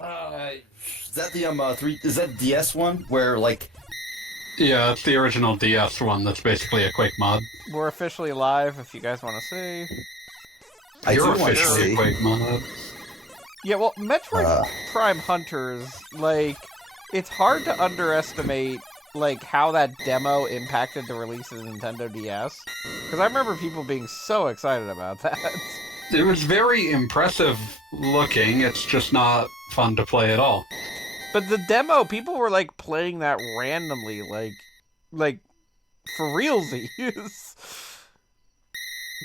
Is that the three? Is that DS one where like? Yeah, it's the original DS one that's basically a Quake mod. We're officially live if you guys want to see. I You're do want to officially a see. Quake mod. Yeah, well, Metroid Uh, Prime Hunters, like, it's hard to underestimate, like, how that demo impacted the release of Nintendo DS. Because I remember people being so excited about that. It was very impressive looking, it's just not fun to play at all. But the demo, people were, like, playing that randomly, like, for realsies.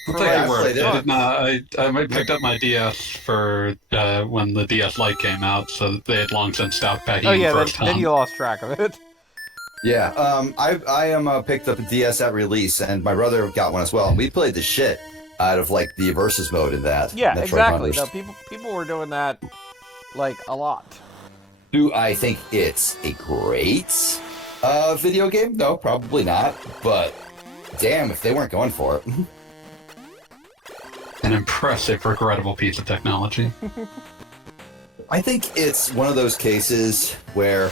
I'll For, tell I you where played I it. did not. I picked up my DS for when the DS Lite came out, so they had long since stopped packing Oh in yeah, first then you lost track of it. Yeah. I am picked up a DS at release, and my brother got one as well, and we played the shit out of like the versus mode in that. Yeah, Metroid exactly. Hunters. No, people were doing that, like, a lot. Do I think it's a great video game? No, probably not. But damn, if they weren't going for it. An impressive, regrettable piece of technology. I think it's one of those cases where,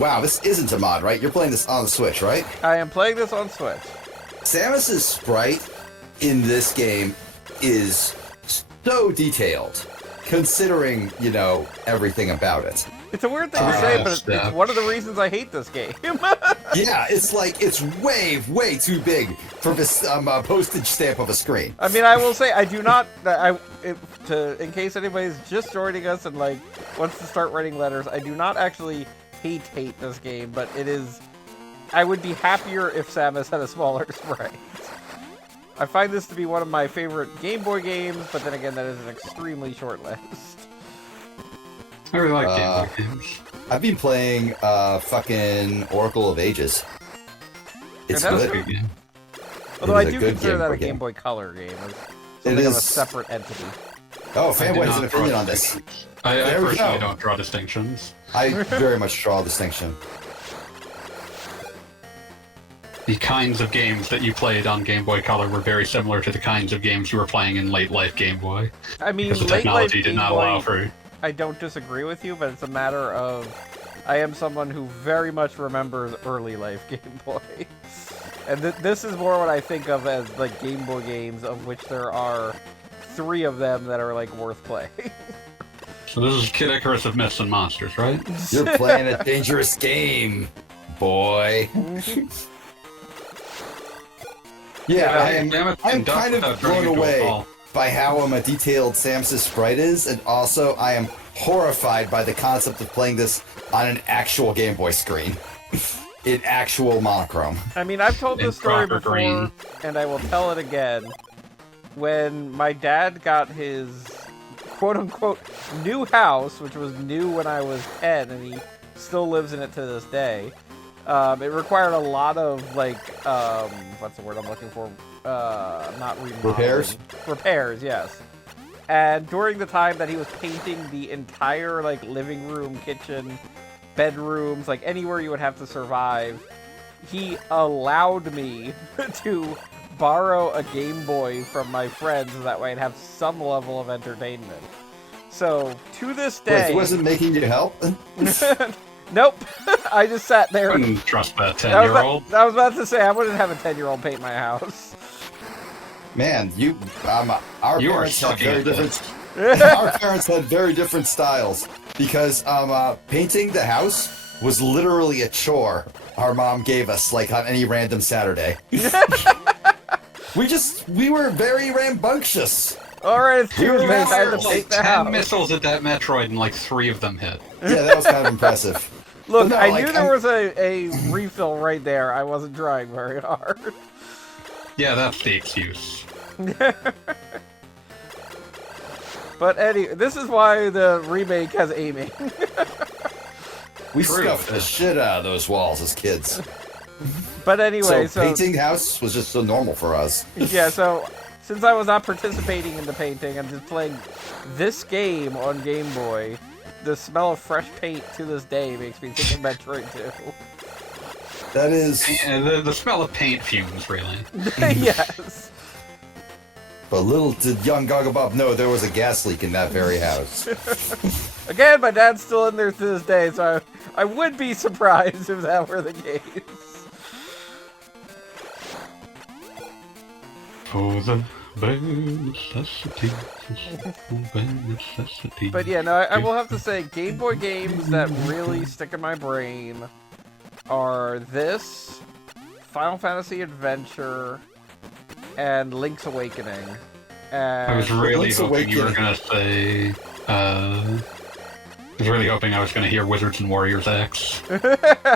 wow, this isn't a mod, right? You're playing this on the Switch, right? I am playing this on Switch. Samus's sprite in this game is so detailed, considering, you know, everything about it. It's a weird thing to say, but it's Steph. one of the reasons I hate this game. Yeah, it's like, it's way too big for this postage stamp of a screen. I mean, I will say I do not. In case anybody's just joining us and like wants to start writing letters, I do not actually hate this game, but it is. I would be happier if Samus had a smaller sprite. I find this to be one of my favorite Game Boy games, but then again, that is an extremely short list. I really like Game Boy games. I've been playing fucking Oracle of Ages. It's And that's good. Good game. Although It I is a do good consider Game that Boy a Game game. Boy Color game, as It something of a is. separate entity. Oh, I do Fanboy has an not draw opinion on this. distinctions. I There we personally go. don't draw distinctions. I very much draw a distinction. The kinds of games that you played on Game Boy Color were very similar to the kinds of games you were playing in late life Game Boy. I mean, Because the late life technology did Game not Boy, allow for. I don't disagree with you, but it's a matter of I am someone who very much remembers early life Game Boy. And this is more what I think of as like Game Boy games, of which there are 3 of them that are like worth playing. So this is Kid Icarus of Myths and Monsters, right? You're playing a dangerous game, boy. Yeah, I'm kind of blown away by how detailed Samus's sprite is, and also I am horrified by the concept of playing this on an actual Game Boy screen. In actual monochrome. I mean, I've told In this story proper before, green. and I will tell it again. When my dad got his quote-unquote new house, which was new when I was 10, and he still lives in it to this day, it required a lot of, like, what's the word I'm looking for? Not remodeling. Repairs? Repairs, yes. And during the time that he was painting the entire, like, living room, kitchen, bedrooms, like anywhere you would have to survive, he allowed me to borrow a Game Boy from my friends so that way I'd have some level of entertainment. So, to this Wait, day... he wasn't making you help? Nope. I just sat there. I wouldn't trust that I was 10-year-old. I was about to say, I wouldn't have a 10-year-old paint my house. Man, our You are parents had sucking very at different. this. Our parents had very different styles because painting the house was literally a chore. Our mom gave us like on any random Saturday. we were very rambunctious. Alright, it's We were Tuesday, time to like paint the 10 house. missiles at that Metroid and like 3 of them hit. Yeah, that was kind of impressive. Look, But no, I like, knew there was a refill right there. I wasn't trying very hard. Yeah, that's the excuse. But anyway, this is why the remake has aiming. We True. scuffed the shit out of those walls as kids. But anyway, so painting house was just so normal for us. yeah, so since I was not participating in the painting, I'm just playing this game on Game Boy. The smell of fresh paint to this day makes me think of Metroid 2. That is. And the smell of paint fumes, really. Yes. But little did young Gogglebob know there was a gas leak in that very house. Again, my dad's still in there to this day, so I would be surprised if that were the case. For the bare necessities. But yeah, no, I will have to say, Game Boy games that really stick in my brain are this, Final Fantasy Adventure, and Link's Awakening. And I was really Link's hoping you were Awakening. gonna say. I was really hoping I was gonna hear Wizards and Warriors X.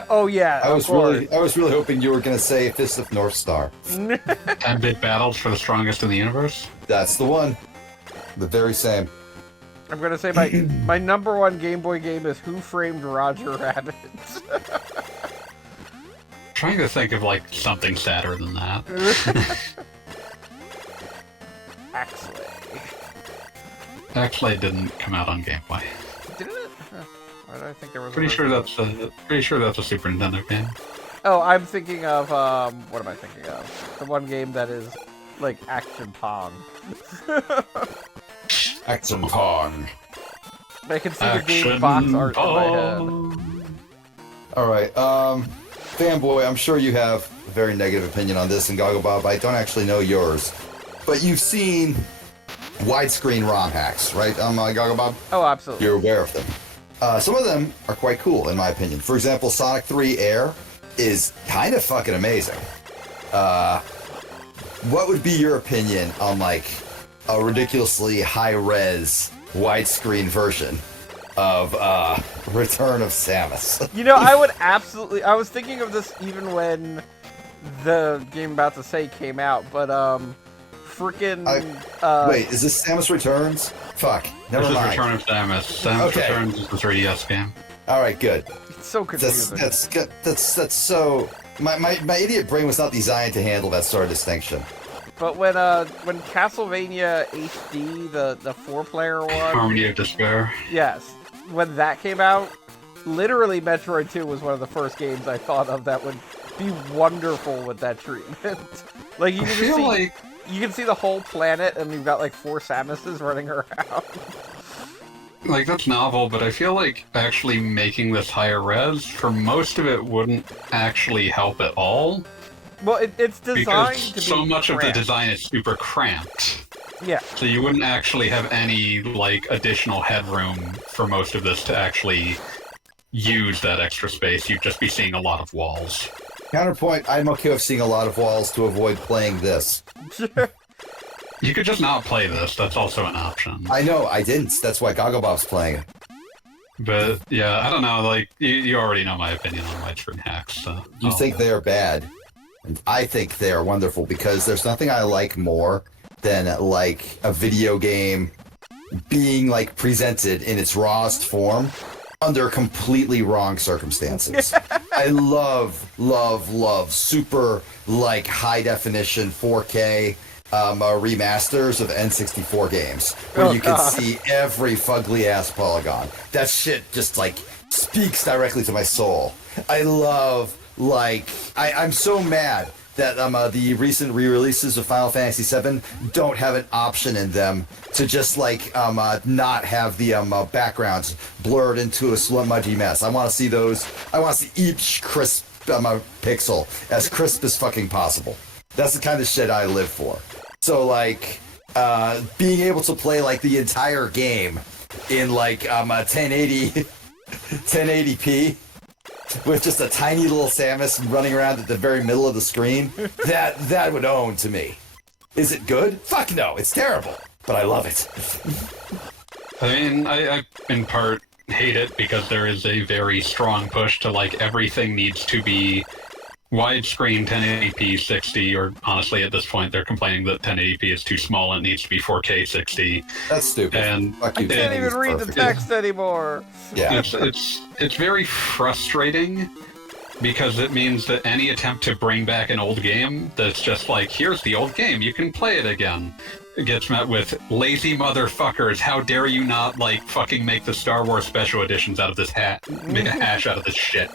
Oh yeah, I was really hoping you were gonna say Fist of North Star. 10-bit battles for the strongest in the universe. That's the one. The very same. I'm gonna say my number one Game Boy game is Who Framed Roger Rabbit. Trying to think of like something sadder than that. Axley. Actually, it didn't come out on Game Boy. Didn't it? Huh. Why did I think there was? Pretty sure that's a Super Nintendo game. Oh, I'm thinking of what am I thinking of? The one game that is like Action Pong. Action Pong. I can see the game box art in my head. All right, fanboy. I'm sure you have a very negative opinion on this, and Gogglebob, I don't actually know yours, but you've seen widescreen ROM hacks, right? Gogglebob? Oh, absolutely. You're aware of them. Some of them are quite cool, in my opinion. For example, Sonic 3 Air is kind of fucking amazing. What would be your opinion on like a ridiculously high-res widescreen version of Return of Samus? You know, I would absolutely. I was thinking of this even when the game I'm about to say came out, but freaking. Wait, is this Samus Returns? Fuck, never This is mind. Return of Samus. Samus Okay. Returns is the 3DS game. All right, good. It's so confusing. That's so. My idiot brain was not designed to handle that sort of distinction. But when Castlevania HD, the 4-player one, Harmony of Despair. yes, when that came out, literally Metroid 2 was one of the first games I thought of that would be wonderful with that treatment. Like you I can just feel see, like you can see the whole planet, and you've got like 4 Samuses running around. that's novel, but I feel like actually making this higher res for most of it wouldn't actually help at all. Well, it's designed Because to be so much of the cramped. design is super cramped. Yeah. So you wouldn't actually have any like additional headroom for most of this to actually use that extra space. You'd just be seeing a lot of walls. Counterpoint, I'm okay with seeing a lot of walls to avoid playing this. You could just not play this. That's also an option. I know, I didn't. That's why Gogglebob's playing it. But yeah, I don't know. Like you already know my opinion on widescreen hacks. So You think they are bad. And I think they are wonderful because there's nothing I like more than like a video game being like presented in its rawest form under completely wrong circumstances. I love super like high definition 4K remasters of N64 games where you can see every fugly ass polygon. That shit just like speaks directly to my soul. I love I'm so mad that the recent re-releases of Final Fantasy VII don't have an option in them to just not have the backgrounds blurred into a smudgy mess. I want to see those. I want to see each crisp pixel as crisp as fucking possible. That's the kind of shit I live for. So being able to play the entire game in 1080p. With just a tiny little Samus running around at the very middle of the screen, that would own to me. Is it good? Fuck no, it's terrible. But I love it. I mean, I in part hate it because there is a very strong push to everything needs to be widescreen 1080p 60, or honestly at this point they're complaining that 1080p is too small and it needs to be 4K 60. That's stupid. And Fuck you, I can't even read the text anymore. Yeah. It's very frustrating because it means that any attempt to bring back an old game that's just here's the old game, you can play it again, it gets met with lazy motherfuckers, how dare you not fucking make the Star Wars special editions out of this make a hash out of this shit.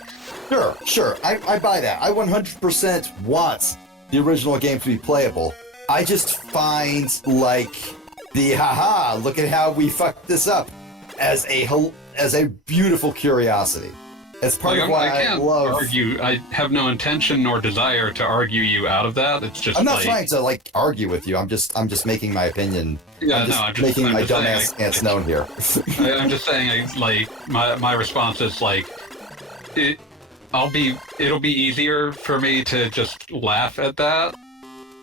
Sure. I buy that. I 100% want the original game to be playable. I just find like the haha, look at how we fucked this up as a beautiful curiosity. It's part of why I love. Argue. I have no intention nor desire to argue you out of that. It's just. I'm not trying to like argue with you. I'm just making my opinion. Yeah, I'm making my dumbass stance known here. I'm just saying, like my response is like, it'll be easier for me to just laugh at that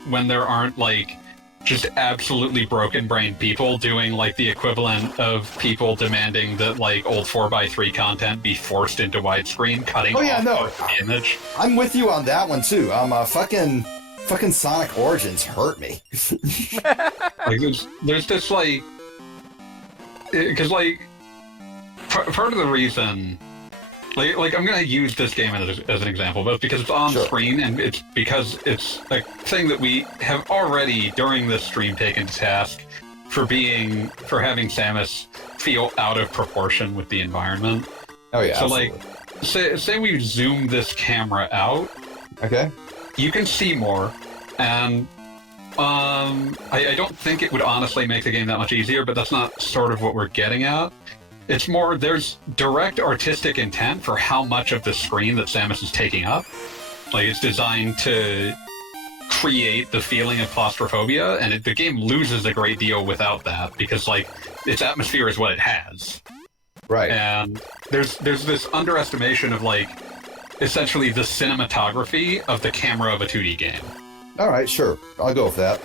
when there aren't like just absolutely broken-brained people doing like the equivalent of people demanding that like old 4x3 content be forced into widescreen, cutting off the image. I'm with you on that one too. Fucking Sonic Origins hurt me. Like there's this like, because like part of the reason. Like I'm gonna use this game as an example, but because it's on screen and it's because it's a thing that we have already during this stream taken to task for having Samus feel out of proportion with the environment. Oh yeah. So absolutely. like, say we zoom this camera out. Okay. You can see more, and I don't think it would honestly make the game that much easier, but that's not sort of what we're getting at. It's more, there's direct artistic intent for how much of the screen that Samus is taking up. Like, it's designed to create the feeling of claustrophobia, and the game loses a great deal without that, because, like, its atmosphere is what it has. Right. And there's this underestimation of, like, essentially the cinematography of the camera of a 2D game. Alright, sure. I'll go with that.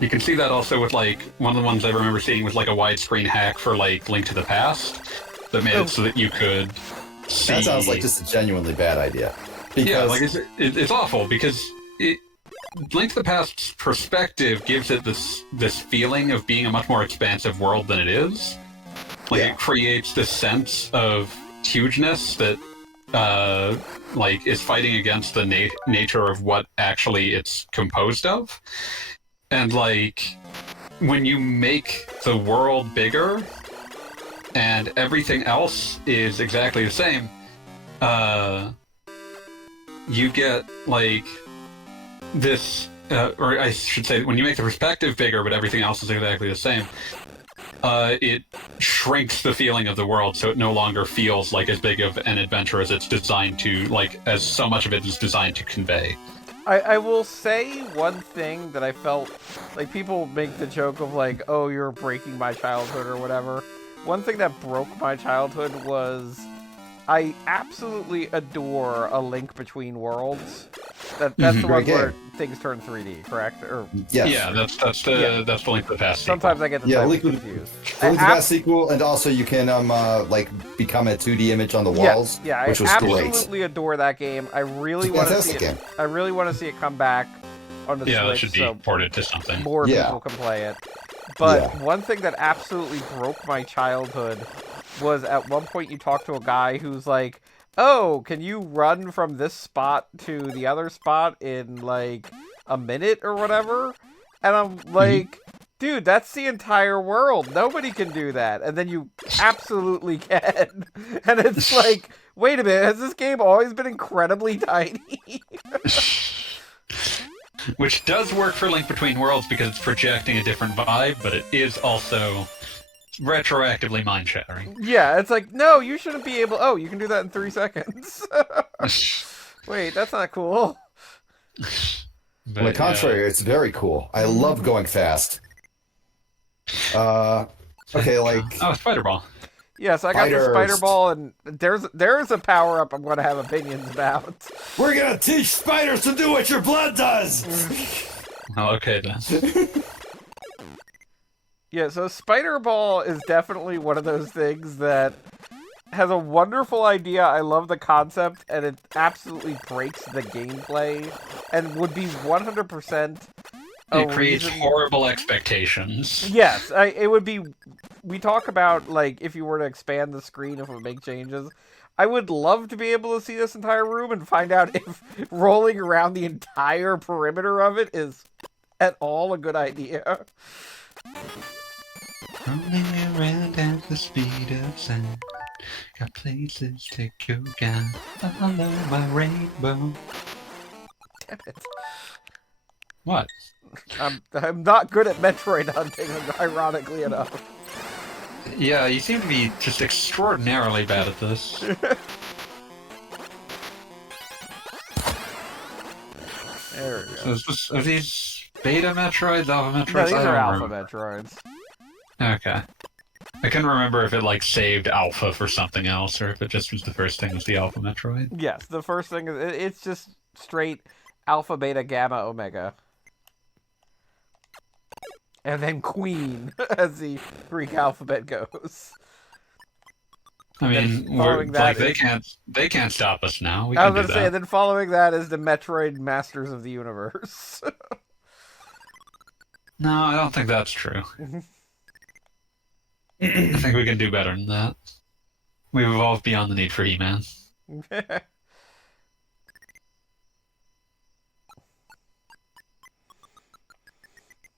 You can see that also with, like, one of the ones I remember seeing was, like, a widescreen hack for, like, Link to the Past that made it so that you could see... That sounds like just a genuinely bad idea. Because... Yeah, like, it's awful, because Link to the Past's perspective gives it this feeling of being a much more expansive world than it is. Like, it creates this sense of hugeness that, like, is fighting against the nature of what actually it's composed of. And, like, when you make the world bigger and everything else is exactly the same, you get, like, this, or I should say, when you make the perspective bigger but everything else is exactly the same, it shrinks the feeling of the world so it no longer feels like as big of an adventure as it's designed to, like, as so much of it is designed to convey. I will say one thing that I felt like people make the joke of like, oh, you're breaking my childhood or whatever. One thing that broke my childhood was I absolutely adore A Link Between Worlds. That's the one where things turn 3D, correct? Or yes. Yeah, that's the Link to the Past sequel. Sometimes I get the Link confused. Link to the Past sequel, and also you can like become a 2D image on the walls. Yeah, which was I great. absolutely adore that game. I really want to see it. I really want to see it come back on the Switch. Yeah, it should be ported to something. More people can play it. But one thing that absolutely broke my childhood was at one point you talk to a guy who's like, oh, can you run from this spot to the other spot in, like, a minute or whatever? And I'm like, dude, that's the entire world. Nobody can do that. And then you absolutely can. And it's like, wait a minute, has this game always been incredibly tiny? Which does work for Link Between Worlds because it's projecting a different vibe, but it is also retroactively mind-shattering. Yeah, it's like, no, you shouldn't be able... Oh, you can do that in 3 seconds. Wait, that's not cool. But, on the contrary, it's very cool. I love going fast. Okay, like... Oh, Spider Ball. Yeah, so I got the Spider Ball, and there's a power-up I'm going to have opinions about. We're going to teach spiders to do what your blood does! Oh, okay, then. Yeah, so Spider Ball is definitely one of those things that has a wonderful idea. I love the concept, and it absolutely breaks the gameplay, and would be 100%. It creates horrible expectations. Yes, it would be. We talk about, like, if you were to expand the screen, if it would make changes. I would love to be able to see this entire room and find out if rolling around the entire perimeter of it is at all a good idea. Rolling around at the speed of sound. Got places to go down. Follow my rainbow. Damn it. What? I'm not good at Metroid hunting, ironically enough. Yeah, you seem to be just extraordinarily bad at this. There we go. So are these beta Metroids, alpha Metroids? No, these are alpha Metroids. Okay. I couldn't remember if it, like, saved alpha for something else, or if it just was the first thing was the alpha Metroid. Yes, the first thing is it's just straight alpha, beta, gamma, omega. And then Queen, as the Greek alphabet goes. I mean, they can't stop us now. I was going to say, then following that is the Metroid Masters of the Universe. No, I don't think that's true. I think we can do better than that. We've evolved beyond the need for He-Man.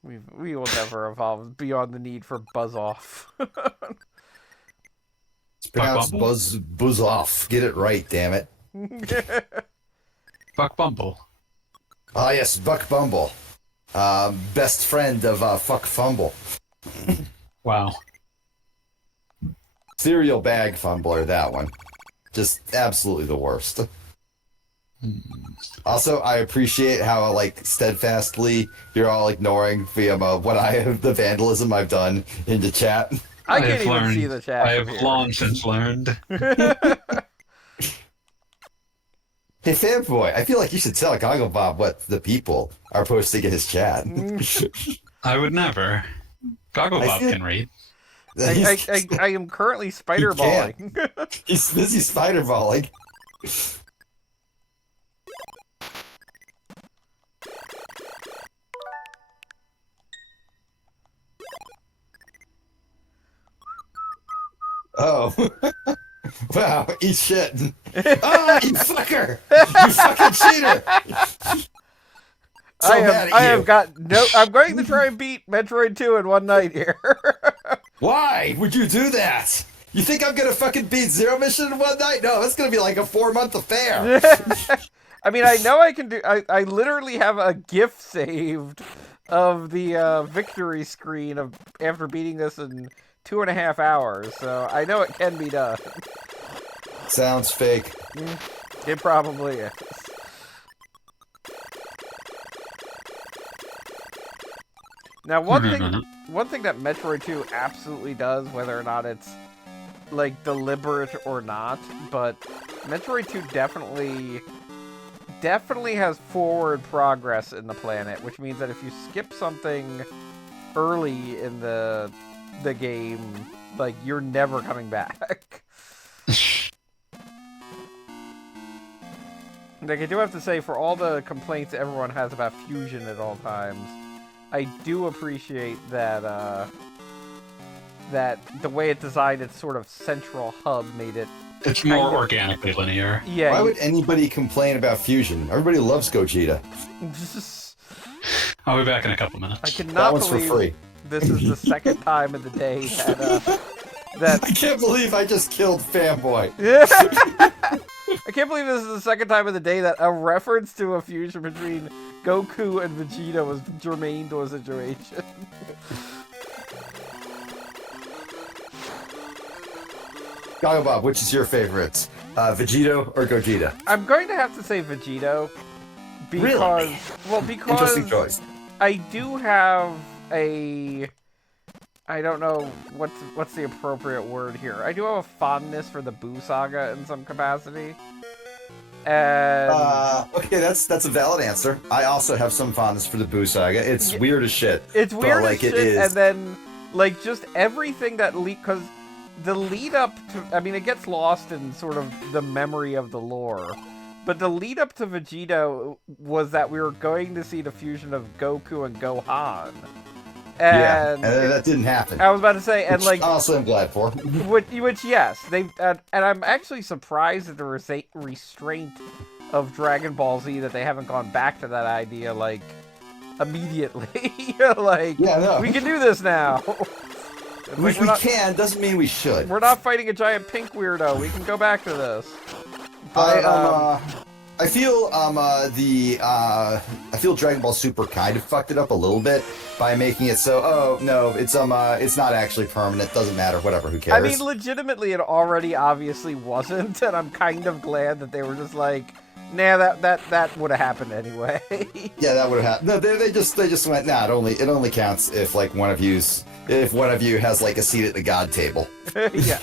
We will never evolve beyond the need for Buzz-Off. It's pronounced buzz off. Get it right, damn it. Buck Bumble. Ah, yes, Buck Bumble. Best friend of Fuck Fumble. Wow. Cereal bag fumbler, that one. Just absolutely the worst. Also, I appreciate how, like, steadfastly you're all ignoring the vandalism I've done in the chat. I can't even see the chat. I have long since learned. Hey, fanboy, I feel like you should tell Gogglebob what the people are posting in his chat. I would never. Gogglebob can read. I am currently spiderballing. He's busy spiderballing. Oh. Wow, eat shit. Ah, you fucker! You fucking cheater! I'm going to try and beat Metroid 2 in one night here. Why would you do that? You think I'm gonna fucking beat Zero Mission in one night? No, that's gonna be like a 4-month affair. I mean, I know I can do. I literally have a GIF saved of the victory screen of after beating this in 2.5 hours, so I know it can be done. Sounds fake. It probably is. Now, one thing that Metroid 2 absolutely does, whether or not it's like deliberate or not, but Metroid 2 definitely has forward progress in the planet, which means that if you skip something early in the game, like, you're never coming back. Like, I do have to say, for all the complaints everyone has about Fusion at all times, I do appreciate that that the way it designed its sort of central hub made it... It's more organically linear. Yeah. Why would anybody complain about Fusion? Everybody loves Gogeta. I'll be back in a couple minutes. I cannot that one's believe for free. This is the second time of the day that I can't believe I just killed Fanboy. I can't believe this is the second time of the day that a reference to a fusion between Goku and Vegeta was germane to a situation. Gogglebob, which is your favorite? Vegito or Gogeta? I'm going to have to say Vegito because, really? Well, because interesting choice. I do have a, I don't know what's the appropriate word here. I do have a fondness for the Boo Saga in some capacity. And okay, that's a valid answer. I also have some fondness for the Boo Saga. It's weird as shit. It's weird like as shit, it is. And then like just everything that because the lead up to, I mean, it gets lost in sort of the memory of the lore. But the lead up to Vegeta was that we were going to see the fusion of Goku and Gohan. And that didn't happen. I was about to say, and like, also I'm glad for. which yes, they and I'm actually surprised at the restraint of Dragon Ball Z that they haven't gone back to that idea like immediately. Like, yeah, no. We can do this now. We can doesn't mean we should. We're not fighting a giant pink weirdo. We can go back to this. But I feel I feel Dragon Ball Super kind of fucked it up a little bit by making it so it's not actually permanent, doesn't matter, whatever, who cares. I mean, legitimately, it already obviously wasn't, and I'm kind of glad that they were just like, nah, that would have happened anyway. Yeah, that would have happened. No, they just went, nah, it only counts if like one of you has like a seat at the God table. Yeah.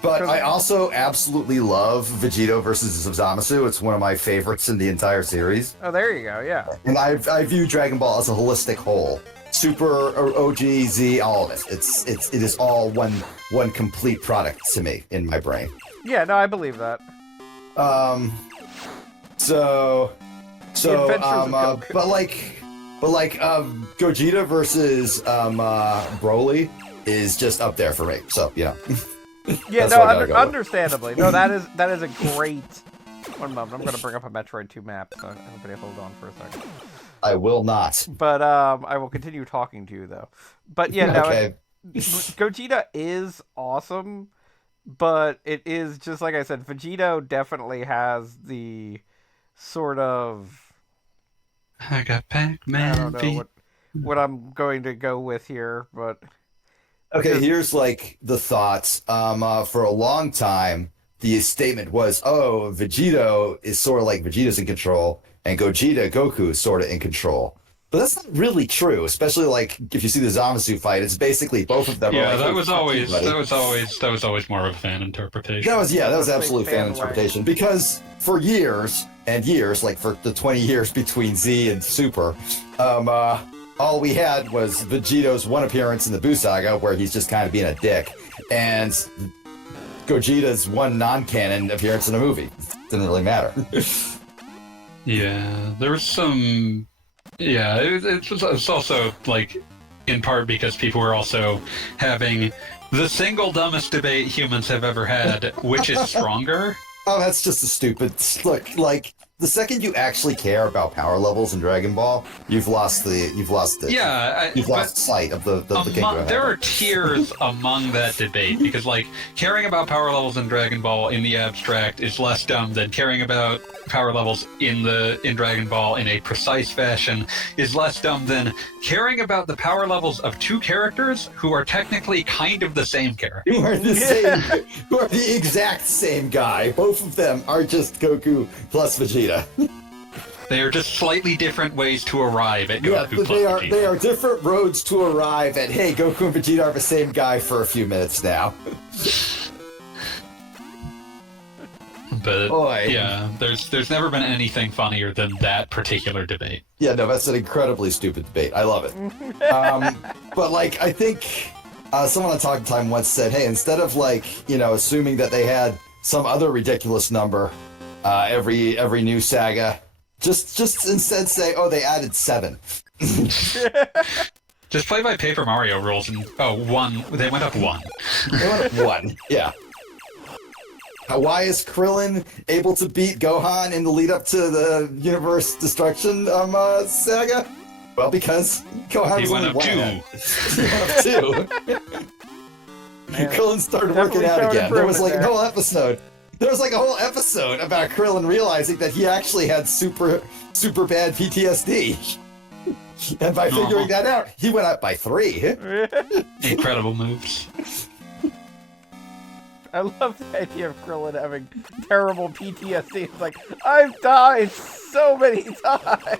But I also absolutely love Vegito versus Zamasu. It's one of my favorites in the entire series. Oh, there you go, yeah. And I view Dragon Ball as a holistic whole. Super, OG, Z, all of it. It is all one complete product to me in my brain. Yeah, no, I believe that. But Gogeta versus Broly is just up there for me. So yeah. Yeah, no, understandably. No, that is a great. One moment, I'm going to bring up a Metroid 2 map, so everybody hold on for a second. I will not. But I will continue talking to you though. But yeah, no, okay. Gogeta is awesome, but it is just like I said. Vegito definitely has the sort of. I got Pac-Man. I don't know what I'm going to go with here, but. Okay, here's like the thoughts. For a long time, the statement was, "Oh, Vegito is sort of like Vegeta's in control, and Goku is sort of in control." But that's not really true, especially like if you see the Zamasu fight. It's basically both of them. Yeah, like, that was always more of a fan interpretation. That was absolutely fan interpretation because for years and years, like for the 20 years between Z and Super, all we had was Vegito's one appearance in the Buu Saga where he's just kind of being a dick, and Gogeta's one non-canon appearance in a movie. Didn't really matter. Yeah, there was some. Yeah, it's also like in part because people were also having the single dumbest debate humans have ever had, which is stronger. Oh, that's just a stupid look. Like the second you actually care about power levels in Dragon Ball, you've lost sight of the game. There are tiers among that debate because, like, caring about power levels in Dragon Ball in the abstract is less dumb than caring about power levels in Dragon Ball in a precise fashion is less dumb than caring about the power levels of two characters who are technically kind of the same character. Who are the exact same guy. Both of them are just Goku plus Vegeta. They are just slightly different ways to arrive at Goku plus Vegeta. They are different roads to arrive at, hey, Goku and Vegeta are the same guy for a few minutes now. But yeah, there's never been anything funnier than that particular debate. Yeah, no, that's an incredibly stupid debate. I love it. But like, I think someone on Talking Time once said, hey, instead of like, assuming that they had some other ridiculous number every new saga, just instead say, oh, they added 7. Just play by Paper Mario rules and one. They went up 1. They went up 1. Yeah. Why is Krillin able to beat Gohan in the lead up to the universe destruction saga? Well, because Gohan was only 1. He went up 2. Krillin started working out again. There was like a whole episode. There was like a whole episode about Krillin realizing that he actually had super bad PTSD. And by figuring that out, he went up by 3. Incredible moves. I love the idea of Krillin having terrible PTSD. It's like, I've died so many times.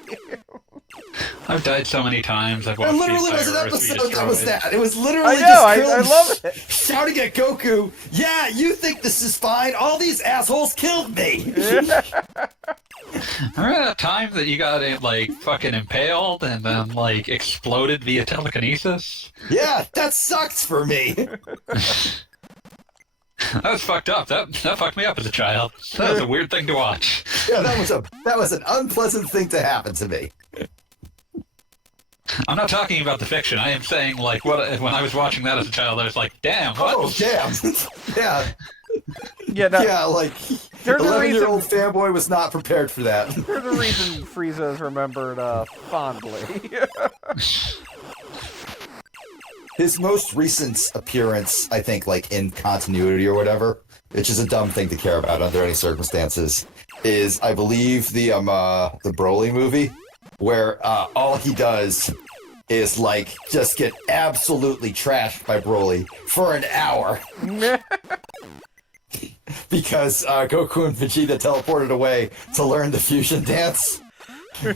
I've died so many times. I've watched literally was an episode that was that. It was literally I love it. Shouting at Goku, yeah, you think this is fine? All these assholes killed me. Remember that time that you got like fucking impaled and then like exploded via telekinesis? Yeah, that sucks for me. That was fucked up. That fucked me up as a child. That was a weird thing to watch. Yeah, that was an unpleasant thing to happen to me. I'm not talking about the fiction. I am saying, like, when I was watching that as a child, I was like, damn, what? Oh, damn. Yeah. Yeah, no, yeah, like, 11-year-old fanboy was not prepared for that. There's a reason Frieza is remembered fondly. His most recent appearance, I think, like in continuity or whatever, which is a dumb thing to care about under any circumstances, is I believe the Broly movie, where all he does is like just get absolutely trashed by Broly for an hour. Because Goku and Vegeta teleported away to learn the fusion dance.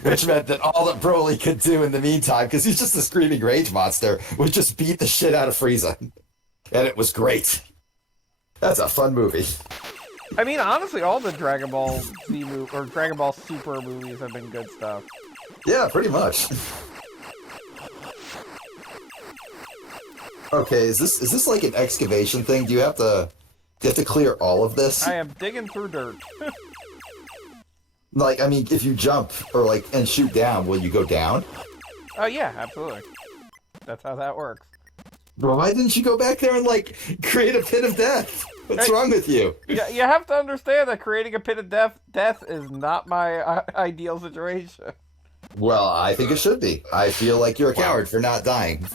Which meant that all that Broly could do in the meantime, because he's just a screaming rage monster, was just beat the shit out of Frieza. And it was great. That's a fun movie. I mean, honestly, all the Dragon Ball Z or Dragon Ball Super movies have been good stuff. Yeah, pretty much. Okay, is this like an excavation thing? Do you have to clear all of this? I am digging through dirt. Like, I mean, if you jump or like and shoot down, will you go down? Oh yeah, absolutely. That's how that works. Well, why didn't you go back there and like create a pit of death? What's wrong with you? Yeah, you have to understand that creating a pit of death is not my ideal situation. Well, I think it should be. I feel like you're a coward for not dying.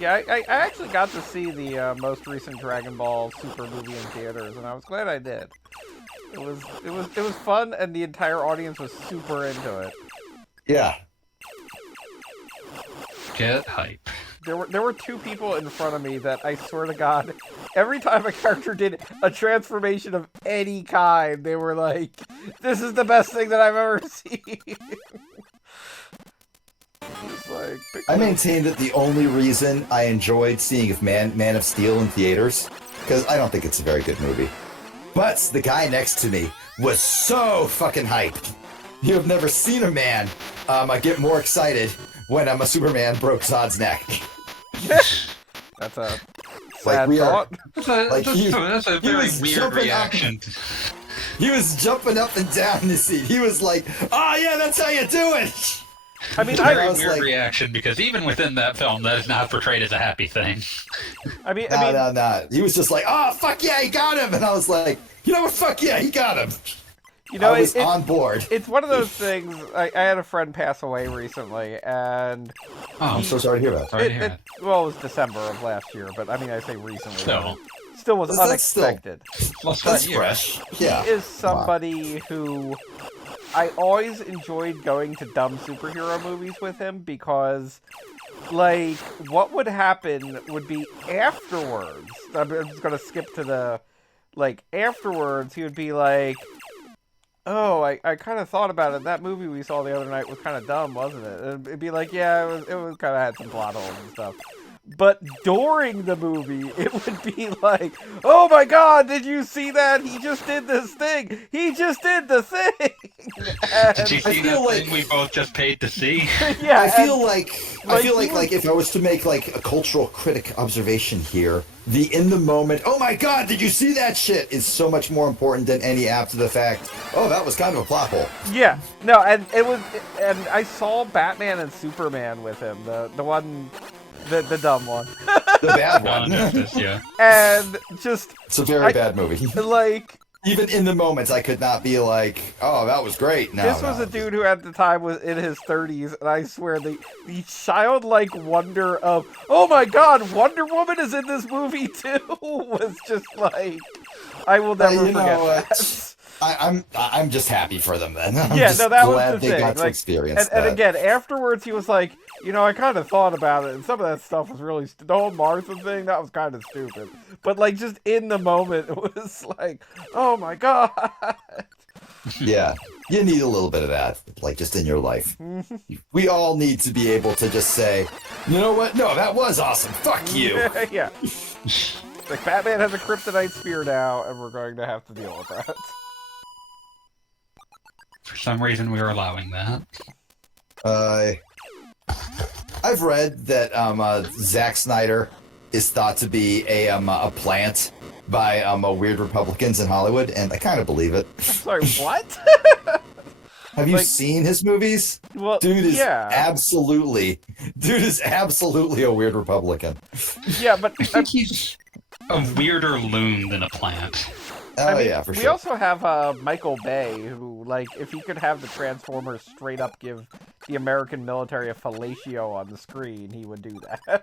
Yeah, I actually got to see the most recent Dragon Ball Super movie in theaters, and I was glad I did. It was fun, and the entire audience was super into it. Yeah. Get hype. There were two people in front of me that I swear to God, every time a character did a transformation of any kind, they were like, "This is the best thing that I've ever seen." Like, I maintain that the only reason I enjoyed seeing Man of Steel in theaters, because I don't think it's a very good movie, but the guy next to me was so fucking hyped. You have never seen a man get more excited when a Superman broke Zod's neck. That's a sad thought. That's a very weird reaction. He was jumping up and down in his seat. He was like, "Oh yeah, that's how you do it." I mean, very weird reaction, because even within that film, that is not portrayed as a happy thing. No. He was just like, "Oh fuck yeah, he got him," and I was like, "You know what? Fuck yeah, he got him." You know, I was on board. It's one of those things. I had a friend pass away recently, and I'm so sorry to hear that. Well, it was December of last year, but I mean, I say recently. Still was unexpected. That's fresh. Yeah. He is somebody who I always enjoyed going to dumb superhero movies with him, because, like, what would happen would be afterwards. I'm just gonna skip to the, like, afterwards. He would be like, "Oh, I kind of thought about it. That movie we saw the other night was kind of dumb, wasn't it?" And it'd be like, "Yeah, it was kind of had some plot holes and stuff." But during the movie, it would be like, "Oh my God, did you see that? He just did this thing. He just did the thing." Did you see that thing we both just paid to see? Yeah, I feel like if I was to make like a cultural critic observation here, the in the moment, "Oh my God, did you see that shit?" is so much more important than any after the fact, "Oh, that was kind of a plot hole." Yeah, no, and I saw Batman and Superman with him, the one. The dumb one. The bad one. Yeah. And just... It's a very bad movie. Like... Even in the moments, I could not be like, "Oh, that was great." No, this was a dude who at the time was in his 30s, and I swear the childlike wonder of, "Oh my God, Wonder Woman is in this movie too," was just like, I will never forget that. I'm just happy for them then. That was the thing. They got to experience that. And again, afterwards, he was like, "You know, I kind of thought about it, and some of that stuff was really the whole Martha thing. That was kind of stupid." But like, just in the moment, it was like, "Oh my God." Yeah, you need a little bit of that, like just in your life. We all need to be able to just say, "You know what? No, that was awesome. Fuck you." Yeah. Like, Batman has a kryptonite spear now, and we're going to have to deal with that. For some reason, we were allowing that. I've read that Zack Snyder is thought to be a plant by weird Republicans in Hollywood, and I kind of believe it. I'm sorry, what? Have you seen his movies? Well, dude is absolutely a weird Republican. Yeah, but I think he's a weirder loon than a plant. Oh, yeah, for we sure. We also have Michael Bay, who, like, if he could have the Transformers straight up give the American military a fellatio on the screen, he would do that.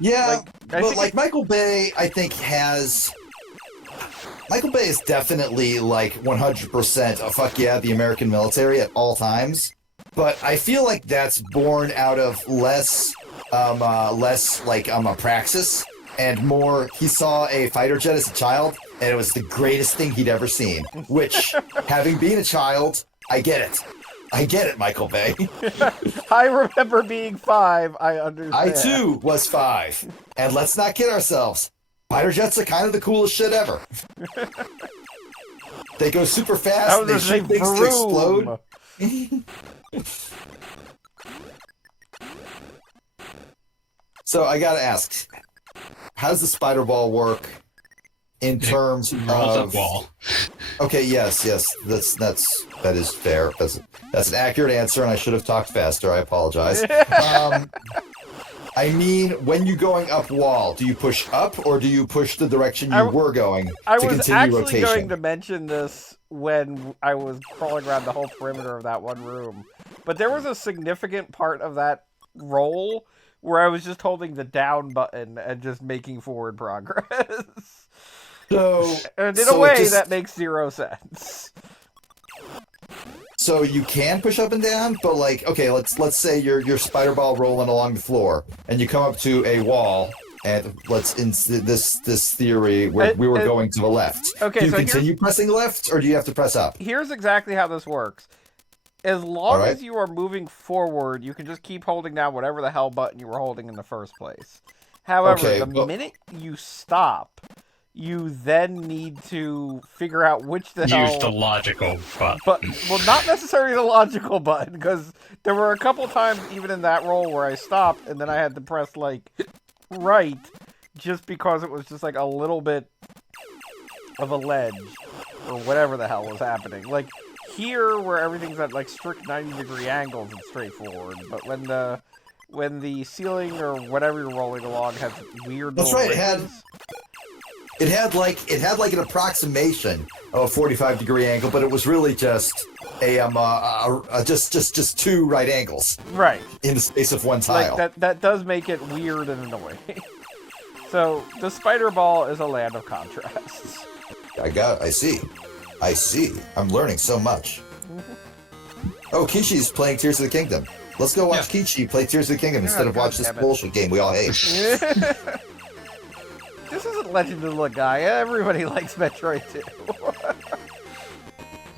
Yeah, like Michael Bay, I think Michael Bay is definitely like 100% a fuck yeah, the American military at all times. But I feel like that's born out of less praxis and more. He saw a fighter jet as a child, and it was the greatest thing he'd ever seen. Which, having been a child, I get it. I get it, Michael Bay. I remember being 5. I understand. I too was 5, and let's not kid ourselves. Fighter jets are kind of the coolest shit ever. They go super fast, and they shoot things to explode. So I gotta ask, how does the spider ball work in terms of wall? Okay, yes, that is fair. That's an accurate answer, and I should have talked faster. I apologize. I mean, when you're going up wall, do you push up or do you push the direction you were going to continue rotation? I was actually going to mention this when I was crawling around the whole perimeter of that one room, but there was a significant part of that roll where I was just holding the down button and just making forward progress. And in a way, that makes 0 sense. So you can push up and down, but like, okay, let's say you're spider ball rolling along the floor, and you come up to a wall, and in this theory where we were going to the left. Okay, do you continue pressing left, or do you have to press up? Here's exactly how this works. As long as you are moving forward, you can just keep holding down whatever the hell button you were holding in the first place. However, the minute you stop, you then need to figure out which the hell... Use the logical button. Well, not necessarily the logical button, because there were a couple times, even in that roll, where I stopped, and then I had to press, like, right, just because it was just, like, a little bit of a ledge, or whatever the hell was happening. Like, here, where everything's at, like, strict 90-degree angles, it's straightforward, but when the ceiling, or whatever you're rolling along, has weird little ridges, It had like an approximation of a 45-degree angle, but it was really just just 2 right angles. Right. In the space of one tile. Like that does make it weird and annoying. So the spider ball is a land of contrasts. I see. I'm learning so much. Oh, Kishi's playing Tears of the Kingdom. Let's go watch Kishi play Tears of the Kingdom instead of watch this bullshit game we all hate. This isn't Legend of Legaia. Everybody likes Metroid 2.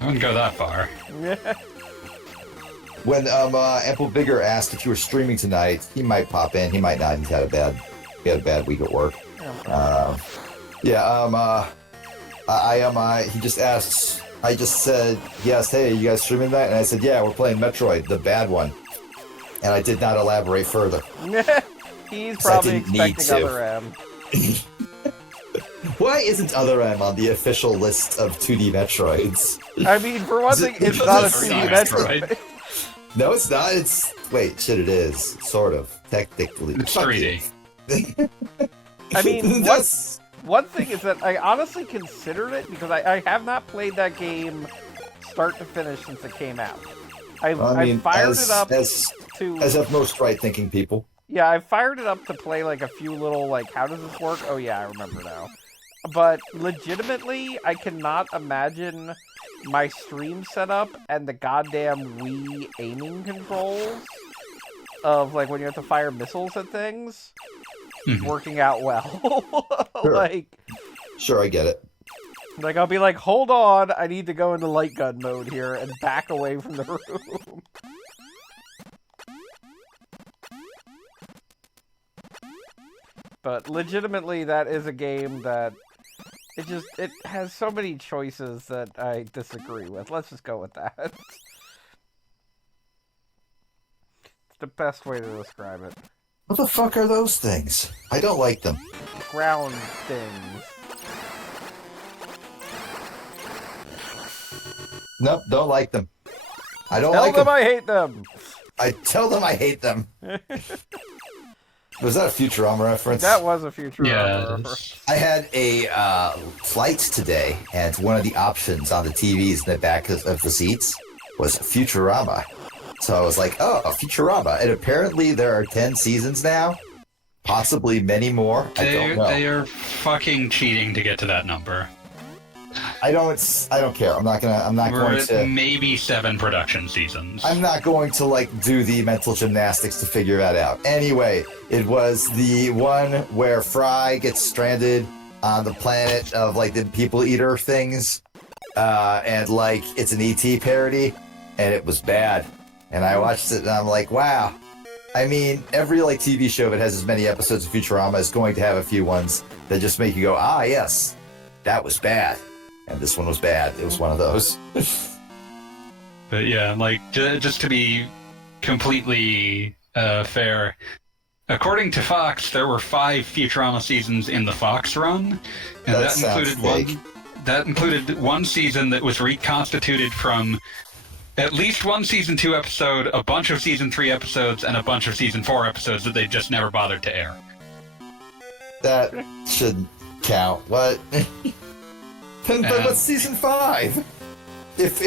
I wouldn't go that far. When Ample Vigor asked if you were streaming tonight, he might pop in. He might not. He had a bad week at work. He just asked. I just said yes. Hey, you guys streaming tonight? And I said, yeah, we're playing Metroid, the bad one. And I did not elaborate further. He's probably expecting other M. Why isn't Other M on the official list of 2D Metroids? I mean, for one thing, it's not a 2D Metroid. No, it's not. Wait, shit, it is. Sort of. Technically. It's 3D. I mean, one thing is that I honestly considered it because I have not played that game start to finish since it came out. I fired it up as have most right-thinking people. Yeah, I fired it up to play like a few little like, how does this work? Oh yeah, I remember now. But legitimately, I cannot imagine my stream setup and the goddamn Wii aiming controls of like when you have to fire missiles at things working out well. Sure. Sure, I get it. Like, I'll be like, hold on, I need to go into light gun mode here and back away from the room. But legitimately, that is a game that it has so many choices that I disagree with. Let's just go with that. It's the best way to describe it. What the fuck are those things? I don't like them. Ground things. Nope, don't like them. I don't Tell like them them. I hate them. I tell them I hate them. Was that a Futurama reference? That was a Futurama reference. I had a flight today, and one of the options on the TVs in the back of the seats was Futurama. So I was like, oh, Futurama. And apparently there are 10 seasons now. Possibly many more. I don't know. They are fucking cheating to get to that number. I don't care. We're going to maybe 7 production seasons. I'm not going to do the mental gymnastics to figure that out. Anyway, it was the one where Fry gets stranded on the planet of the people eater things, and it's an ET parody, and it was bad. And I watched it and I'm like, wow. I mean, every TV show that has as many episodes of Futurama is going to have a few ones that just make you go, ah, yes, that was bad. And this one was bad. It was one of those. But yeah, just to be completely fair, according to Fox, there were 5 Futurama seasons in the Fox run, and that included one season that was reconstituted from at least one season 2 episode, a bunch of season 3 episodes, and a bunch of season 4 episodes that they just never bothered to air. That shouldn't count. What? But what's season 5? If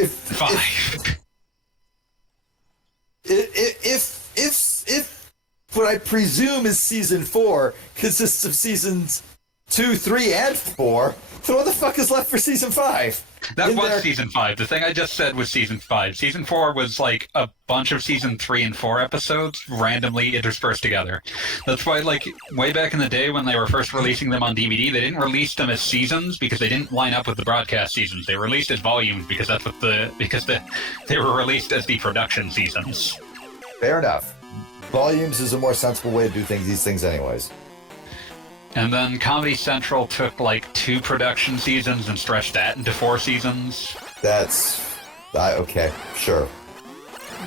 what I presume is season 4 consists of seasons 2, 3, and 4, then what the fuck is left for season 5? That was season 5. The thing I just said was season 5. Season 4 was a bunch of season 3 and 4 episodes randomly interspersed together. That's why, way back in the day when they were first releasing them on DVD, they didn't release them as seasons because they didn't line up with the broadcast seasons. They were released as volumes because that's what they were released as the production seasons. Fair enough. Volumes is a more sensible way to do these things anyways. And then Comedy Central took 2 production seasons and stretched that into 4 seasons. That's okay, sure.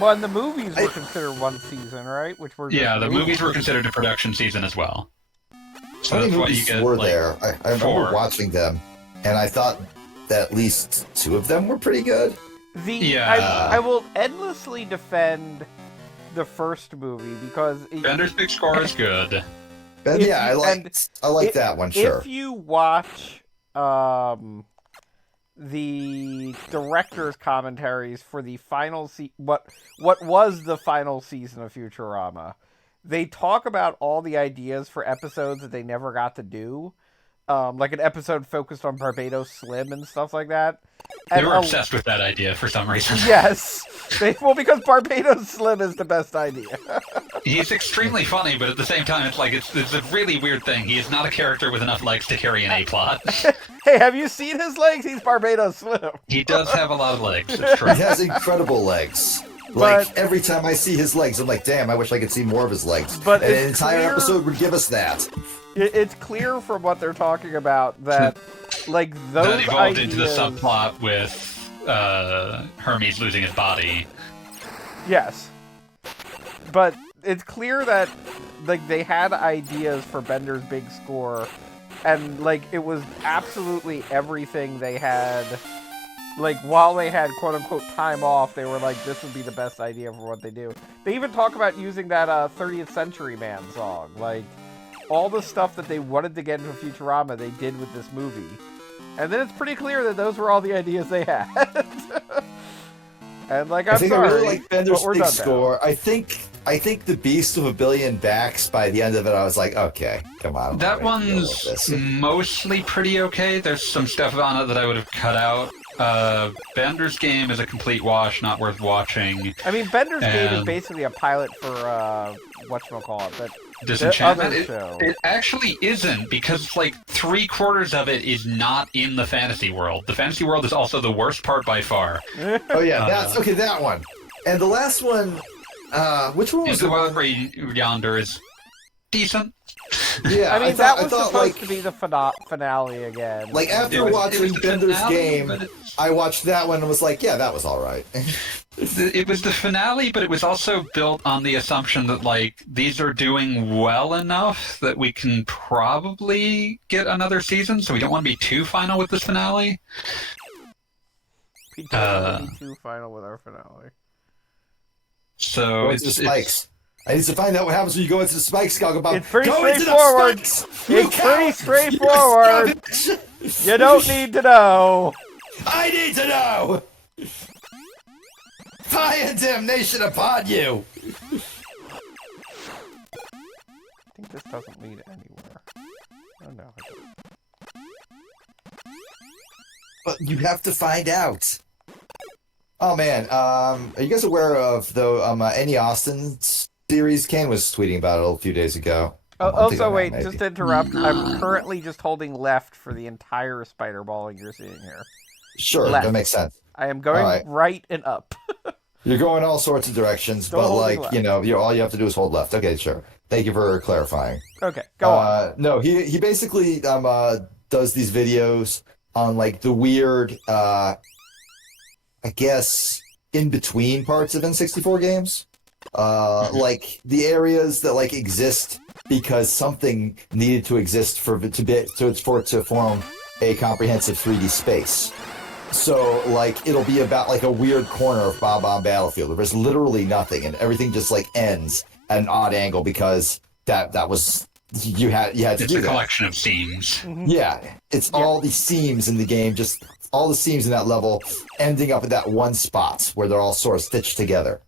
Well, and the movies were considered one season, right? The movies were considered a production season as well. So how many that's movies why you get, were there? I remember 4. watching them, and I thought that at least 2 of them were pretty good. I will endlessly defend the first movie because Bender's Big Score is good. I like that one, sure. If you watch the director's commentaries for the final what was the final season of Futurama, they talk about all the ideas for episodes that they never got to do. Like an episode focused on Barbados Slim and stuff like that. They were obsessed with that idea for some reason. Yes. Because Barbados Slim is the best idea. He's extremely funny, but at the same time, it's a really weird thing. He is not a character with enough legs to carry an A-plot. Hey, have you seen his legs? He's Barbados Slim. He does have a lot of legs, it's true. He has incredible legs. Every time I see his legs, I'm like, damn, I wish I could see more of his legs. But an entire episode would give us that. It's clear from what they're talking about that, those that evolved ideas... into the subplot with Hermes losing his body. Yes. But it's clear that, they had ideas for Bender's Big Score, and, it was absolutely everything they had... while they had quote-unquote time off, they were this would be the best idea for what they do. They even talk about using that 30th Century Man song. All the stuff that they wanted to get into Futurama, they did with this movie. And then it's pretty clear that those were all the ideas they had. And, I'm sorry, I really like Bender's but we're Big done Score. I think the Beast with a Billion Backs, by the end of it, I was like, okay, come on. That one's mostly pretty okay. There's some stuff on it that I would have cut out. Bender's Game is a complete wash, not worth watching. I mean, Bender's Game is basically a pilot for, whatchamacallit, but Disenchantment? It actually isn't, because, 3/4 of it is not in the fantasy world. The fantasy world is also the worst part by far. Oh, yeah, that one. And the last one, which one was the one where Yonder is decent? Yeah, I mean, that was supposed to be the finale again. After watching Bender's Game, I watched that one and was like, yeah, that was alright. It was the finale, but it was also built on the assumption that, these are doing well enough that we can probably get another season, so we don't want to be too final with this finale. We don't want to be too final with our finale. So What's the spikes? I need to find out what happens when you go into the spikes, Gogglebomb. It's pretty go straightforward. Into the spikes, you It's pretty coward! straightforward. You don't need to know. I need to know! Fire and damnation upon you! I think this doesn't lead anywhere. Oh no. But you have to find out. Oh man, are you guys aware of the Any Austin series? Kane was tweeting about it a few days ago. Also, wait, just to interrupt, I'm currently just holding left for the entire spider balling you're seeing here. Sure, left. That makes sense. I am going right and up. You're going all sorts of directions, Still but holding like, left. all you have to do is hold left. Okay, sure. Thank you for clarifying. Okay, go on. No, he basically does these videos on like the weird I guess in between parts of N64 games. Like the areas that like exist because something needed to exist for it to form a comprehensive 3D space. So like it'll be about like a weird corner of Bob-omb Battlefield where there's literally nothing and everything just like ends at an odd angle because that was you had to do that. It's a collection of seams. Yeah, it's all the seams in the game, just all the seams in that level ending up at that one spot where they're all sort of stitched together.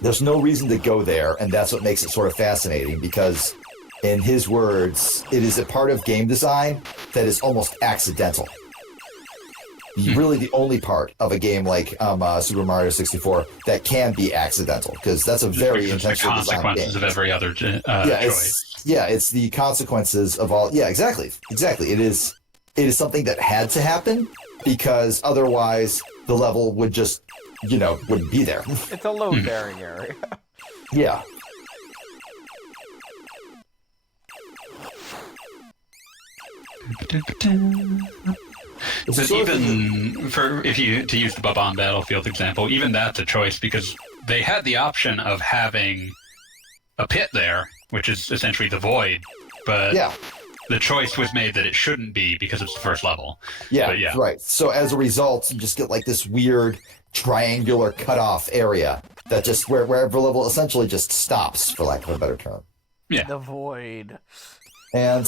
There's no reason to go there, and that's what makes it sort of fascinating because, in his words, it is a part of game design that is almost accidental. Really the only part of a game like Super Mario 64 that can be accidental, because that's a very intentionally designed game. Consequences of every other choice. It's the consequences of all. Yeah, exactly. It is something that had to happen because otherwise the level would just, wouldn't be there. It's a load-bearing area. Yeah. But even to use the Bob-omb Battlefield example, even that's a choice because they had the option of having a pit there, which is essentially the void, but the choice was made that it shouldn't be because it's the first level. Yeah, right. So as a result, you just get like this weird triangular cutoff area that just wherever level essentially just stops, for lack of a better term. Yeah. The void. And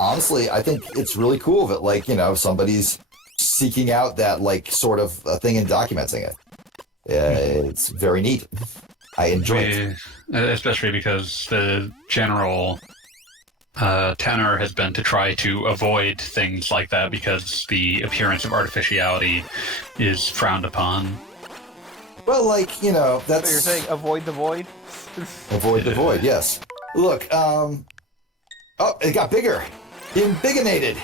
honestly, I think it's really cool that like, somebody's seeking out that like sort of thing and documenting it. It's very neat. I enjoy it. Especially because the general tenor has been to try to avoid things like that because the appearance of artificiality is frowned upon. Well, like, that's... So you're saying avoid the void? Avoid the void, yes. Look, oh, it got bigger. Embiggenated.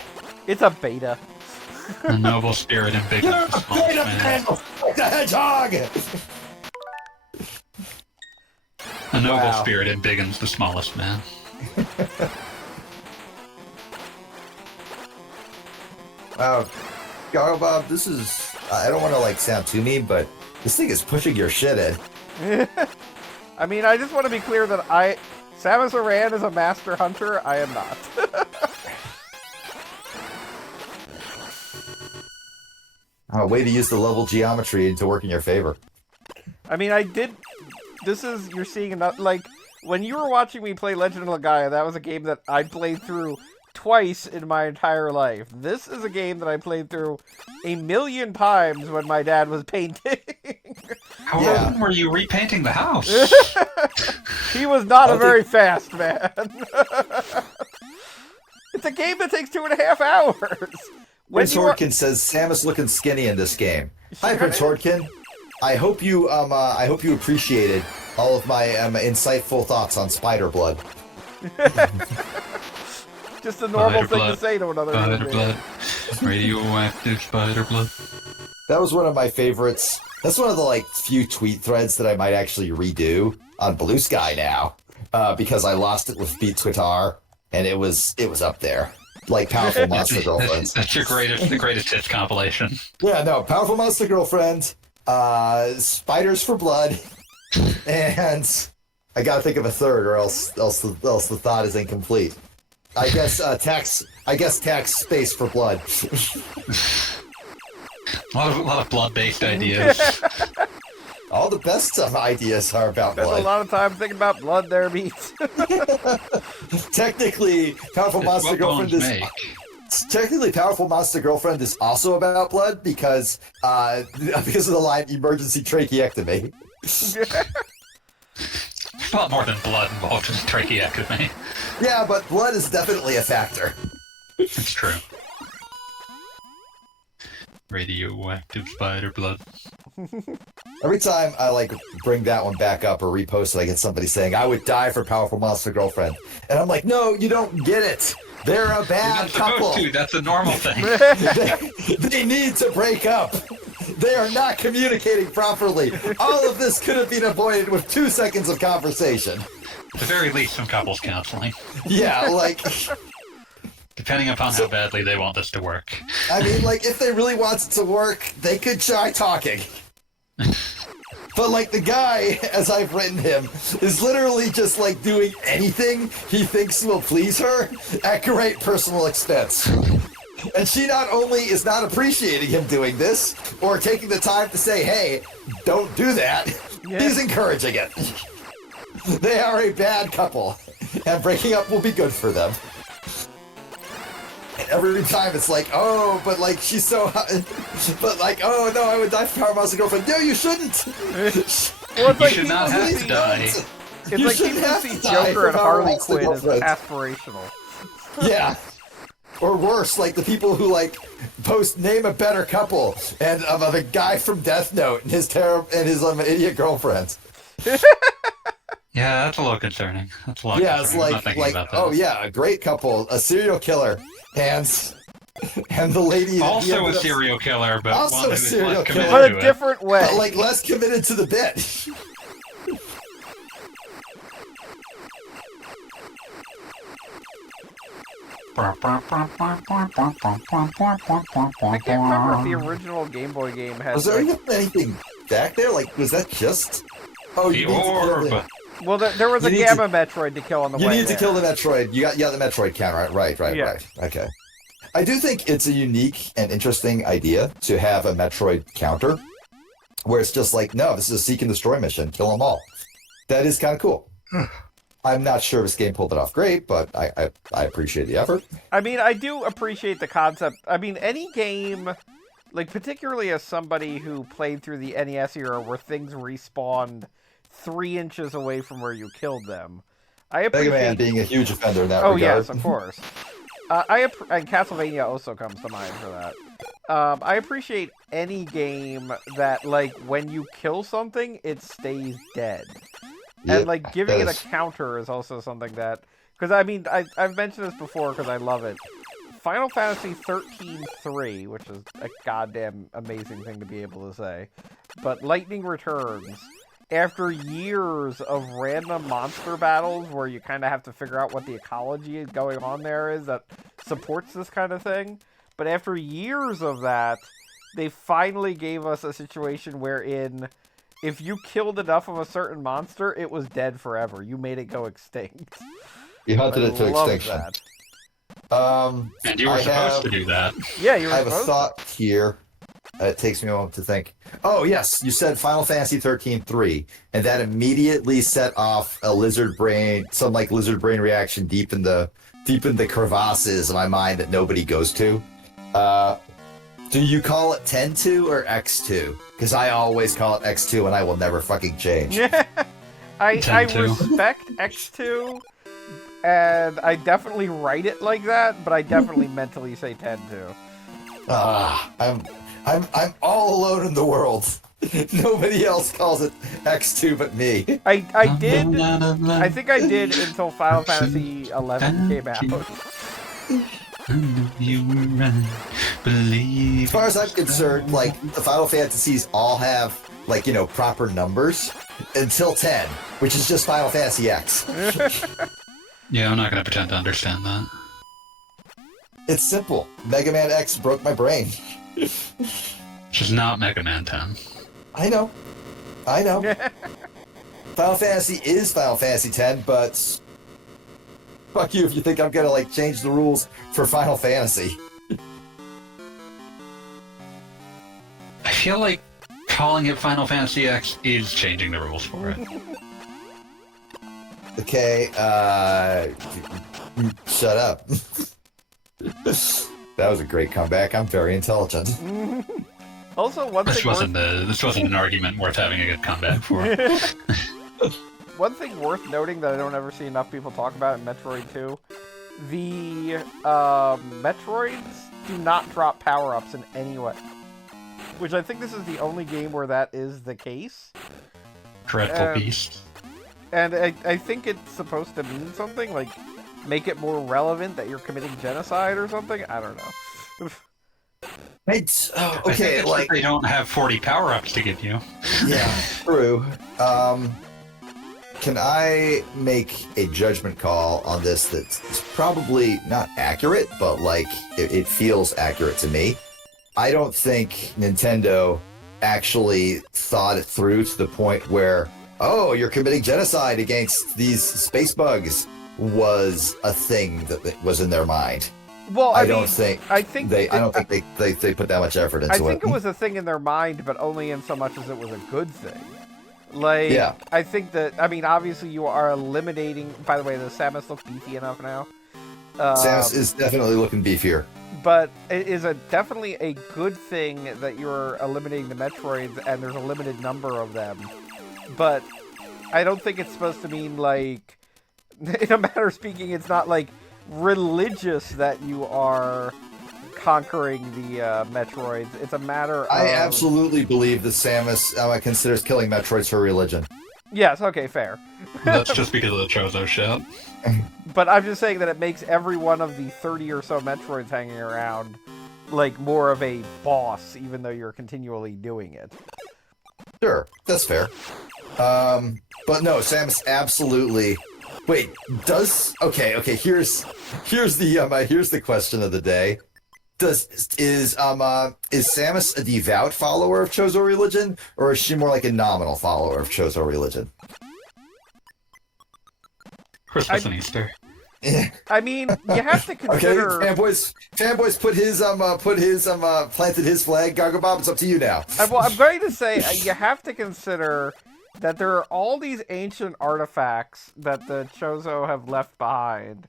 It's a beta. A noble spirit embiggens the smallest man. Like the hedgehog! A noble spirit embiggens the smallest man. Wow. Bob, this is... I don't want to, like, sound too mean, but this thing is pushing your shit in. I mean, I just want to be clear that Samus Aran is a master hunter. I am not. Way to use the level geometry to work in your favor. I mean, you're seeing enough, like, when you were watching me play Legend of Legaia, that was a game that I played through twice in my entire life. This is a game that I played through 1,000,000 times when my dad was painting. How long were you repainting the house? He was not a very fast man. It's a game that takes 2.5 hours. Prince Hordkin says Samus looking skinny in this game. Hi, Prince Hordkin. I hope you appreciated all of my insightful thoughts on spider blood. Just a normal thing to say to another spider blood. Radioactive spider blood. That was one of my favorites. That's one of the like few tweet threads that I might actually redo on Blue Sky now, because I lost it with Beat Twitter, and it was up there. Like Powerful Monster Girlfriend. That's the greatest hits compilation. Yeah, no, Powerful Monster Girlfriend, Spiders for Blood, and I gotta think of a third, or else the thought is incomplete. I guess tax space for blood. A lot of blood-based ideas. All the best ideas are about Spend blood. a lot of time thinking about blood there, Beats. Technically, Powerful Monster Girlfriend is... Technically, Powerful Monster Girlfriend is also about blood because of the line emergency tracheectomy. A lot more than blood involved in tracheectomy. Yeah, but blood is definitely a factor. It's true. Radioactive spider blood. Every time I bring that one back up or repost it, I get somebody saying, I would die for Powerful Monster Girlfriend. And I'm like, no, you don't get it. They're a bad couple. That's a normal thing. they need to break up. They are not communicating properly. All of this could have been avoided with 2 seconds of conversation. At the very least, some couples counseling. Yeah, depending upon how badly they want this to work. I mean, if they really want it to work, they could try talking. But, the guy, as I've written him, is literally just, doing anything he thinks will please her at great personal expense. And she not only is not appreciating him doing this, or taking the time to say, hey, don't do that, he's encouraging it. They are a bad couple, and breaking up will be good for them. Every time it's she's so hot. But oh no, I would die for Power Monster Girlfriend. No, you shouldn't! Well, you should not have to die. It's like people see Joker and Harley Quinn as aspirational. Yeah. Or worse, the people who post name a better couple and of a guy from Death Note and his idiot girlfriend. Yeah, that's a little concerning. That's a lot. Yeah, it's oh yeah, a great couple, a serial killer, and the lady also a serial killer, but also one a serial killer, but a different way. But less committed to the bit. I can't remember if the original Game Boy game had. Was there even anything back there? Was that just? Oh, the orb. Well, there was a Gamma Metroid to kill on the way. You need to kill the Metroid. You got the Metroid count, right. Okay. I do think it's a unique and interesting idea to have a Metroid counter, where it's just no, this is a seek and destroy mission, kill them all. That is kind of cool. I'm not sure if this game pulled it off great, but I appreciate the effort. I mean, I do appreciate the concept. I mean, any game, particularly as somebody who played through the NES era where things respawned 3 inches away from where you killed them. I appreciate... Mega Man being a huge offender in that regard. Oh, yes, of course. And Castlevania also comes to mind for that. I appreciate any game that, when you kill something, it stays dead. Yep, and, giving it a counter is also something that... Because, I mean, I've mentioned this before because I love it. Final Fantasy 13-3, which is a goddamn amazing thing to be able to say. But Lightning Returns, after years of random monster battles where you kind of have to figure out what the ecology going on there is that supports this kind of thing, but after years of that, they finally gave us a situation wherein if you killed enough of a certain monster, it was dead forever. You made it go extinct. You hunted it to extinction. That. And you were supposed to do that. Yeah, you were I have a thought here. It takes me a moment to think. Oh, yes, you said Final Fantasy 13-3, and that immediately set off a lizard brain reaction deep in the crevasses of my mind that nobody goes to. Do you call it 10-2 or X2? Because I always call it X2 and I will never fucking change. I respect X2, and I definitely write it like that, but I definitely mentally say 10-2. I'm all alone in the world. Nobody else calls it X2 but me. I think I did until Final Fantasy 11 came out. You were right. Believe. As far as I'm concerned, the Final Fantasies all have, proper numbers until 10, which is just Final Fantasy X. Yeah, I'm not going to pretend to understand that. It's simple. Mega Man X broke my brain. Which is not Mega Man 10. I know. Final Fantasy is Final Fantasy 10, but fuck you if you think I'm gonna change the rules for Final Fantasy. I feel like calling it Final Fantasy X is changing the rules for it. Okay, shut up. That was a great comeback. I'm very intelligent. Also, this wasn't an argument worth having a good comeback for. One thing worth noting that I don't ever see enough people talk about in Metroid 2, the Metroids do not drop power-ups in any way. Which I think this is the only game where that is the case. Dreadful beast. And I think it's supposed to mean something, like make it more relevant that you're committing genocide or something? I don't know. I think like they don't have 40 power-ups to give you. Yeah, true. Can I make a judgment call on this that's probably not accurate, but like it feels accurate to me? I don't think Nintendo actually thought it through to the point where, oh, you're committing genocide against these space bugs was a thing that was in their mind. Well, I don't think they put that much effort into it. I think it was a thing in their mind, but only in so much as it was a good thing. Like, yeah. I think that, I mean, obviously you are eliminating, by the way, does Samus look beefy enough now? Samus is definitely looking beefier. But it is definitely a good thing that you're eliminating the Metroids and there's a limited number of them. But I don't think it's supposed to mean, like, in a matter of speaking, it's not, like, religious that you are conquering the Metroids. It's a matter of... I absolutely believe that Samus considers killing Metroids her religion. Yes, okay, fair. That's just because of the Chozo shit. But I'm just saying that it makes every one of the 30 or so Metroids hanging around, like, more of a boss, even though you're continually doing it. Sure, that's fair. But no, Samus absolutely... Wait, does... Okay, here's the question of the day. Is Samus a devout follower of Chozo religion, or is she more like a nominal follower of Chozo religion? Christmas and Easter. I mean, you have to consider. Okay, fanboys planted his flag. Gargo Bob, it's up to you now. Well, I'm going to say you have to consider that there are all these ancient artifacts that the Chozo have left behind.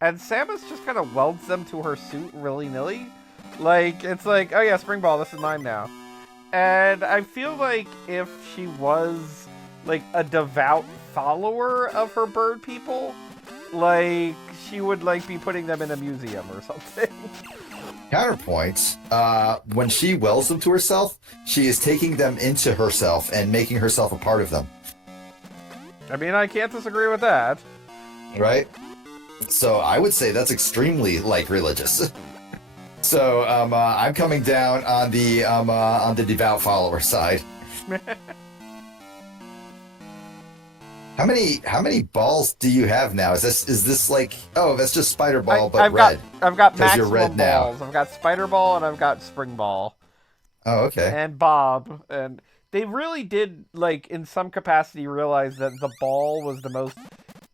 And Samus just kind of welds them to her suit willy-nilly. Like, it's like, oh yeah, Spring Ball, this is mine now. And I feel like if she was, like, a devout follower of her bird people, like, she would, like, be putting them in a museum or something. Counterpoint, when she welds them to herself, she is taking them into herself and making herself a part of them. I mean, I can't disagree with that. Right? So I would say that's extremely, like, religious. So I'm coming down on the devout follower side. How many balls do you have now? Is this like, oh, that's just Spider Ball but red? I've got maximum you're red balls. now. I've got Spider Ball and I've got Spring Ball. Oh, okay. And Bob, and they really did, like, in some capacity realize that the ball was the most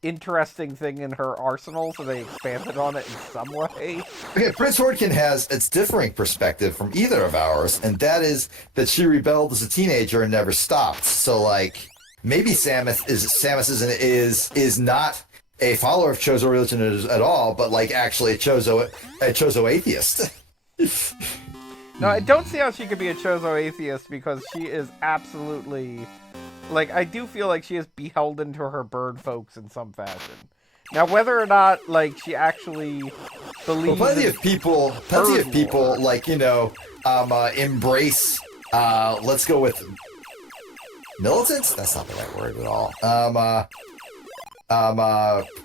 interesting thing in her arsenal, so they expanded on it in some way. Okay, Prince Hordkin has its differing perspective from either of ours, and that is that she rebelled as a teenager and never stopped. So, like, maybe Samus is not a follower of Chozo religion at all, but, like, actually a Chozo atheist. No, I don't see how she could be a Chozo atheist, because she is absolutely... Like, I do feel like she is beholden to her bird folks in some fashion. Now, whether or not, like, she actually believes... Well, plenty of people, like, you know, embrace, let's go with... Militants? That's not the right word at all.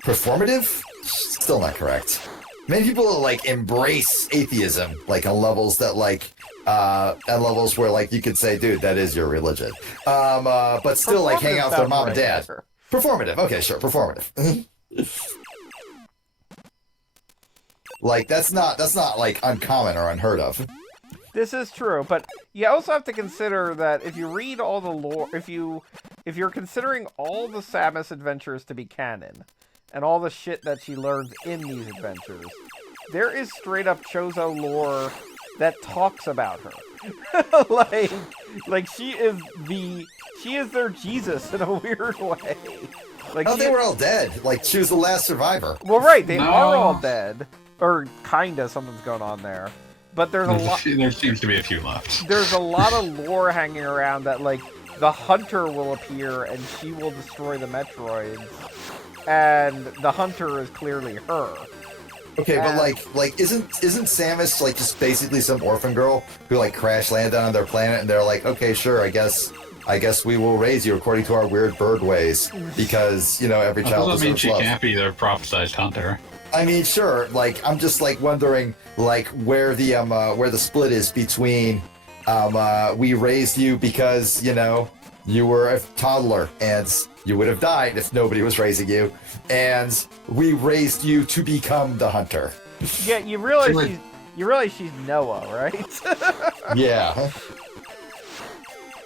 Performative? Still not correct. Many people, like, embrace atheism, like, on levels that, like... at levels where, like, you could say, dude, that is your religion. But still, like, hang out with their mom and dad. Sure. Performative. Okay, sure. Performative. Like, that's not, like, uncommon or unheard of. This is true, but you also have to consider that if you read all the lore, if you're considering all the Samus adventures to be canon, and all the shit that she learns in these adventures, there is straight up Chozo lore that talks about her. like she is their Jesus in a weird way. Like, they were all dead. Like, she was the last survivor. Well, right, they are all dead. Or kinda, something's going on there. But there's a lot... There seems to be a few left. There's a lot of lore hanging around that, like, the Hunter will appear and she will destroy the Metroids. And the Hunter is clearly her. Okay, but like, isn't Samus like just basically some orphan girl who like crash landed on their planet and they're like, okay, sure, I guess we will raise you according to our weird bird ways because every child deserves love. Doesn't mean she can't be their prophesized hunter. I mean, sure. Like, I'm just like wondering like where the split is between we raised you because you were a toddler and you would have died if nobody was raising you, and we raised you to become the hunter. Yeah, you realize she's Noah, right? Yeah.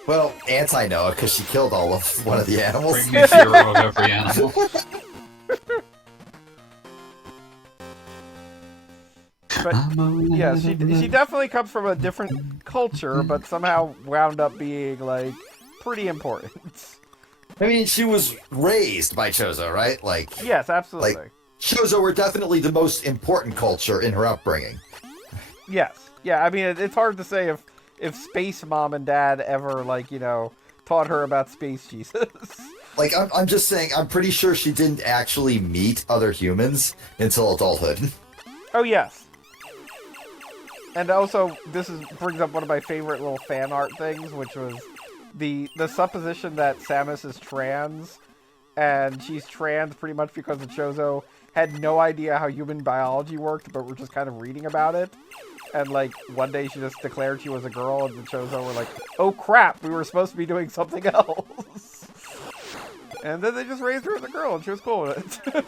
Well, anti-Noah, because she killed all of one of the animals. Bring me zero of every animal. But yeah, she definitely comes from a different culture, but somehow wound up being like pretty important. I mean, she was raised by Chozo, right? Like, yes, absolutely. Like, Chozo were definitely the most important culture in her upbringing. Yes, yeah. I mean, it's hard to say if Space Mom and Dad ever taught her about Space Jesus. Like, I'm just saying, I'm pretty sure she didn't actually meet other humans until adulthood. Oh yes. And also, brings up one of my favorite little fan art things, which was the supposition that Samus is trans, and she's trans pretty much because the Chozo had no idea how human biology worked, but were just kind of reading about it. And like one day she just declared she was a girl, and the Chozo were like, "Oh crap, we were supposed to be doing something else." And then they just raised her as a girl, and she was cool with it.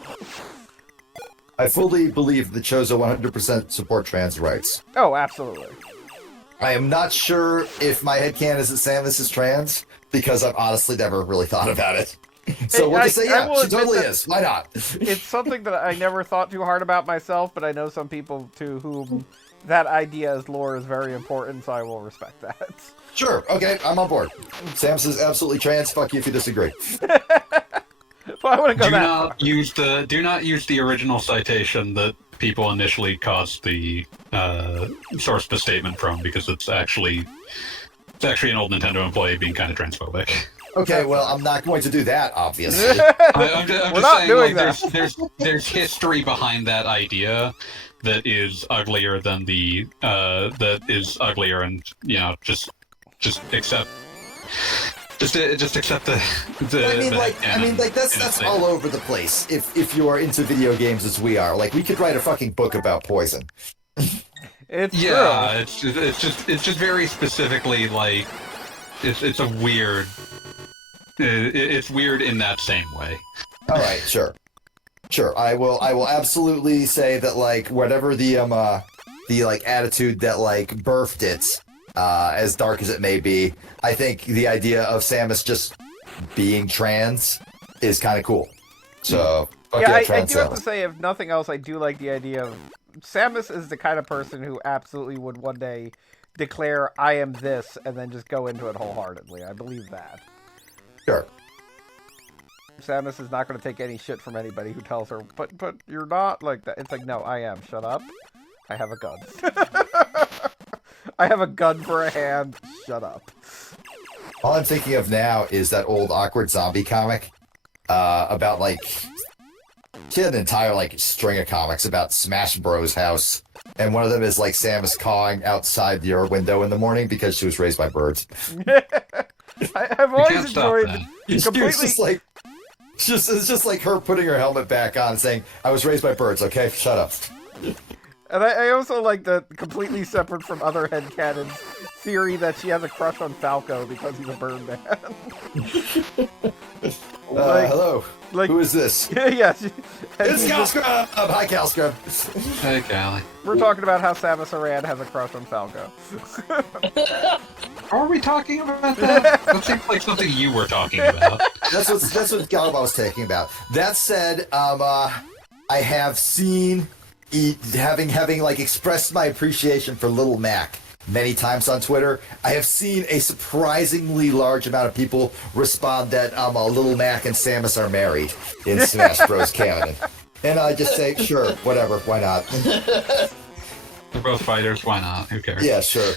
I fully believe the Chozo 100% support trans rights. Oh, absolutely. I am not sure if my headcanon is that Samus is trans, because I've honestly never really thought about it. So we'll just say, yeah, she totally is. Why not? It's something that I never thought too hard about myself, but I know some people to whom that idea as lore is very important, so I will respect that. Sure, okay, I'm on board. Samus is absolutely trans, fuck you if you disagree. Well, I wouldn't go that Do not use the original citation that people initially caused the source the statement from, because it's actually an old Nintendo employee being kind of transphobic. Okay, well, I'm not going to do that, obviously. I'm just saying, there's history behind that idea that is uglier than and just accept. Just accept the I mean, that's all over the place. If you are into video games as we are, like, we could write a fucking book about poison. It's true. It's just very specifically like it's a weird. It's weird in that same way. All right, sure. I will absolutely say that, like, whatever the like attitude that like birthed it. As dark as it may be, I think the idea of Samus just being trans is kind of cool. So, yeah, I do have to say, if nothing else, I do like the idea of Samus is the kind of person who absolutely would one day declare, "I am this," and then just go into it wholeheartedly. I believe that. Sure. Samus is not going to take any shit from anybody who tells her, but you're not like that. It's like, no, I am. Shut up. I have a gun. I have a gun for a hand. Shut up. All I'm thinking of now is that old awkward zombie comic about, like, she had an entire, like, string of comics about Smash Bros. House, and one of them is, like, Samus cawing outside your window in the morning because she was raised by birds. I've always enjoyed completely... It's just like her putting her helmet back on and saying, "I was raised by birds, okay? Shut up." And I also like the completely separate from other headcanons theory that she has a crush on Falco because he's a bird man. Hello. Like, who is this? Yes. It's Calscrub! Hi, Calscrub. Hey, Callie. We're talking about how Samus Aran has a crush on Falco. Are we talking about that? That seems like something you were talking about. That's what Galba was talking about. That said, I have seen having like expressed my appreciation for Little Mac many times on Twitter, I have seen a surprisingly large amount of people respond that Little Mac and Samus are married in Smash Bros. Canon. And I just say, sure, whatever, why not? They're both fighters, why not? Who cares? Yeah, sure.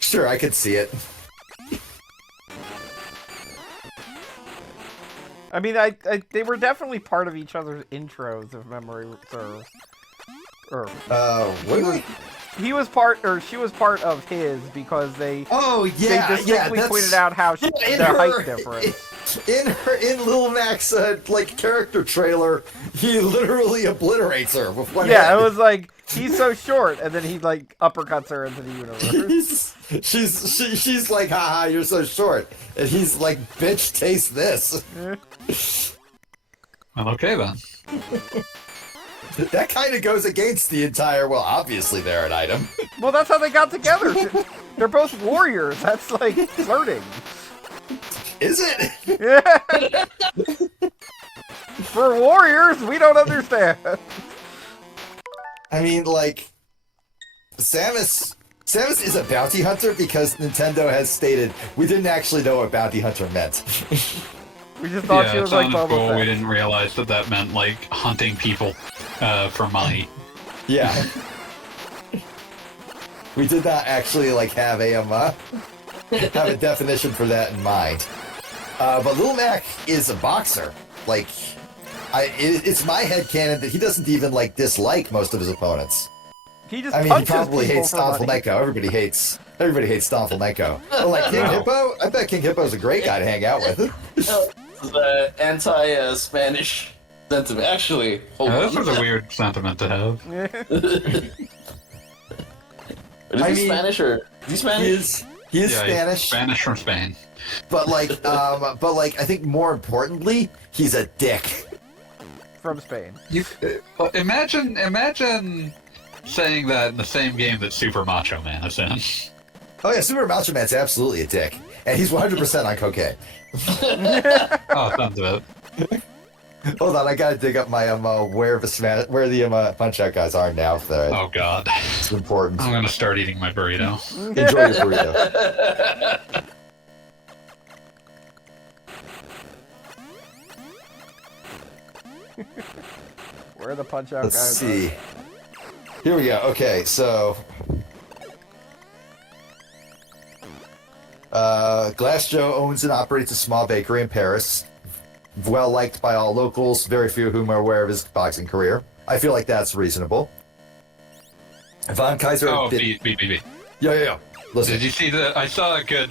Sure, I could see it. I mean, they were definitely part of each other's intros, if memory serves. He was part, or she was part of his because they. Oh yeah, they distinctly pointed out how their height difference. In Little Mac's like character trailer, he literally obliterates her with one Yeah, hand. it was like he's so short, and then he like uppercuts her into the universe. She's like, haha, you're so short, and he's like, bitch, taste this. Well, okay then. That kind of goes against the entire. Well, obviously they're an item. Well, that's how they got together. They're both warriors. That's like flirting. Is it? Yeah. For warriors, we don't understand. I mean, like, Samus is a bounty hunter because Nintendo has stated we didn't actually know what bounty hunter meant. We just thought she was like Boba cool. Fett. We didn't realize that meant like hunting people for money. Yeah. We did not actually like have a definition for that in mind. But Little Mac is a boxer. Like, it's my headcanon that he doesn't even like dislike most of his opponents. He just He probably hates Don Flamenco. Everybody hates Don Flamenco. But like King Hippo, I bet King Hippo's a great guy to hang out with. The anti-Spanish sentiment. Actually, This was a weird sentiment to have. Is he Spanish or is he Spanish? He is Spanish. Spanish from Spain. But I think more importantly, he's a dick. From Spain. Imagine saying that in the same game that Super Macho Man is in. Oh yeah, Super Macho Man's absolutely a dick, and he's 100% on cocaine. Oh, sounds of it. Hold on, I gotta dig up my where the Punch Out guys are now. Oh God, it's important. I'm gonna start eating my burrito. Enjoy your burrito. Where are the Punch Out Let's guys? see. Here we go. Okay, so Glass Joe owns and operates a small bakery in Paris. Well liked by all locals, very few of whom are aware of his boxing career. I feel like that's reasonable. Von Kaiser. Oh, beat. Yeah. Listen. Did you see I saw a good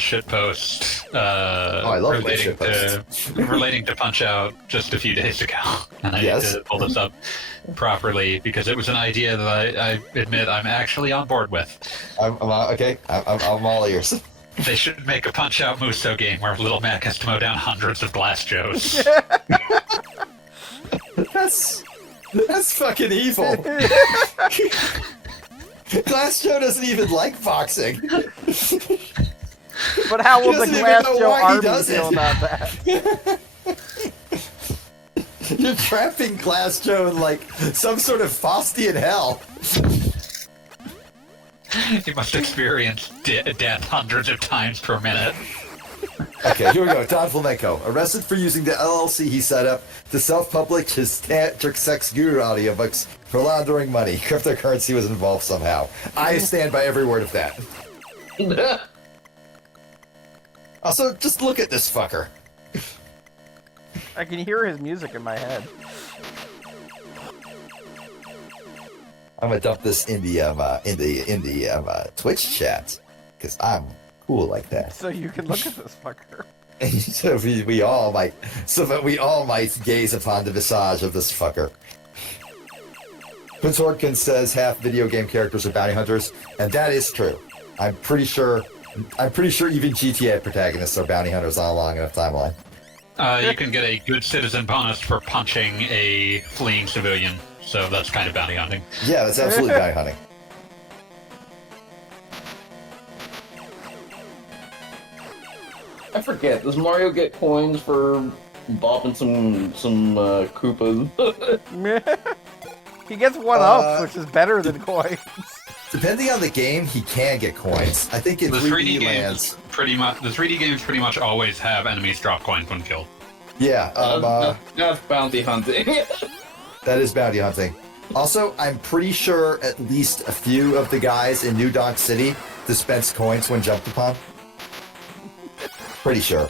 shit post I love relating to Punch Out just a few days ago. And I need to pull this up properly because it was an idea that I admit I'm actually on board with. I'm all ears. They should make a Punch Out Muso game where Little Mac has to mow down hundreds of Glass Joes. That's fucking evil. Glass Joe doesn't even like boxing. But how will the Glass Joe army feel about that? You're trapping Glass Joe in like some sort of Faustian hell. He must experience death hundreds of times per minute. Okay, here we go. Don Flamenco, arrested for using the LLC he set up to self-publish his tantric sex guru audiobooks for laundering money. Cryptocurrency was involved somehow. I stand by every word of that. Also, just look at this fucker. I can hear his music in my head. I'm gonna dump this in the Twitch chat because I'm cool like that. So you can look at this fucker. So we all might gaze upon the visage of this fucker. Prince Orkin says half video game characters are bounty hunters, and that is true. I'm pretty sure even GTA protagonists are bounty hunters on a long enough timeline. You can get a good citizen bonus for punching a fleeing civilian, so that's kind of bounty hunting. Yeah, that's absolutely bounty hunting. I forget. Does Mario get coins for bopping some Koopas? He gets 1-ups, which is better than coins. Depending on the game, he can get coins. I think in The 3D games lands... the 3D games pretty much always have enemies drop coins when killed. Yeah, that's bounty hunting. that is bounty hunting. Also, I'm pretty sure at least a few of the guys in New Donk City dispense coins when jumped upon. Pretty sure.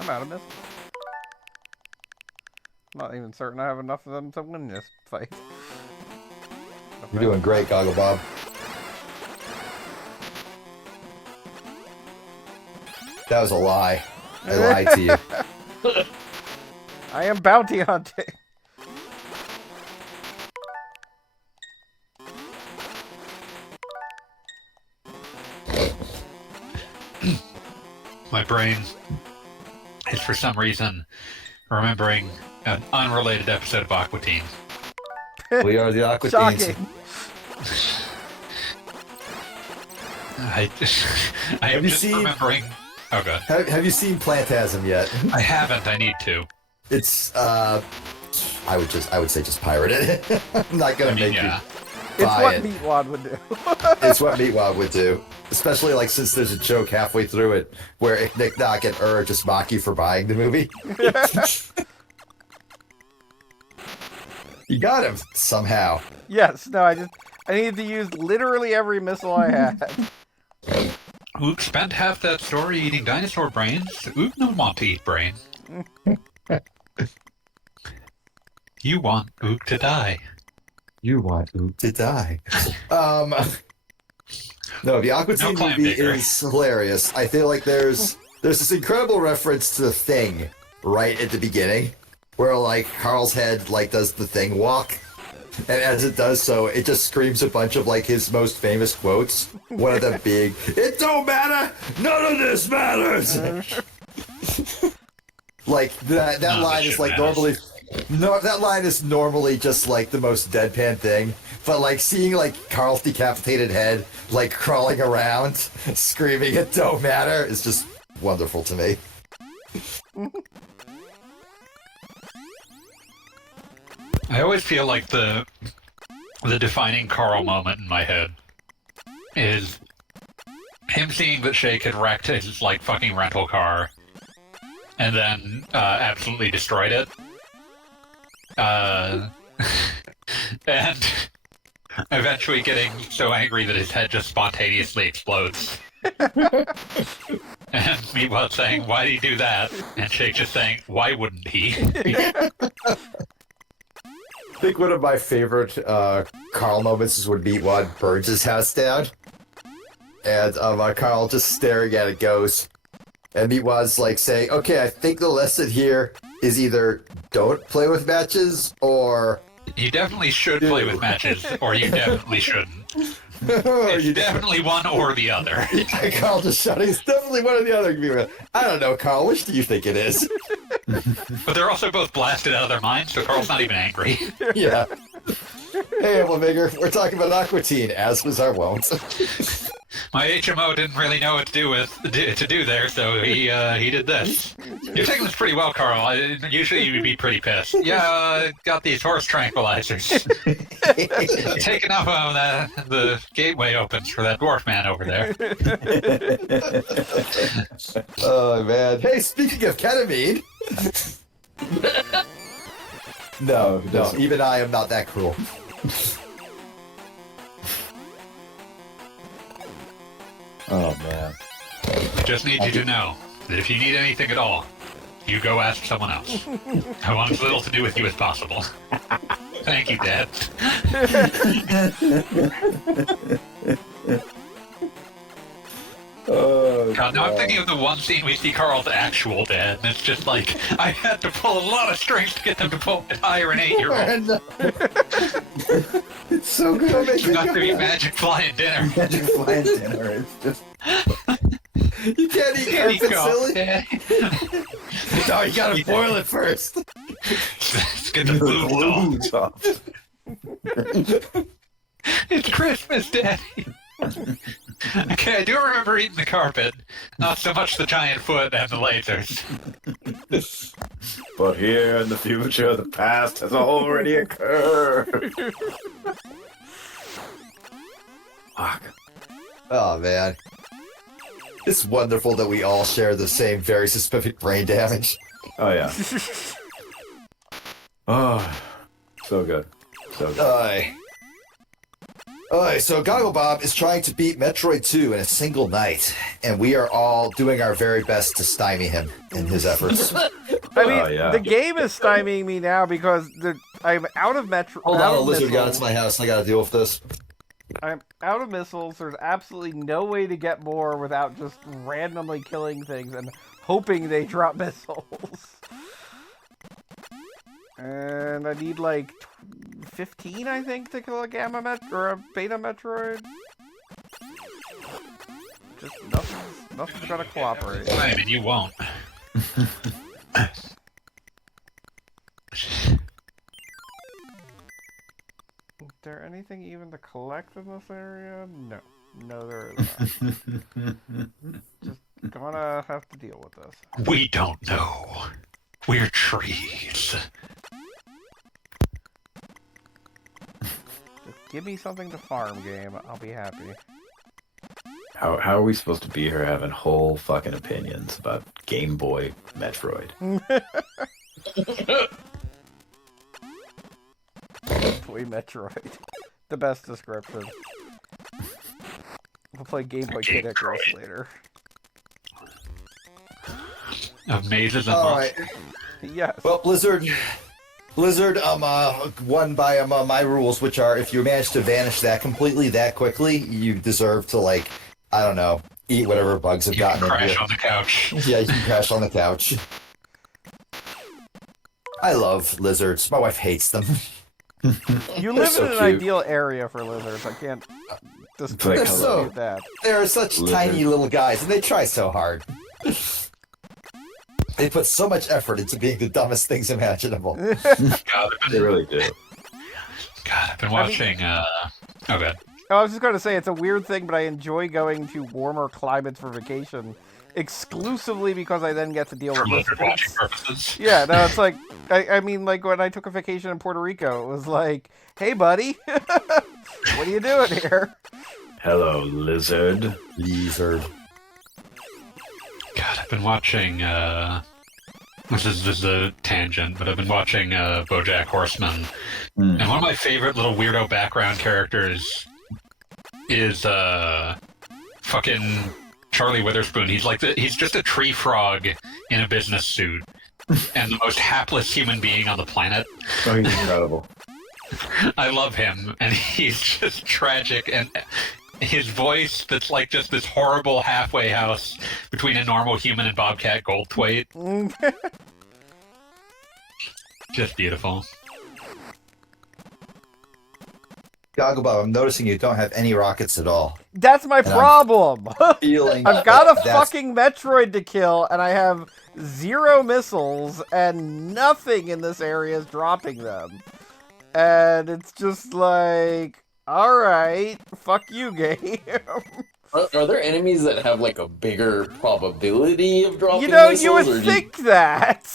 I'm out of this. I'm not even certain I have enough of them to win this fight. You're doing great, Goggle Bob. That was a lie. I lied to you. I am bounty hunting. My brain is for some reason remembering an unrelated episode of Aqua Teen. We are the Aqua Shocking. Teens. I am just remembering. Oh god. Have you seen Plantasm yet? I haven't. I need to. It's I would say just pirate it. I'm not gonna make you It's buy what it. Meatwad would do. It's what Meatwad would do. Especially like since there's a joke halfway through it where Nick Knock and just mock you for buying the movie. You got him somehow. Yes, no, I needed to use literally every missile I had. Ook spent half that story eating dinosaur brains. Ook no want to eat brain. You want Ook to die. You want Ook to die. No, the Aqua Teen movie is hilarious. I feel like there's this incredible reference to The Thing right at the beginning, where like Carl's head like does the Thing walk, and as it does so, it just screams a bunch of like his most famous quotes. One of them being, "It don't matter, none of this matters." Like that line is like normally. No, that line is normally just like the most deadpan thing, but like seeing like Carl's decapitated head like crawling around, screaming "It don't matter" is just wonderful to me. I always feel like the defining Carl moment in my head is him seeing that Shake had wrecked his like fucking rental car, and then absolutely destroyed it. And eventually getting so angry that his head just spontaneously explodes. And Meatwad saying, "Why did he do that?" And Shake just saying, "Why wouldn't he?" I think one of my favorite Carl moments is when Meatwad burns his house down. And Carl just staring at it goes. And Meatwad's like saying, "Okay, I think the lesson here is either don't play with matches or..." You definitely should play with matches, or you definitely shouldn't. It's definitely one or the other. Yeah, Carl just shouting, "It's definitely one or the other." I don't know, Carl, which do you think it is? But they're also both blasted out of their minds, so Carl's not even angry. Yeah. Hey, Emblemaker, we're talking about Aqua Teen, as was our wont. My HMO didn't really know what to do there, so he did this. You're taking this pretty well, Carl. Usually you'd be pretty pissed. Yeah, got these horse tranquilizers. Taking up on the gateway opens for that dwarf man over there. Oh, man. Hey, speaking of ketamine... No, even I am not that cruel. Oh, man. I just need you to know that if you need anything at all, you go ask someone else. I want as little to do with you as possible. Thank you, Dad. Oh, God, now I'm thinking of the one scene we see Carl's actual dad, and it's just like, I had to pull a lot of strings to get them to hire an 8-year-old. It's so good. It's got to be magic flying dinner. Magic flying dinner. It's just... You can't eat carpet, silly. No, you gotta boil it first. Let's get the balloons off. It's Christmas, Daddy. Okay, I do remember eating the carpet, not so much the giant foot and the lasers. But here in the future, the past has already occurred. Fuck. Oh, man. It's wonderful that we all share the same very specific brain damage. Oh, yeah. Oh, so good. So good. So Goggle Bob is trying to beat Metroid 2 in a single night, and we are all doing our very best to stymie him in his efforts. I mean, the game is stymieing me now because I'm out of Metroid. Hold on, a lizard got into my house and I gotta deal with this. I'm out of missiles. There's absolutely no way to get more without just randomly killing things and hoping they drop missiles. And I need like 15, I think, to kill a or a Beta Metroid. Just nothing's gonna cooperate. I mean, you won't. Is there anything even to collect in this area? No, there is not. Just gonna have to deal with this. We don't know. We're trees. Just give me something to farm, game. I'll be happy. How are we supposed to be here having whole fucking opinions about Game Boy Metroid? Boy Metroid. The best description. We'll play Game Boy Kid Icarus later. Mazes and Alright. Yes. Well, Blizzard, won by my rules, which are if you manage to vanish that completely, that quickly, you deserve to, like, I don't know, eat whatever bugs have gotten into you. Crash on the couch. Yeah, you can crash on the couch. I love lizards. My wife hates them. You live so in an cute. ideal area for lizards. I can't Like, dispute that. They're such tiny little guys, and they try so hard. They put so much effort into being the dumbest things imaginable. God, They really do. I've been watching, God. Oh, I was just going to say, it's a weird thing, but I enjoy going to warmer climates for vacation exclusively because I then get to deal with For watching lizards. purposes. Yeah, no, it's like, I mean, like when I took a vacation in Puerto Rico, it was like, hey, buddy, what are you doing here? Hello, lizard. Lizard. God, I've been watching, this is a tangent, but I've been watching BoJack Horseman, and one of my favorite little weirdo background characters is fucking Charlie Witherspoon. He's just a tree frog in a business suit, and the most hapless human being on the planet. Oh, he's incredible. I love him, and he's just tragic, and his voice that's like just this horrible halfway house between a normal human and Bobcat Goldthwait. Just beautiful. Gogglebob, I'm noticing you don't have any rockets at all. That's my problem. I've got a fucking Metroid to kill, and I have 0 missiles, and nothing in this area is dropping them. And it's just like, alright, fuck you, game. Are there enemies that have like a bigger probability of dropping You know, missiles, you would or think that.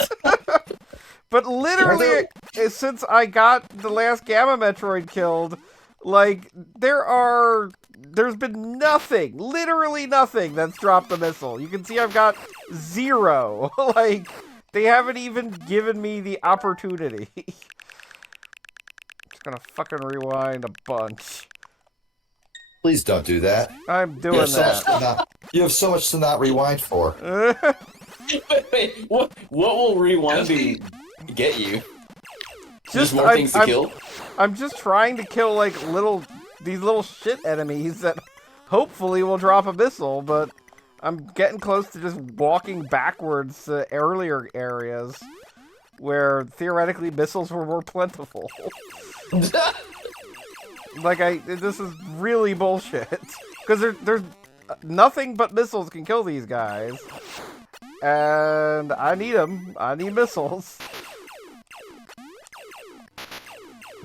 But literally, since I got the last Gamma Metroid killed, like, there's been nothing, literally nothing that's dropped a missile. You can see I've got 0. Like, they haven't even given me the opportunity. Just gonna fucking rewind a bunch. Please don't do that. I'm doing that. You have so much to not rewind for. Wait, what will rewinding get you? Just more I'm- things to I'm- kill? I'm just trying to kill, like, these little shit enemies that hopefully will drop a missile, but I'm getting close to just walking backwards to earlier areas where theoretically missiles were more plentiful. Like, this is really bullshit. Because there's nothing but missiles can kill these guys. And I need them. I need missiles.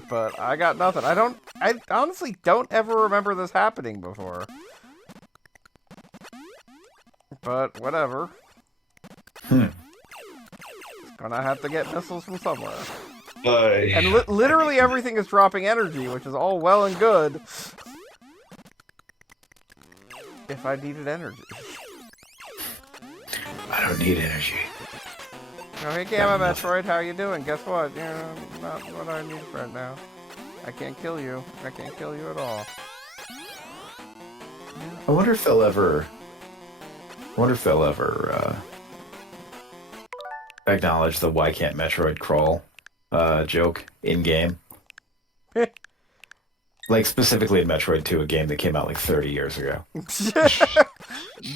But I got nothing. I honestly don't ever remember this happening before. But whatever. Just Gonna have to get missiles from somewhere. Yeah. And literally everything is dropping energy, which is all well and good. If I needed energy. I don't need energy. Oh, hey, Gamma Metroid, how you doing? Guess what? You're not what I need right now. I can't kill you. I can't kill you at all. I wonder if they'll ever acknowledge the "Why can't Metroid crawl" joke in game. Like specifically in Metroid 2, a game that came out like 30 years ago.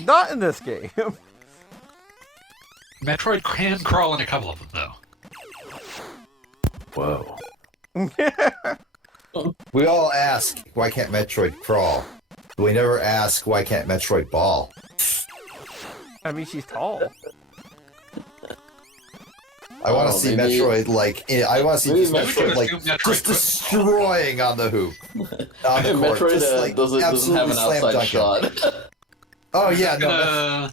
Not in this game. Metroid can crawl in a couple of them, though. Whoa. We all ask, why can't Metroid crawl? But we never ask, why can't Metroid ball? I mean, she's tall. I want to see Metroid I want to see Metroid Metroid just destroying on the hoop. On the court. Metroid Just, doesn't have an outside shot. Oh yeah, no.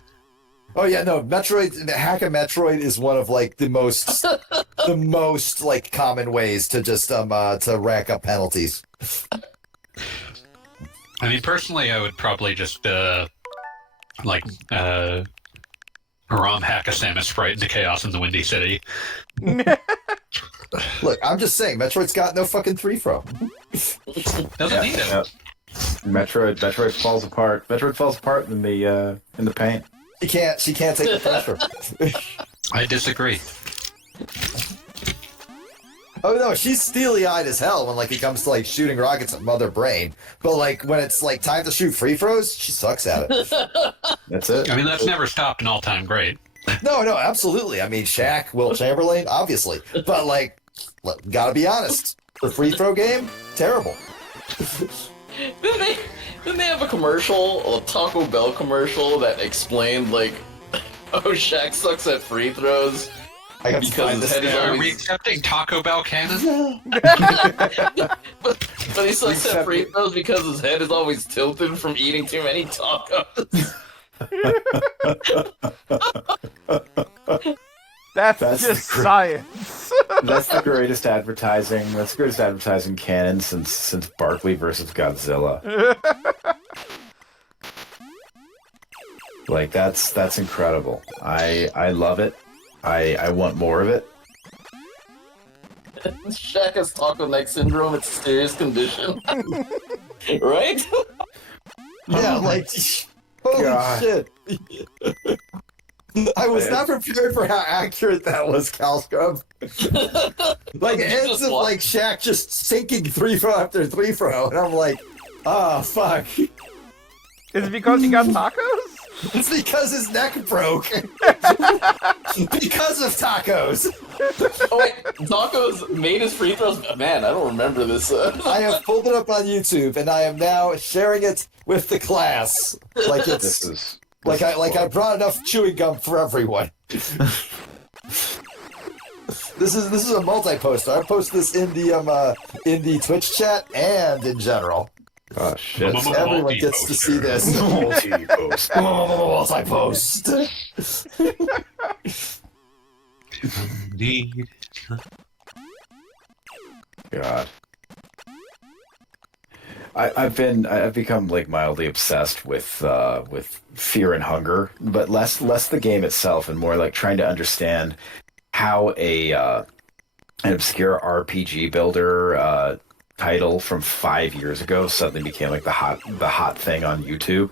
Oh yeah, no. Metroid, hack a Metroid is one of like the most like common ways to just to rack up penalties. I mean, personally, I would probably just ROM hack a Samus sprite into Chaos in the Windy City. Look, I'm just saying, Metroid's got no fucking 3-throw. Doesn't need it. Yeah. Metroid falls apart. Metroid falls apart in the paint. She can't take the pressure. I disagree. Oh no, she's steely-eyed as hell when like it comes to like shooting rockets at Mother Brain. But like when it's like time to shoot free throws, she sucks at it. That's it. I mean, that's never stopped an all-time great. No, absolutely. I mean, Shaq, Will Chamberlain, obviously. But like, gotta be honest, the free throw game, terrible. Didn't they have a commercial, a Taco Bell commercial that explained like, oh, Shaq sucks at free throws? I have to find this now. Are we accepting Taco Bell canon? But he sucks at free throws because his head is always tilted from eating too many tacos. That's just science. That's the greatest advertising. That's the greatest advertising canon since Barkley versus Godzilla. Like that's incredible. I love it. I want more of it. Shaq has taco neck syndrome. It's a serious condition, right? Yeah, like holy God. shit. I was not prepared for how accurate that was, Calscrub. Like it ends of like Shaq just sinking 3-throw after 3-throw, and I'm like, oh fuck. Is it because he got tacos? It's because his neck broke. Because of tacos. Oh wait, tacos made his free throws. Man, I don't remember this. I have pulled it up on YouTube, and I am now sharing it with the class. Like it's I brought enough chewing gum for everyone. This is a multi-poster. I post this in the Twitch chat and in general. Oh shit! Everyone gets to see this. Multi-post. Multi-post. Indeed. God. I've become like mildly obsessed with Fear and Hunger, but less the game itself and more like trying to understand how an obscure RPG builder title from 5 years ago suddenly became like the hot thing on YouTube.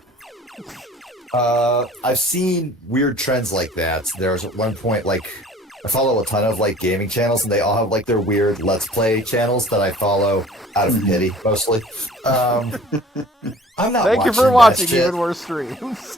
I've seen weird trends like that. There was at one point like I follow a ton of like gaming channels, and they all have like their weird Let's Play channels that I follow out of pity, mostly. I'm not. Thank you for watching even worse streams.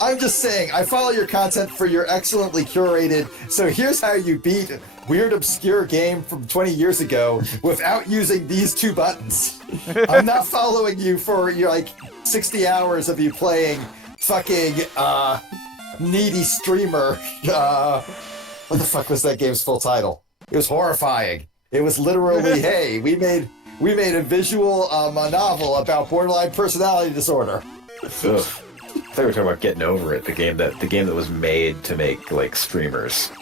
I'm just saying, I follow your content for your excellently curated. So here's how you beat weird obscure game from 20 years ago without using these two buttons. I'm not following you for your like 60 hours of you playing fucking needy streamer. What the fuck was that game's full title? It was horrifying. It was literally, hey, we made a visual novel about borderline personality disorder. thought we were talking about Getting Over It, the game that was made to make like streamers,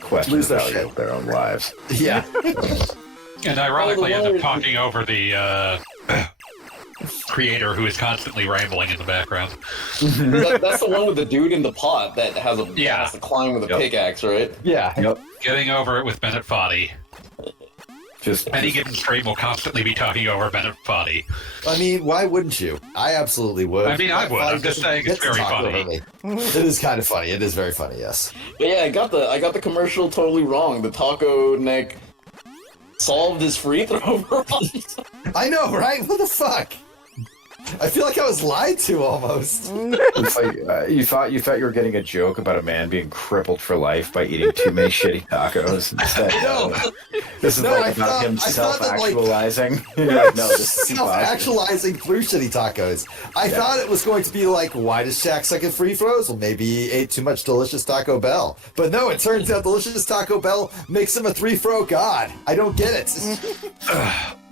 question the value of their own lives. Yeah. And ironically end up talking over the creator who is constantly rambling in the background. That's the one with the dude in the pot that has to climb with a pickaxe, right? Yeah. Yep. Getting Over It with Bennett Foddy. Any given stream will constantly be talking over Bennett Foddy. I mean, why wouldn't you? I absolutely would. I mean, I would. I'm just saying it's very funny. It is kind of funny. It is very funny, yes. But yeah, I got the commercial totally wrong. The taco neck solved his free throw wrong. I know, right? What the fuck? I feel like I was lied to almost. It's like, you thought you were getting a joke about a man being crippled for life by eating too many shitty tacos. Instead, this is about him self-actualizing. No, this is self-actualizing through shitty tacos. I thought it was going to be like, why does Shaq suck at free throws? Well, maybe he ate too much delicious Taco Bell. But no, it turns out delicious Taco Bell makes him a three-throw god. I don't get it.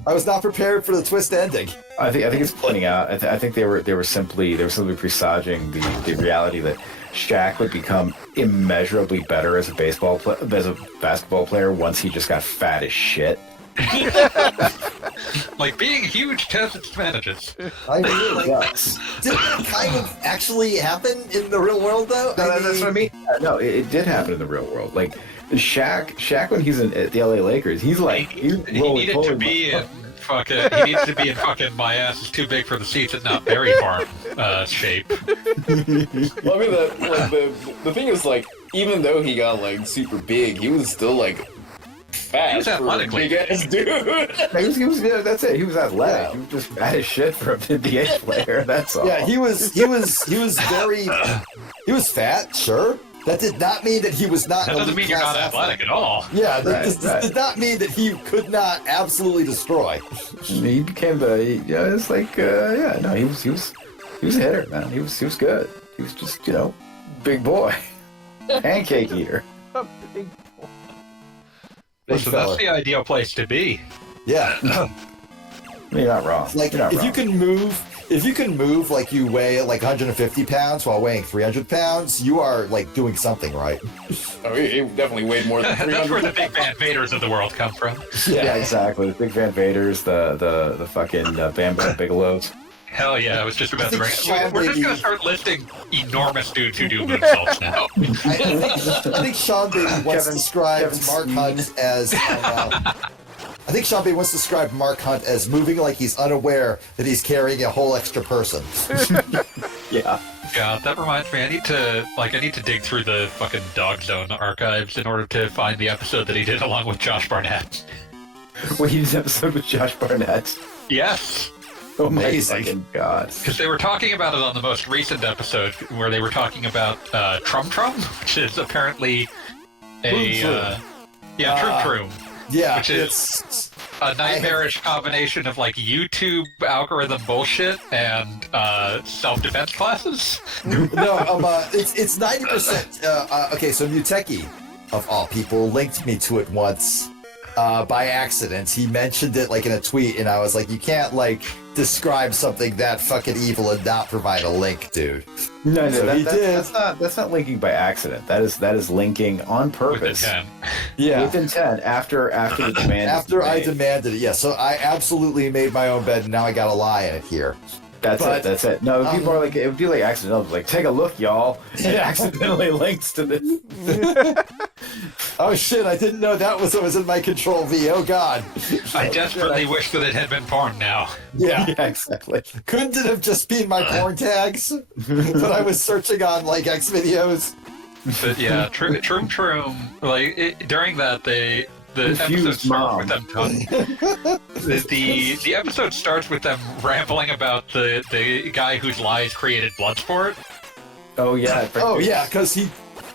I was not prepared for the twist ending. I think it's pointing out. I think they were simply presaging the reality that Shaq would become immeasurably better as a basketball player once he just got fat as shit. Like being huge has its advantages. I mean, yes. Did it kind of actually happen in the real world, though? That's what I mean. No, it did happen in the real world. Like Shaq when he's at the LA Lakers, he needed to be in fucking my ass is too big for the seats at not Berry Farm shape. Well, I mean, the thing is, like, even though he got like super big, he was still like fat. He was athletically big ass dude. He was that's it. He was athletic. Yeah. He was just fat as shit for an NBA player. That's all. Yeah, he was fat, sure. That did not mean that he was not. That doesn't mean you're not athletic at all. Yeah, that did not mean that he could not absolutely destroy. He became he was a hitter, man. He was good. He was just big boy, pancake eater. A big boy. Listen, that's the ideal place to be. Yeah. You're not wrong. Like if you can move like you weigh like 150 pounds while weighing 300 pounds, you are like doing something right. Oh, he definitely weighed more than 300. That's where the big Van Vaders of the world come from. Yeah, exactly. The big Van Vaders, the fucking Bam Bam Bigelows. Hell yeah, I was just about to bring it. We're just going to start listing enormous dudes who do moonsaults now. I think Sean Baby once described Mark Hunt as... I think Sean Baby once described Mark Hunt as moving like he's unaware that he's carrying a whole extra person. Yeah. God, that reminds me. I need to dig through the fucking Dog Zone archives in order to find the episode that he did along with Josh Barnett. Wait, he did an episode with Josh Barnett? Yes. Oh my fucking god. Because they were talking about it on the most recent episode where they were talking about Trum Trum, which is apparently a... Trum Trum. Yeah, which is a nightmarish combination of like YouTube algorithm bullshit and self-defense classes. No, it's 90%. Okay, so Muteki, of all people, linked me to it once by accident. He mentioned it like in a tweet, and I was like, you can't like describe something that fucking evil and not provide a link, dude. No, that's not linking by accident. That is linking on purpose. With intent. Yeah, with intent. After the demand. After I demanded it, yeah. So I absolutely made my own bed, and now I got a lie in it here. That's it. No, it would be like accidental. Like, take a look, y'all. It accidentally links to this. Oh shit! I didn't know that was in my control V. Oh god. I desperately wish that it had been porn now. Yeah, exactly. Couldn't it have just been my porn tags? But I was searching on like X videos. But yeah, Troom. Like during that, the episode starts with them the episode starts with them rambling about the guy whose lies created Bloodsport. Oh yeah.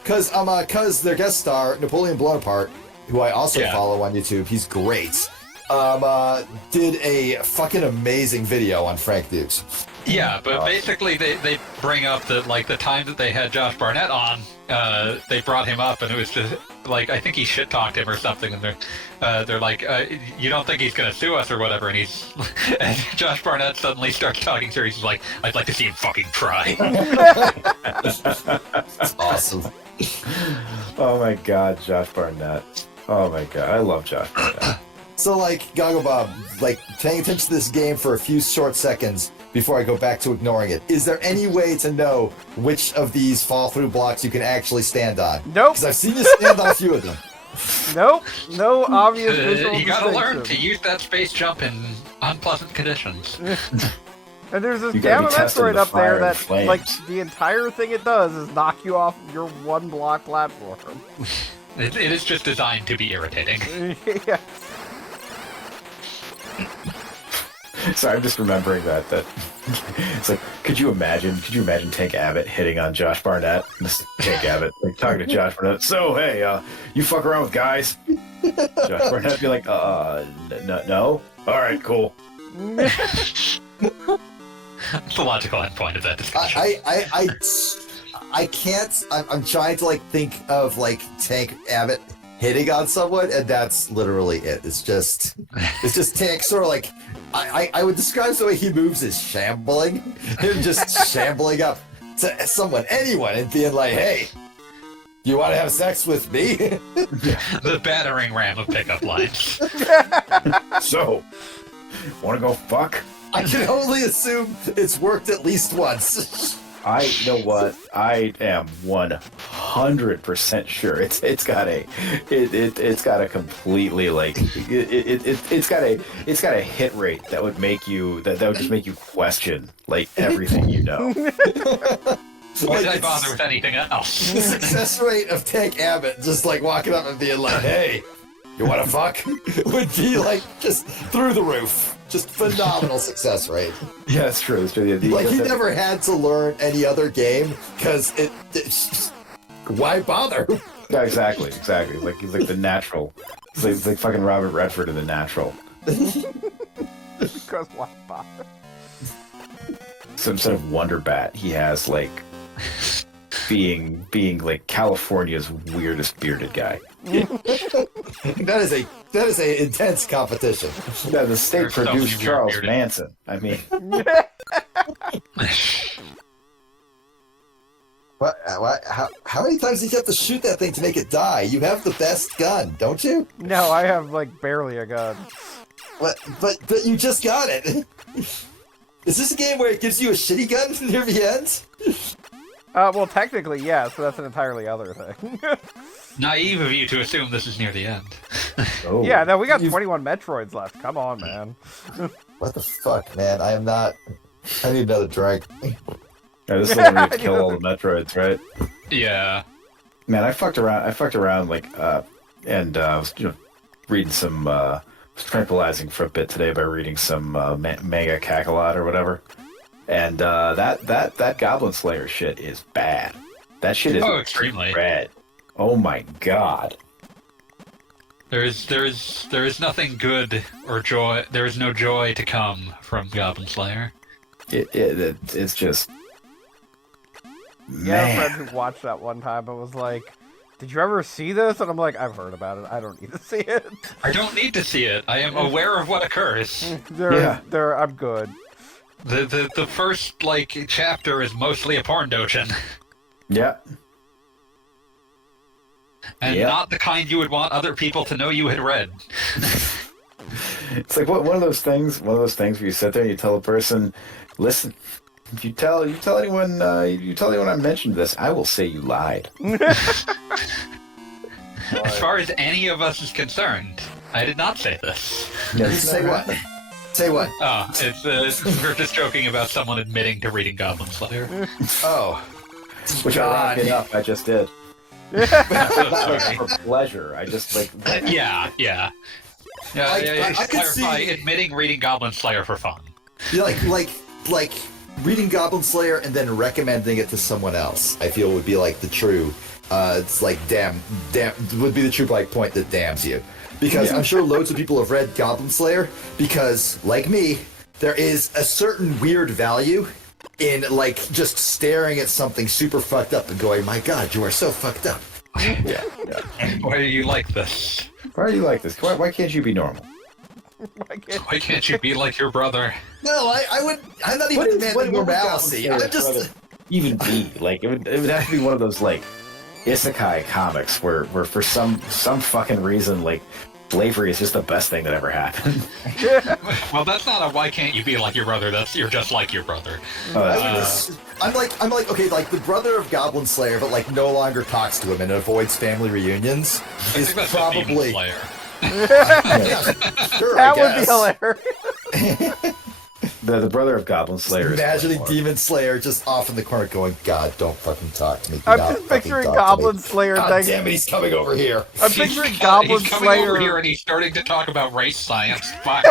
Because their guest star Napoleon Bonaparte, who I also follow on YouTube, he's great. Did a fucking amazing video on Frank Dukes. Yeah, but basically they bring up that, like, the time that they had Josh Barnett on, they brought him up, and it was just, like, I think he shit-talked him or something, and they're like, you don't think he's gonna sue us or whatever, and and Josh Barnett suddenly starts talking serious, he's like, I'd like to see him fucking try. It's awesome. Oh my god, Josh Barnett. Oh my god, I love Josh Barnett. So, like, Goggle Bob, like, paying attention to this game for a few short seconds before I go back to ignoring it, is there any way to know which of these fall-through blocks you can actually stand on? Nope. Because I've seen you stand on a few of them. Nope. No obvious visual You gotta learn to distinction. use that space jump in unpleasant conditions. And there's this You gotta Gamma be testing Metroid the up there fire and that, flames. like, the entire thing it does is knock you off your one-block platform. It is just designed to be irritating. Yeah. Sorry, I'm just remembering that it's like, could you imagine Tank Abbott hitting on Josh Barnett? Tank Abbott, like, talking to Josh Barnett. So, hey, you fuck around with guys? Josh Barnett would be like, no? Alright, cool. It's the logical endpoint of that discussion. I can't. I'm trying to, like, think of, like, Tank Abbott hitting on someone, and that's literally it. It's just Tank sort of like. I would describe the way he moves as shambling. Him just shambling up to someone, anyone, and being like, "Hey, you want to have sex with me?" The battering ram of pickup lines. So, wanna go fuck? I can only assume it's worked at least once. You know what? I am 100% sure it's got a completely, like, it's got a hit rate that would make you that would just make you question, like, everything you know. Why did I bother with anything else? The success rate of Tank Abbott just, like, walking up and being like, "Hey, you want to fuck?" would be, like, just through the roof. Just phenomenal success rate. Yeah, that's true. That's true. Like, he never had to learn any other game because why bother? Yeah, exactly. Like, he's like the natural. He's like fucking Robert Redford in The Natural. Because why bother? So instead of Wonder Bat, he has, like, being like California's weirdest bearded guy. That is a intense competition. Yeah, the state There's so produced many Charles weird- Manson. I mean, What? How many times did you have to shoot that thing to make it die? You have the best gun, don't you? No, I have, like, barely a gun. But you just got it. Is this a game where it gives you a shitty gun near the end? Well, technically, yeah, so that's an entirely other thing. Naive of you to assume this is near the end. oh, Yeah, no, we got 21 Metroids left. Come on, man. What the fuck, man? I am not. I need another drink. yeah, this is the one where you kill all the Metroids, right? Yeah. Man, I fucked around, like, and I was, reading some, was tranquilizing for a bit today by reading some Mega Kakalot or whatever. And that Goblin Slayer shit is bad. That shit is extremely red. Oh my god. There is nothing good or joy. There is no joy to come from Goblin Slayer. It's just. Yeah, I have a Man. friend who watched that one time and was like, "Did you ever see this?" And I'm like, "I've heard about it. I don't need to see it." I don't need to see it. I am aware of what occurs. I'm good. The first, like, chapter is mostly a porn doujin. Yeah. And Yep. not the kind you would want other people to know you had read. It's like one of those things where you sit there and you tell a person, "Listen, if you tell anyone I mentioned this, I will say you lied." As far as any of us is concerned, I did not say this. Say what? Say what? Oh, we're just joking about someone admitting to reading Goblin Slayer. Oh, Which, God. ironically enough, I just did. Sorry. For pleasure. I just, like... Yeah. I could clarify, see- admitting reading Goblin Slayer for fun. Yeah, like reading Goblin Slayer and then recommending it to someone else. I feel would be like the true. It's like damn would be the true, like, point that damns you, because I'm sure loads of people have read Goblin Slayer because, like me, there is a certain weird value in like just staring at something super fucked up and going, "My God, you are so fucked up." Yeah. Why are you like this? Why are you like this? Why can't you be normal? Why can't you be like your brother? No, I'm not even demanding normalcy. I'm just even be like it would have to be one of those like isekai comics where for some fucking reason like slavery is just the best thing that ever happened. Well, that's not a why can't you be like your brother, that's you're just like your brother. I'm like okay, like the brother of Goblin Slayer, but like no longer talks to him and avoids family reunions is probably Yeah, sure, that would be hilarious. The brother of Goblin Slayer. Imagining Demon Slayer just off in the corner going, "God, don't fucking talk to me." I'm just picturing Goblin Slayer. God damn it, he's coming over here. I'm picturing Goblin he's coming Slayer over here and he's starting to talk about race science. Fuck.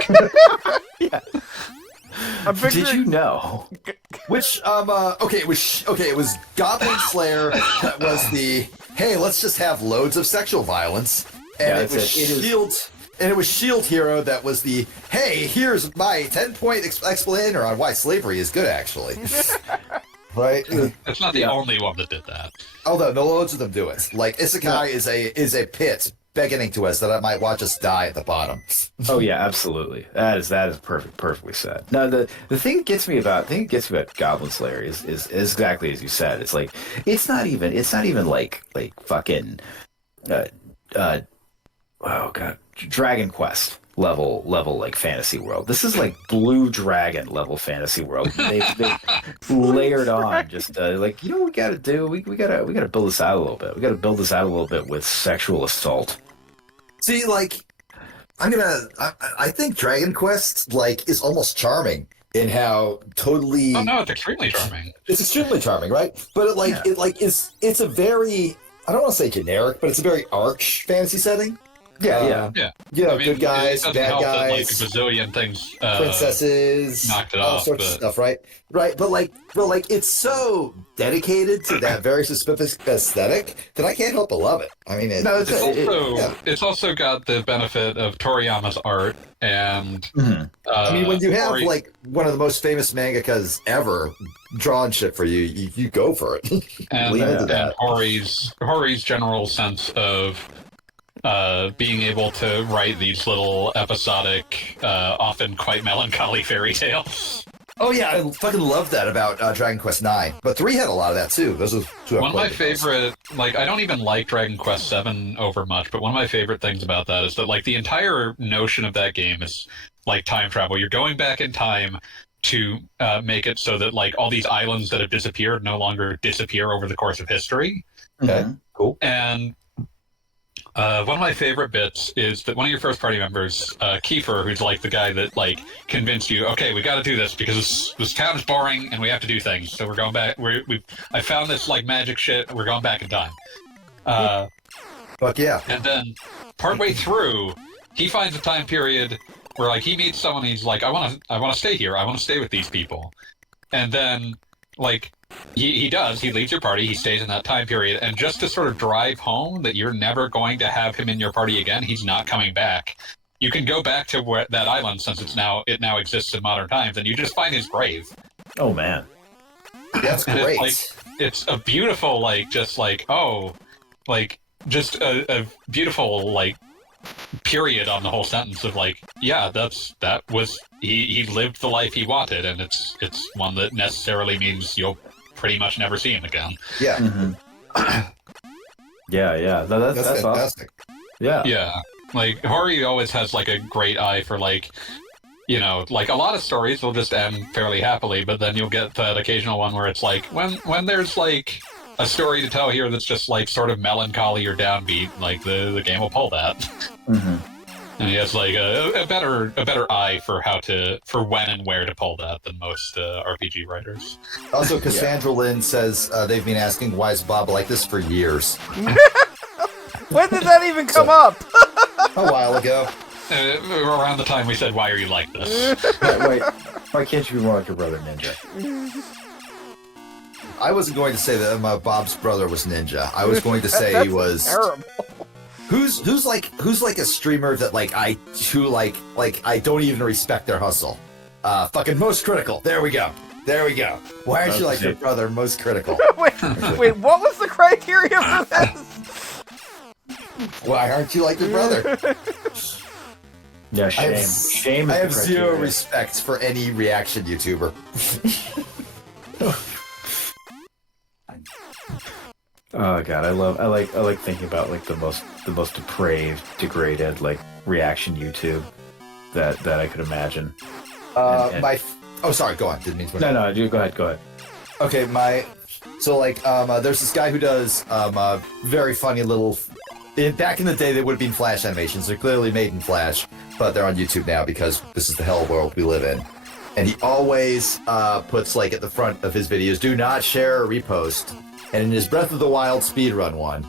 Yeah. I'm picturing... Did you know? Which it was Goblin Slayer that was the hey, let's just have loads of sexual violence, and it was Shield. And it was Shield Hero that was the, hey, here's my 10-point explainer on why slavery is good, actually. Right? That's not the only one that did that. Although, no loads of them do it. Like, Isekai is a pit beckoning to us that I might watch us die at the bottom. Oh yeah, absolutely. That is perfectly said. Now the thing that gets me about Goblin Slayer is exactly as you said. It's like it's not even like fucking oh god, Dragon Quest level like fantasy world. This is like Blue Dragon level fantasy world. They've layered on just like, you know what we gotta do? We gotta build this out a little bit. We gotta build this out a little bit with sexual assault. See, like, I think Dragon Quest like is almost charming in how totally. Oh no, it's extremely charming. It's extremely charming, right? But it's a very, I don't want to say generic, but it's a very arch fantasy setting. Yeah. You know, good guys, bad guys, that, like, a bazillion things, princesses, knocked it all off, sorts of stuff, right? But it's so dedicated to that very specific aesthetic that I can't help but love it. I mean, it's also got the benefit of Toriyama's art, and I mean, when you have like one of the most famous mangakas ever drawing shit for you, you go for it. and Hori's general sense of being able to write these little episodic, often quite melancholy fairy tales. Oh yeah, I fucking love that about Dragon Quest IX. But 3 had a lot of that too. Those are two. One of my favorite, like, I don't even like Dragon Quest VII over much, but one of my favorite things about that is that, like, the entire notion of that game is like time travel. You're going back in time to make it so that, like, all these islands that have disappeared no longer disappear over the course of history. Okay, cool. And one of my favorite bits is that one of your first party members, Kiefer, who's like the guy that like convinced you, okay, we got to do this because this town is boring and we have to do things. So we're going back. I found this like magic shit. We're going back in time. Fuck yeah! And then partway through, he finds a time period where like he meets someone. And he's like, I want to stay here. I want to stay with these people. And then like. He does. He leaves your party. He stays in that time period, and just to sort of drive home that you're never going to have him in your party again. He's not coming back. You can go back to that island since it now exists in modern times, and you just find his grave. Oh man, that's great. It's a beautiful just a beautiful like period on the whole sentence of like, yeah, that was he lived the life he wanted, and it's one that necessarily means you'll pretty much never see him again. Yeah. Mm-hmm. yeah. That's fantastic. Awesome. Yeah. Like Hori always has like a great eye for like, you know, like a lot of stories will just end fairly happily, but then you'll get that occasional one where it's like when there's like a story to tell here that's just like sort of melancholy or downbeat, like the game will pull that. Mm-hmm. And he has like a better eye for when and where to pull that than most RPG writers. Also, Cassandra Lynn says they've been asking why is Bob like this for years. When did that even come up? A while ago. Around the time we said, why are you like this? Wait, why can't you be more like your brother Ninja? I wasn't going to say that Bob's brother was Ninja. I was going to say he was terrible. Who's like a streamer that I don't even respect their hustle. Fucking most critical. There we go. Why aren't you like your brother, most critical? wait, what was the criteria for this? Why aren't you like your brother? Yeah, shame. I have zero respect for any reaction YouTuber. Oh god, I like thinking about like the most depraved, degraded like reaction YouTube that I could imagine. Oh, sorry. Go on. Didn't mean to. No. Go ahead. Okay, there's this guy who does very funny little. Back in the day, they would have been Flash animations. They're clearly made in Flash, but they're on YouTube now because this is the hell world we live in. And he always puts like at the front of his videos, "Do not share or repost." And in his Breath of the Wild speedrun one,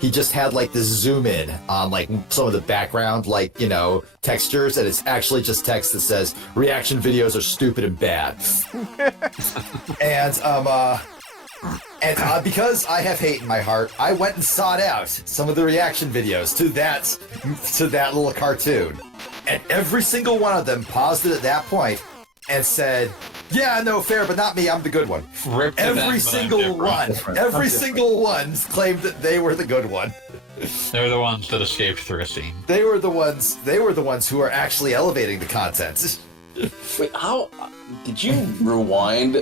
he just had like this zoom in on like some of the background, like, you know, textures, and it's actually just text that says reaction videos are stupid and bad. and because I have hate in my heart, I went and sought out some of the reaction videos to that little cartoon. And every single one of them paused it at that point and said, "Yeah, no, fair, but not me. I'm the good one." Every single one claimed that they were the good one. They're the ones that escaped through a scene. They were the ones who are actually elevating the content. Wait, how did you rewind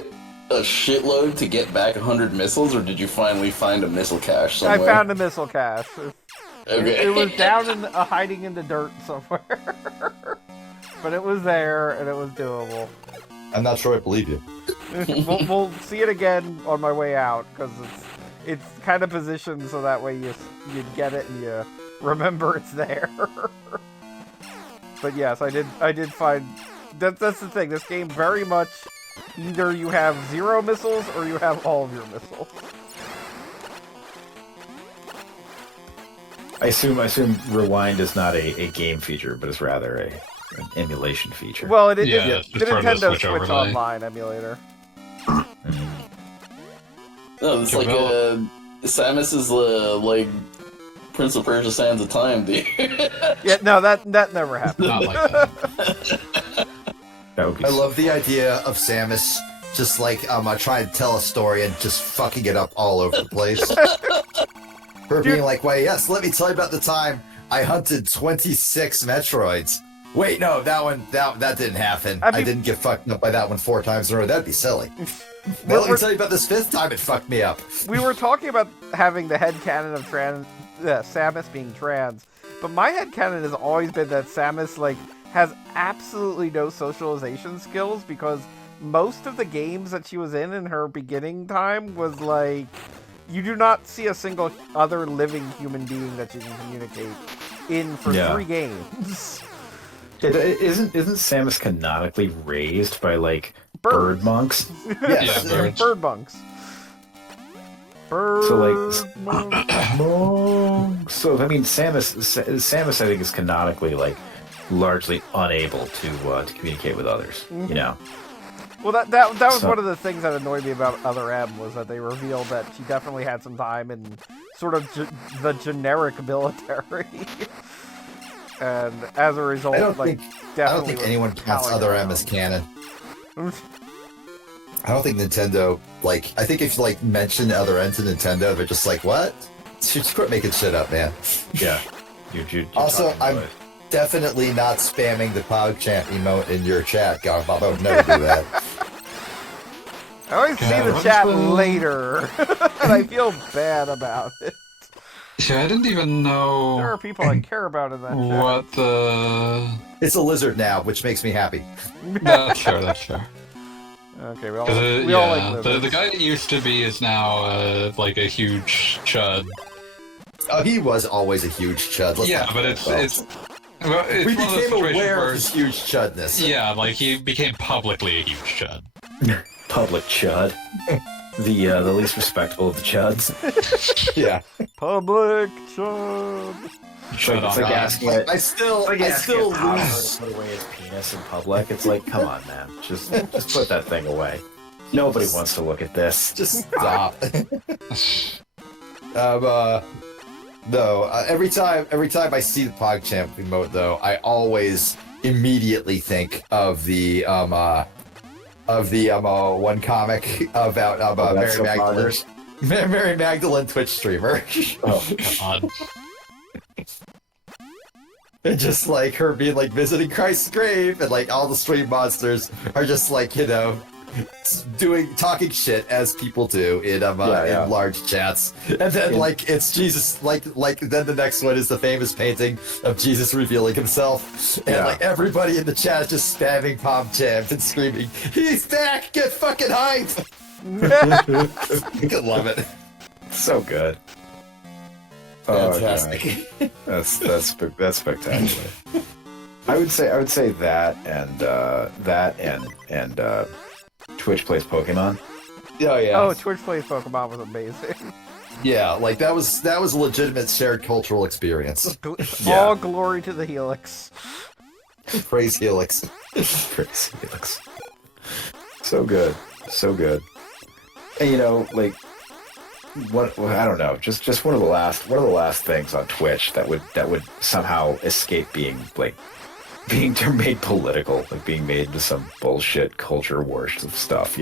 a shitload to get back 100 missiles, or did you finally find a missile cache somewhere? I found a missile cache. Okay. It was down in hiding in the dirt somewhere. But it was there, and it was doable. I'm not sure I believe you. We'll see it again on my way out, because it's kind of positioned so that way you get it and you remember it's there. But yes, I did find that's the thing. This game very much either you have 0 missiles or you have all of your missiles. I assume rewind is not a game feature, but it's rather an emulation feature. Well, it is it's the Nintendo Switch Switch overlay. Online emulator. No, it's like Samus is like Prince of Persia: Sands of Time, dude. Yeah, no, that never happened. Not like that. That would be I love the idea of Samus just like trying to tell a story and just fucking it up all over the place. Her being like, "Wait, yes, let me tell you about the time I hunted 26 Metroids." Wait, no, that didn't happen. I didn't get fucked up by that one 4 times in a row. That'd be silly. Now let me tell you about this 5th time it fucked me up. We were talking about having the headcanon of Samus being trans, but my headcanon has always been that Samus like has absolutely no socialization skills, because most of the games that she was in her beginning time was like, you do not see a single other living human being that you can communicate in for 3 games. Isn't Samus canonically raised by like bird monks? Yes, Yeah, bird monks. Bird So like, monks. so I mean, Samus I think is canonically like largely unable to communicate with others. You know. Well, that was one of the things that annoyed me about Other M, was that they revealed that she definitely had some time in sort of the generic military. And as a result, I don't think anyone counts Other M as canon. I don't think Nintendo, like, I think if you, like, mention Other M to Nintendo, they're just like, what? Just quit making shit up, man. Yeah. You're also, I'm definitely not spamming the PogChamp emote in your chat, Garb. I would never do that. I always see the chat later, and I feel bad about it. Yeah, I didn't even know. There are people I care about in that chat. What the. It's a lizard now, which makes me happy. That's fair, that's fair. Okay, we all like lizards. The guy that used to be is now like a huge chud. Oh, he was always a huge chud. But it's we became aware of his huge chudness. Yeah, like he became publicly a huge chud. Public chud. The least respectable of the chuds. Yeah. Public chud. Shut up. I still lose. Put away his penis in public. It's like, come on, man. Just put that thing away. Nobody wants to look at this. Just stop. No. Every time I see the PogChamp emote, though, I always immediately think of the one comic about Mary so Magdalene. Mary Magdalene Twitch streamer. Oh, God. And just like her being like visiting Christ's grave, and like all the stream monsters are just like, talking shit as people do in in large chats. And then like it's Jesus, like then the next one is the famous painting of Jesus revealing himself, and like everybody in the chat is just spamming palm jams and screaming, "He's back! Get fucking hyped!" You could love it. So good. Fantastic. Oh, that's spectacular. I would say that and Twitch plays Pokemon. Oh yeah. Oh, Twitch Plays Pokemon was amazing. Yeah, like that was a legitimate shared cultural experience. All glory to the Helix. Praise Helix. Praise Helix. So good. And like I don't know, just one of the last things on Twitch that would somehow escape being made political, like being made into some bullshit culture wars of stuff,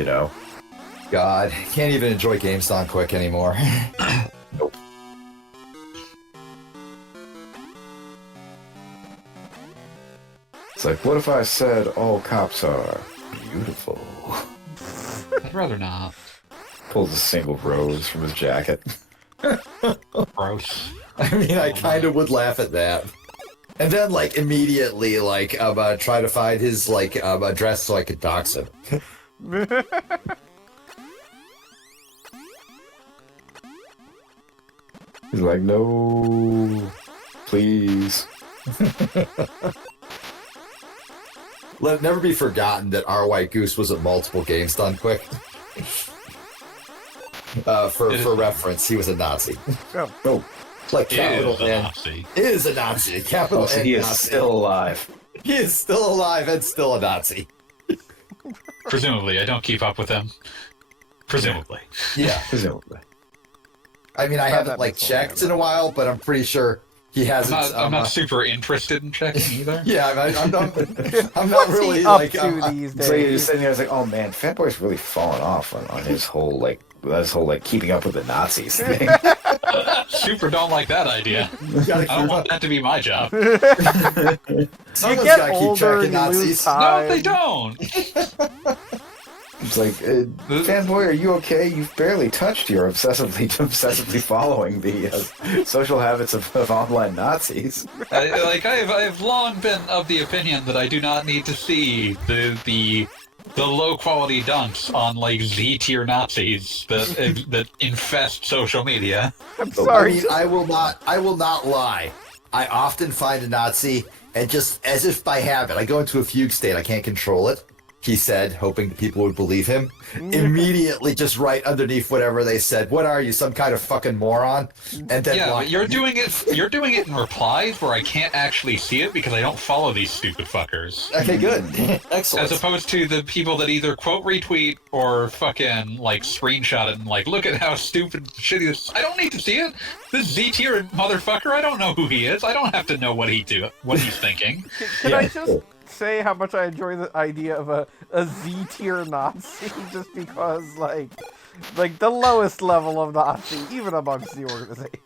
God, can't even enjoy GameStop quick anymore. Nope. It's like, what if I said all cops are beautiful? I'd rather not. Pulls a single rose from his jacket. Gross. I mean, I kind of would laugh at that. And then, like, immediately, like, try to find his, like, address so I could dox him. He's like, no, please. Let it never be forgotten that our White Goose was at multiple games done quick. For reference, he was a Nazi. Oh. Like capital N. Nazi. Is a Nazi. Capital N. He is Nazi. still alive. He is still alive and still a Nazi. Presumably, I don't keep up with him. Presumably. Yeah. Presumably. I mean, I haven't like checked in a while, but I'm pretty sure he hasn't. I'm not super interested in checking either. Yeah, I'm not. I'm not What's really he up like. to these days? So you're just sitting there, it's like, oh man, Fatboy's really fallen off on his whole keeping up with the Nazis thing. Super don't like that idea. I don't want that to be my job. Someone's get gotta keep older, tracking you Nazis. lose time. No, they don't. It's like, fanboy, are you okay? You've barely touched your obsessively following the social habits of online Nazis. I've long been of the opinion that I do not need to see the low quality dunks on like Z tier Nazis that infest social media. I'm sorry. I mean, I will not lie. I often find a Nazi, and just as if by habit, I go into a fugue state. I can't control it. He said, hoping people would believe him. Immediately, just right underneath whatever they said. What are you, some kind of fucking moron? And then But you're doing it in replies where I can't actually see it because I don't follow these stupid fuckers. Okay, good, excellent. As opposed to the people that either quote retweet or fucking like screenshot it and like, look at how stupid shitty this. I don't need to see it. This Z tier motherfucker, I don't know who he is. I don't have to know what he's thinking. Can I just say how much I enjoy the idea of a Z-tier Nazi, just because, like the lowest level of Nazi, even amongst the organization.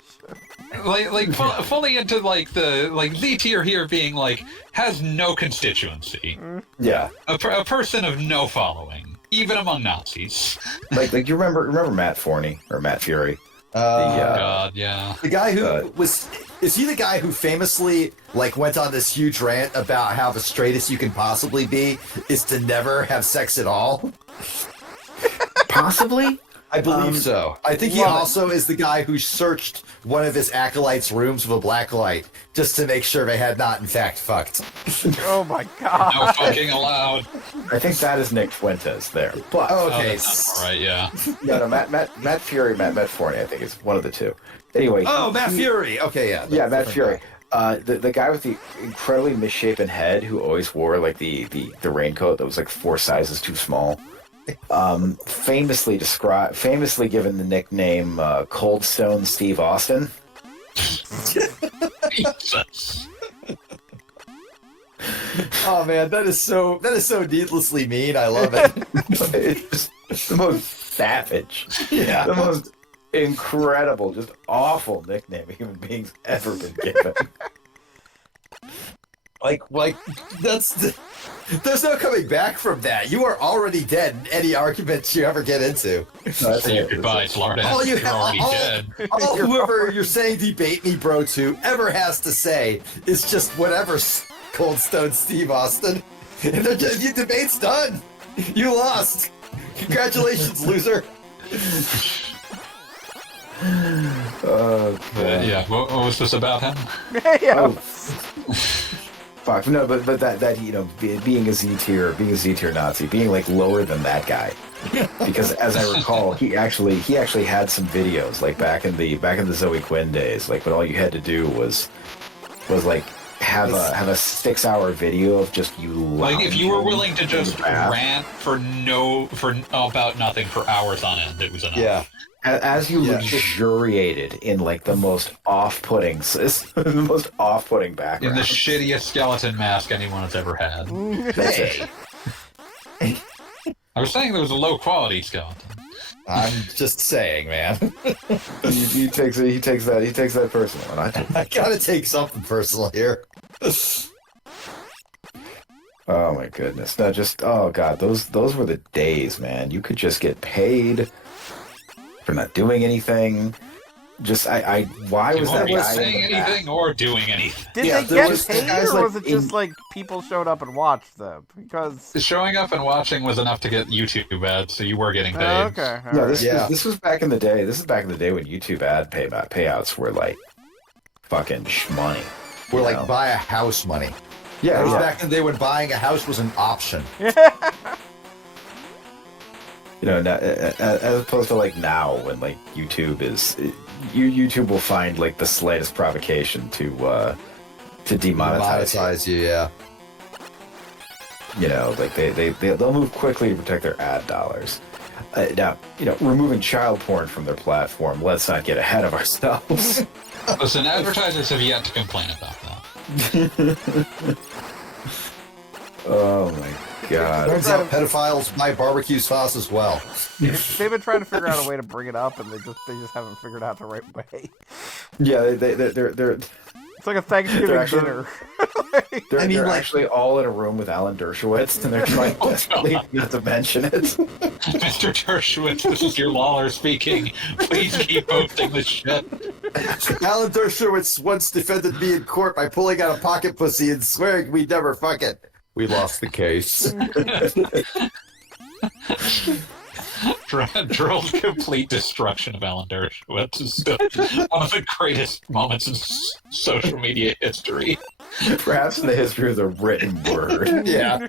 Fully into like the Z tier here being like has no constituency. Yeah, a person of no following, even among Nazis. Like you remember Matt Forney or Matt Fury? God, yeah. The guy who is he the guy who famously like went on this huge rant about how the straightest you can possibly be is to never have sex at all? Possibly? I believe so. I think he also is the guy who searched one of his acolytes' rooms with a black light just to make sure they had not in fact fucked. Oh my god. No fucking allowed. I think that is Nick Fuentes there. But okay. All right, yeah. No, Matt Fury, Matt Forney, I think is one of the two. Anyway. Matt Fury. Okay, yeah. Yeah, Matt Fury. The guy with the incredibly misshapen head who always wore like the raincoat that was like 4 sizes too small. Famously given the nickname Cold Stone Steve Jesus. Oh man, that is so needlessly mean. I love it. It's just the most savage, Yeah. the most incredible, just awful nickname human beings ever been given. Like there's no coming back from that. You are already dead in any arguments you ever get into. That's it. Goodbye, Florida. All you You're already dead. All whoever you're saying debate me, bro, to ever has to say is just whatever Cold Stone Steve Austin. And your debate's done. You lost. Congratulations, loser. Yeah, what was this about him? Yeah. Oh, fuck no, but that being a Z tier Nazi, being like lower than that guy, because as I recall, he actually had some videos like back in the Zoe Quinn days, like when all you had to do was like have a 6-hour video of just you. Like if you were willing to just rant about nothing for hours on end, it was enough. Yeah. As you luxuriated in like the most off-putting background. In the shittiest skeleton mask anyone has ever had. That's it. I was saying there was a low quality skeleton. I'm just saying, man. He takes that personal, and I gotta take something personal here. Oh my goodness! No, just oh god, those were the days, man. You could just get paid for not doing anything. Just why was that guy saying anything or doing anything? Did Yeah, they there get was paid, guys or like was it just like people showed up and watched them? Because Showing up and watching was enough to get YouTube ads, so you were getting paid. okay, No, alright. this was back in the day. This is back in the day when YouTube ad payouts were like fucking money. We're like buy a house money. Yeah, That was yeah. back in the day when buying a house was an option. As opposed to like now when like YouTube will find like the slightest provocation to demonetize. Monetize you, yeah. Like they'll move quickly to protect their ad dollars. Now, removing child porn from their platform. Let's not get ahead of ourselves. Listen, advertisers have yet to complain about that. Oh my god! Turns out pedophiles buy barbecue sauce as well. They've been trying to figure out a way to bring it up, and they just haven't figured out the right way. Yeah, they're It's like a Thanksgiving dinner. They're actually all in a room with Alan Dershowitz, and they're trying desperately not to mention it. Mr. Dershowitz, this is your Lawler speaking. Please keep posting this shit. Alan Dershowitz once defended me in court by pulling out a pocket pussy and swearing we'd never fuck it. We lost the case. Drill's complete destruction of Alan Dershowitz is still one of the greatest moments in social media history. Perhaps in the history of the written word. Yeah.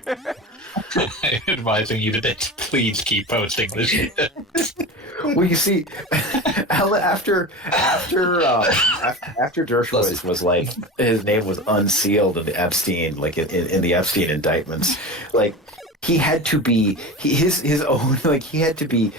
Advising you to please keep posting this shit. Well, you see, after Dershowitz was like, his name was unsealed in the Epstein, like in the Epstein indictments, like he had to be his own, like he had to be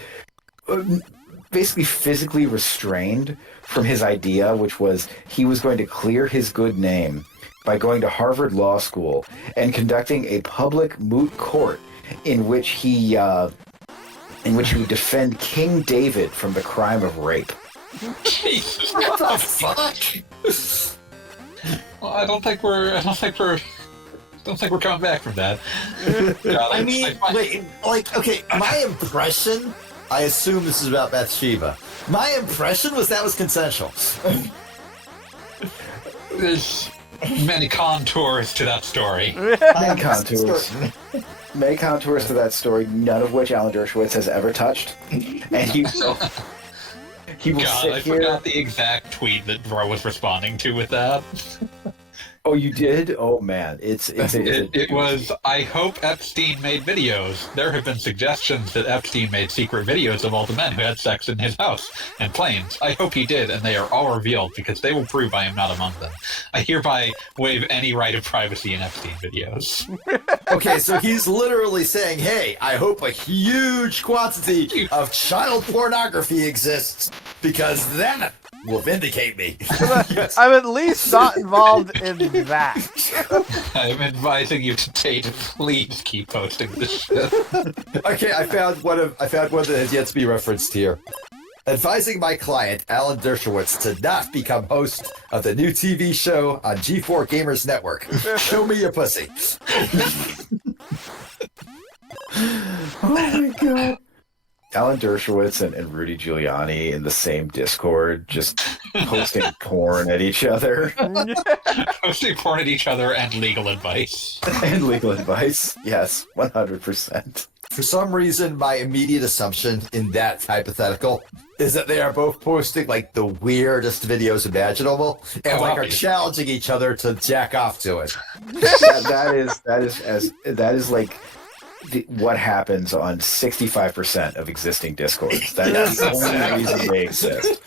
basically physically restrained from his idea, which was he was going to clear his good name by going to Harvard Law School and conducting a public moot court in which he would defend King David from the crime of rape. Jesus. What the fuck? Well, I don't think we're coming back from that. God, I mean, wait, like, okay, my impression, I assume this is about Bathsheba. My impression was that was consensual. There's many contours to that story. Many contours to that story, none of which Alan Dershowitz has ever touched. And he will God, I forgot the exact tweet that Bro was responding to with that. Oh, you did? Oh man, It was, I hope Epstein made videos. There have been suggestions that Epstein made secret videos of all the men who had sex in his house and planes. I hope he did, and they are all revealed because they will prove I am not among them. I hereby waive any right of privacy in Epstein videos. Okay, so he's literally saying, hey, I hope a huge quantity of child pornography exists, because then will vindicate me. I'm at least not involved in that. I'm advising you to please keep posting this shit. Okay, I found one that has yet to be referenced here. Advising my client, Alan Dershowitz, to not become host of the new TV show on G4 Gamers Network. Show me your pussy. Oh my god. Alan Dershowitz and Rudy Giuliani in the same Discord, just posting porn at each other. Posting porn at each other and legal advice. And legal advice. Yes, 100%. For some reason, my immediate assumption in that hypothetical is that they are both posting like the weirdest videos imaginable and are challenging each other to jack off to it. That is like what happens on 65% of existing Discords. That is the only reason they exist.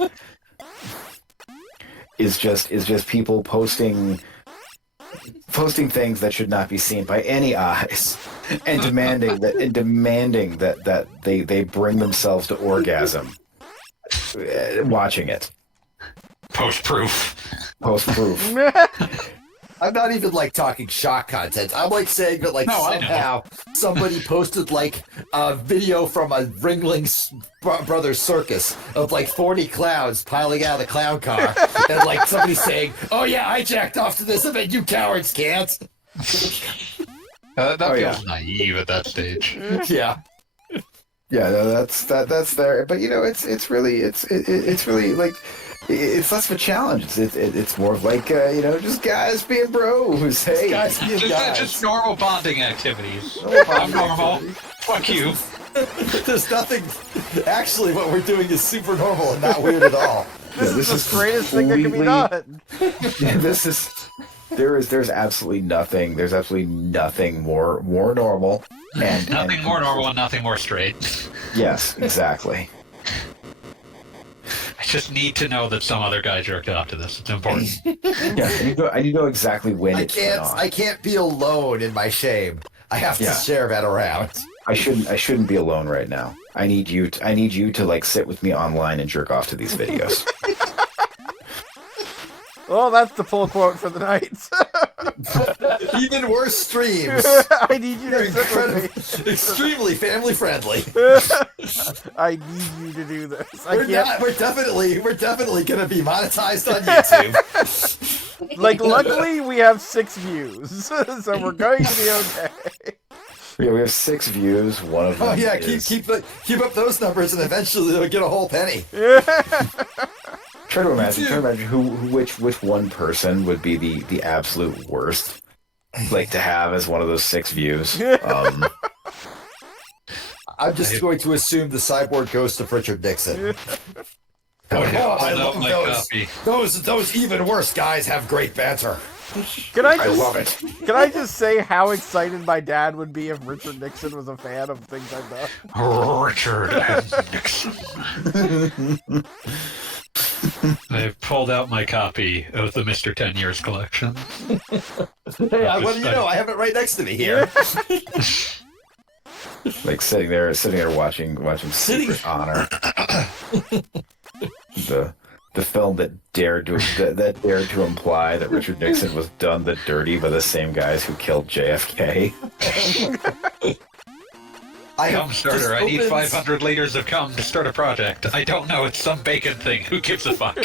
Is just people posting things that should not be seen by any eyes, and demanding that they bring themselves to orgasm watching it. Post proof. I'm not even like talking shock content. I'm like saying that somehow somebody posted like a video from a Ringling Brothers circus of like 40 clowns piling out of the clown car, and like somebody saying, "Oh yeah, I jacked off to this, and then you cowards can't." That feels naive at that stage. Yeah. Yeah, no, that's there. But you know, it's really like. It's less of a challenge. It's more of like just guys being bros. Hey, guys being guys. Just normal bonding activities. I'm normal. Fuck you. There's nothing. Actually, what we're doing is super normal and not weird at all. This is the greatest thing that can be done. There's absolutely nothing. There's absolutely nothing more normal and nothing more normal and nothing more straight. Yes, exactly. I just need to know that some other guy jerked off to this. It's important. Yeah, I need to know exactly when I can't be alone in my shame. I have to share that around. I shouldn't be alone right now. I need you to like sit with me online and jerk off to these videos. Well, that's the full quote for the night. Even worse streams. I need you to sit with me. Extremely family friendly. I need you to do this. We're definitely gonna be monetized on YouTube. Like, luckily we have 6 views, so we're going to be okay. Yeah, we have 6 views. One of them. Oh yeah, keep up those numbers, and eventually they'll get a whole penny. Try to imagine which one person would be the absolute worst, like to have as one of those 6 views. I'm just going to assume the cyborg ghost of Richard Nixon. I love those even worse guys have great banter. I love it. Can I just say how excited my dad would be if Richard Nixon was a fan of things I've done? Richard Nixon. I've pulled out my copy of the Mr. 10 Years collection. Hey, what do you know? I have it right next to me here. Like sitting there watching Secret Honor. The film that dared to imply that Richard Nixon was done the dirty by the same guys who killed JFK. Cum starter. I need 500 liters of cum to start a project. I don't know. It's some bacon thing. Who gives a fuck?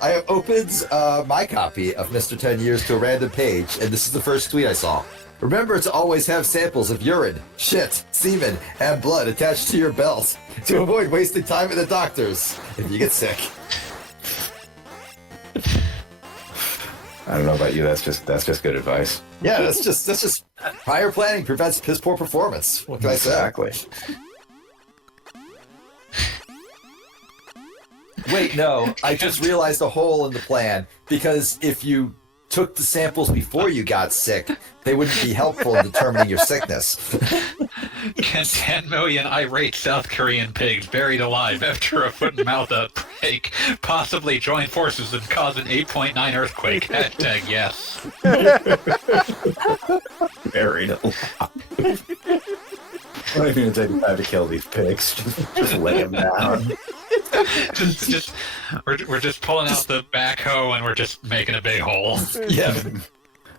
I have opened my copy of Mr. 10 Years to a random page, and this is the first tweet I saw. Remember to always have samples of urine, shit, semen, and blood attached to your belt to avoid wasting time at the doctors if you get sick. I don't know about you. That's just good advice. Yeah, that's just prior planning prevents piss poor performance. What can I say? Exactly. Wait, no. I just realized a hole in the plan, because if you took the samples before you got sick, they wouldn't be helpful in determining your sickness. Can 10 million irate South Korean pigs buried alive after a foot-and-mouth outbreak possibly join forces and cause an 8.9 earthquake? Hashtag yes. Buried alive. I don't even take time to kill these pigs. Just lay them down. we're just pulling out the backhoe and we're just making a big hole. Yeah.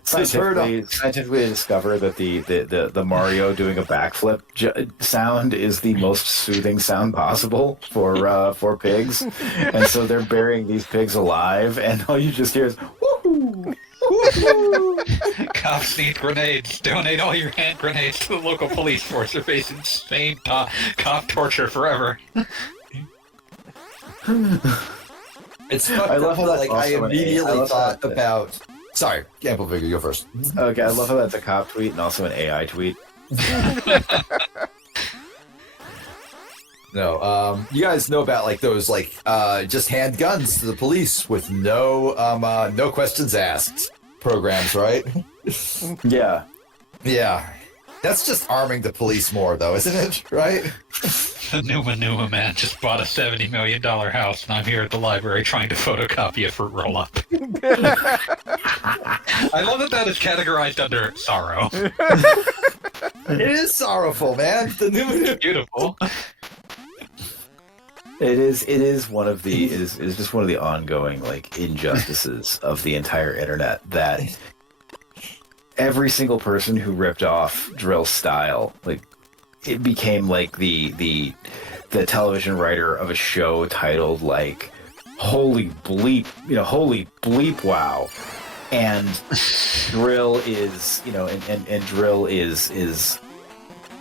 Scientifically discover that the Mario doing a backflip sound is the most soothing sound possible for pigs, and so they're burying these pigs alive, and all you just hear is woohoo. Cops need grenades. Donate all your hand grenades to the local police force. They're facing insane cop torture forever. It's fucked up that like I immediately thought about. Sorry, Gamble Vigor, you go first. Okay, I love how that's a cop tweet and also an AI tweet. No, you guys know about like those like just handguns to the police with no questions asked programs, right? Yeah. Yeah. That's just arming the police more, though, isn't it? Right? The Numa man just bought a $70 million house, and I'm here at the library trying to photocopy a fruit roll-up. I love that is categorized under sorrow. It is sorrowful, man. The Numa. Beautiful. It is just one of the ongoing like injustices of the entire internet that every single person who ripped off Drill's style, like it became like the television writer of a show titled like holy bleep wow. And Drill is, and Drill is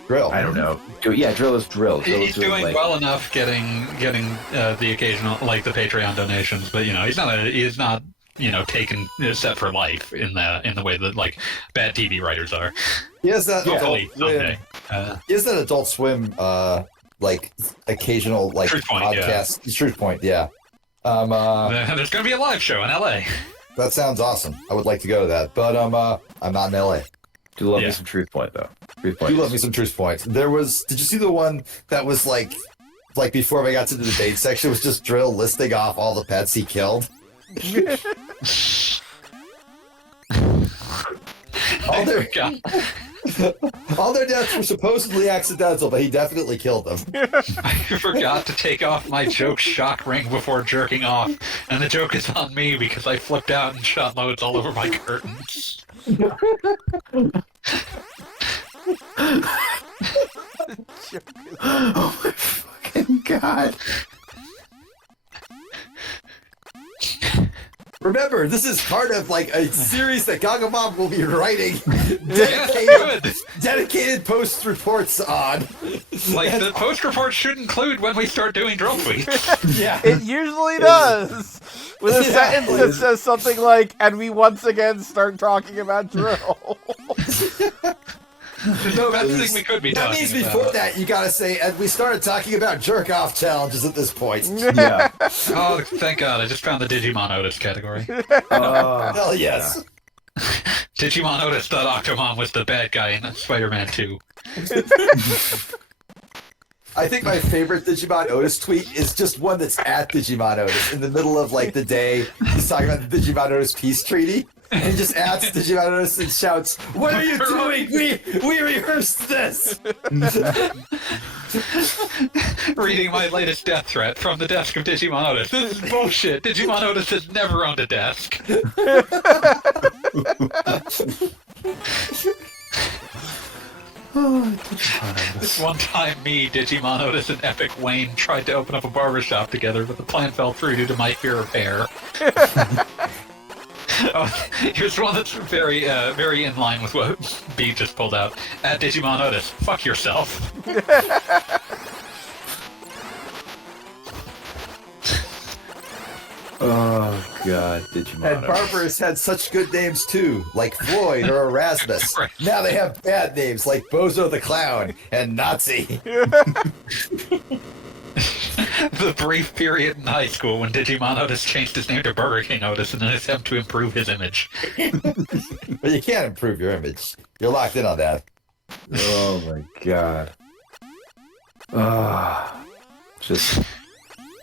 Drill. I don't know. Yeah, Drill is Drill. He's doing like, well enough getting the occasional like the Patreon donations, but he's not taken set for life in the way that like bad TV writers are. He has that hopefully someday. He has that Adult Swim like occasional like Truth Point, podcast. Yeah. Truth Point, yeah. There's gonna be a live show in LA. That sounds awesome. I would like to go to that, but I'm not in LA. Do love me some Truth Point though. Truth Point. You love me some Truth Point. Did you see the one that was like before we got to the debate section, it was just Drill listing off all the pets he killed? All their deaths were supposedly accidental, but he definitely killed them. I forgot to take off my joke shock ring before jerking off, and the joke is on me because I flipped out and shot loads all over my curtains. Oh my fucking god. Remember, this is part of like a series that Gagamon will be writing dedicated post reports on. Like the post reports should include when we start doing drill tweets. Yeah, it usually does. With a sentence that says something like, "And we once again start talking about drill." There's no best thing we could be That talking means about. before that, you gotta say, and we started talking about jerk-off challenges at this point. Yeah. Oh, thank God, I just found the Digimon Otis category. Hell yes. Digimon Otis thought Octomon was the bad guy in Spider-Man 2. I think my favorite Digimon Otis tweet is just one that's at Digimon Otis in the middle of like the day. He's talking about the Digimon Otis peace treaty. And he just adds Digimon Otis and shouts, "What are you doing? We rehearsed this!" Reading my latest death threat from the desk of Digimon Otis. This is bullshit. Digimon Otis has never owned a desk. This one time me, Digimon Otis, and Epic Wayne tried to open up a barbershop together, but the plan fell through due to my fear of hair. Oh, here's one that's very in line with what B just pulled out. At Digimon Otis, fuck yourself. Oh god, Digimon. And barbers had such good names too, like Floyd or Erasmus. Right. Now they have bad names like Bozo the Clown and Nazi. The brief period in high school when Digimon Otis changed his name to Burger King Otis in an attempt to improve his image. But you can't improve your image. You're locked in on that. Oh my god. Just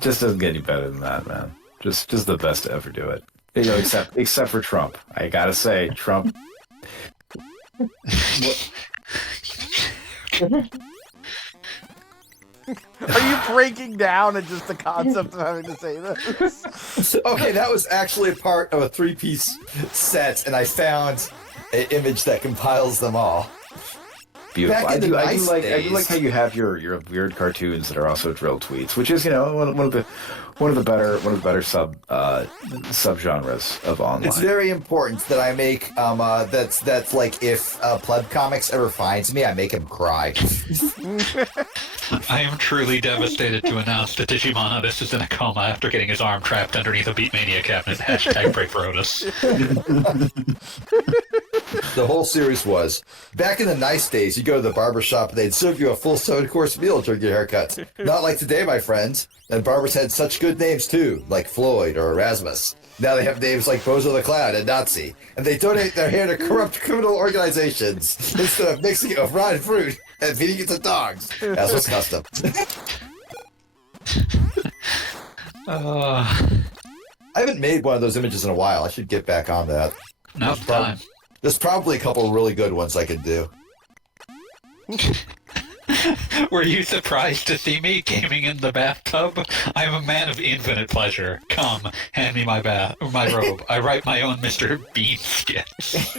doesn't get any better than that, man. Just the best to ever do it. Except for Trump. I gotta say, Trump. Are you breaking down at just the concept of having to say this? Okay, that was actually a part of a 3-piece set, and I found an image that compiles them all. Beautiful. Back in the nice I days. do like how you have your weird cartoons that are also drill tweets, which is one of the better subgenres of online. It's very important that I make that's like if Pleb Comics ever finds me, I make him cry. I am truly devastated to announce that Digimon Otis is in a coma after getting his arm trapped underneath a Beatmania cabinet. Hashtag pray for Otis. The whole series was back in the nice days. You go to the barber shop and they'd serve you a full 7-course meal during your haircut. Not like today, my friends. And barbers had such good names too, like Floyd or Erasmus. Now they have names like Bozo the Clown and Nazi, and they donate their hair to corrupt criminal organizations instead of mixing it with rotten fruit and feeding it to dogs. That's what's custom. I haven't made one of those images in a while. I should get back on that. Now's the time. There's probably a couple really good ones I could do. Were you surprised to see me gaming in the bathtub? I am a man of infinite pleasure. Come, hand me my robe. I write my own Mr. Bean skits.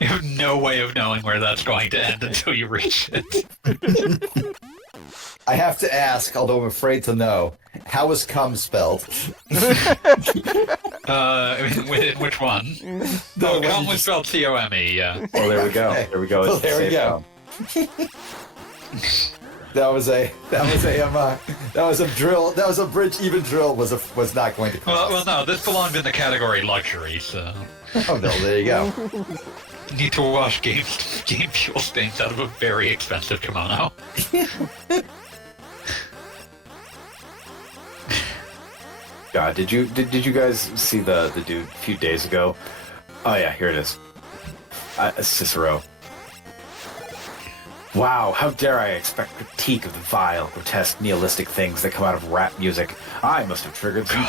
You have no way of knowing where that's going to end until you reach it. I have to ask, although I'm afraid to know, how is cum spelled? Within which one? No, cum was spelled C-O-M-E, yeah. Oh, there we go. Okay. There we go. Well, there we go. That was a drill. That was a bridge. Even drill was not going to cross. Well, no, this belonged in the category luxury, so... Oh no, there you go. Need to wash game fuel stains out of a very expensive kimono. God, did you guys see the dude a few days ago? Oh yeah, here it is. Cicero. Wow, how dare I expect critique of the vile, grotesque, nihilistic things that come out of rap music. I must have triggered some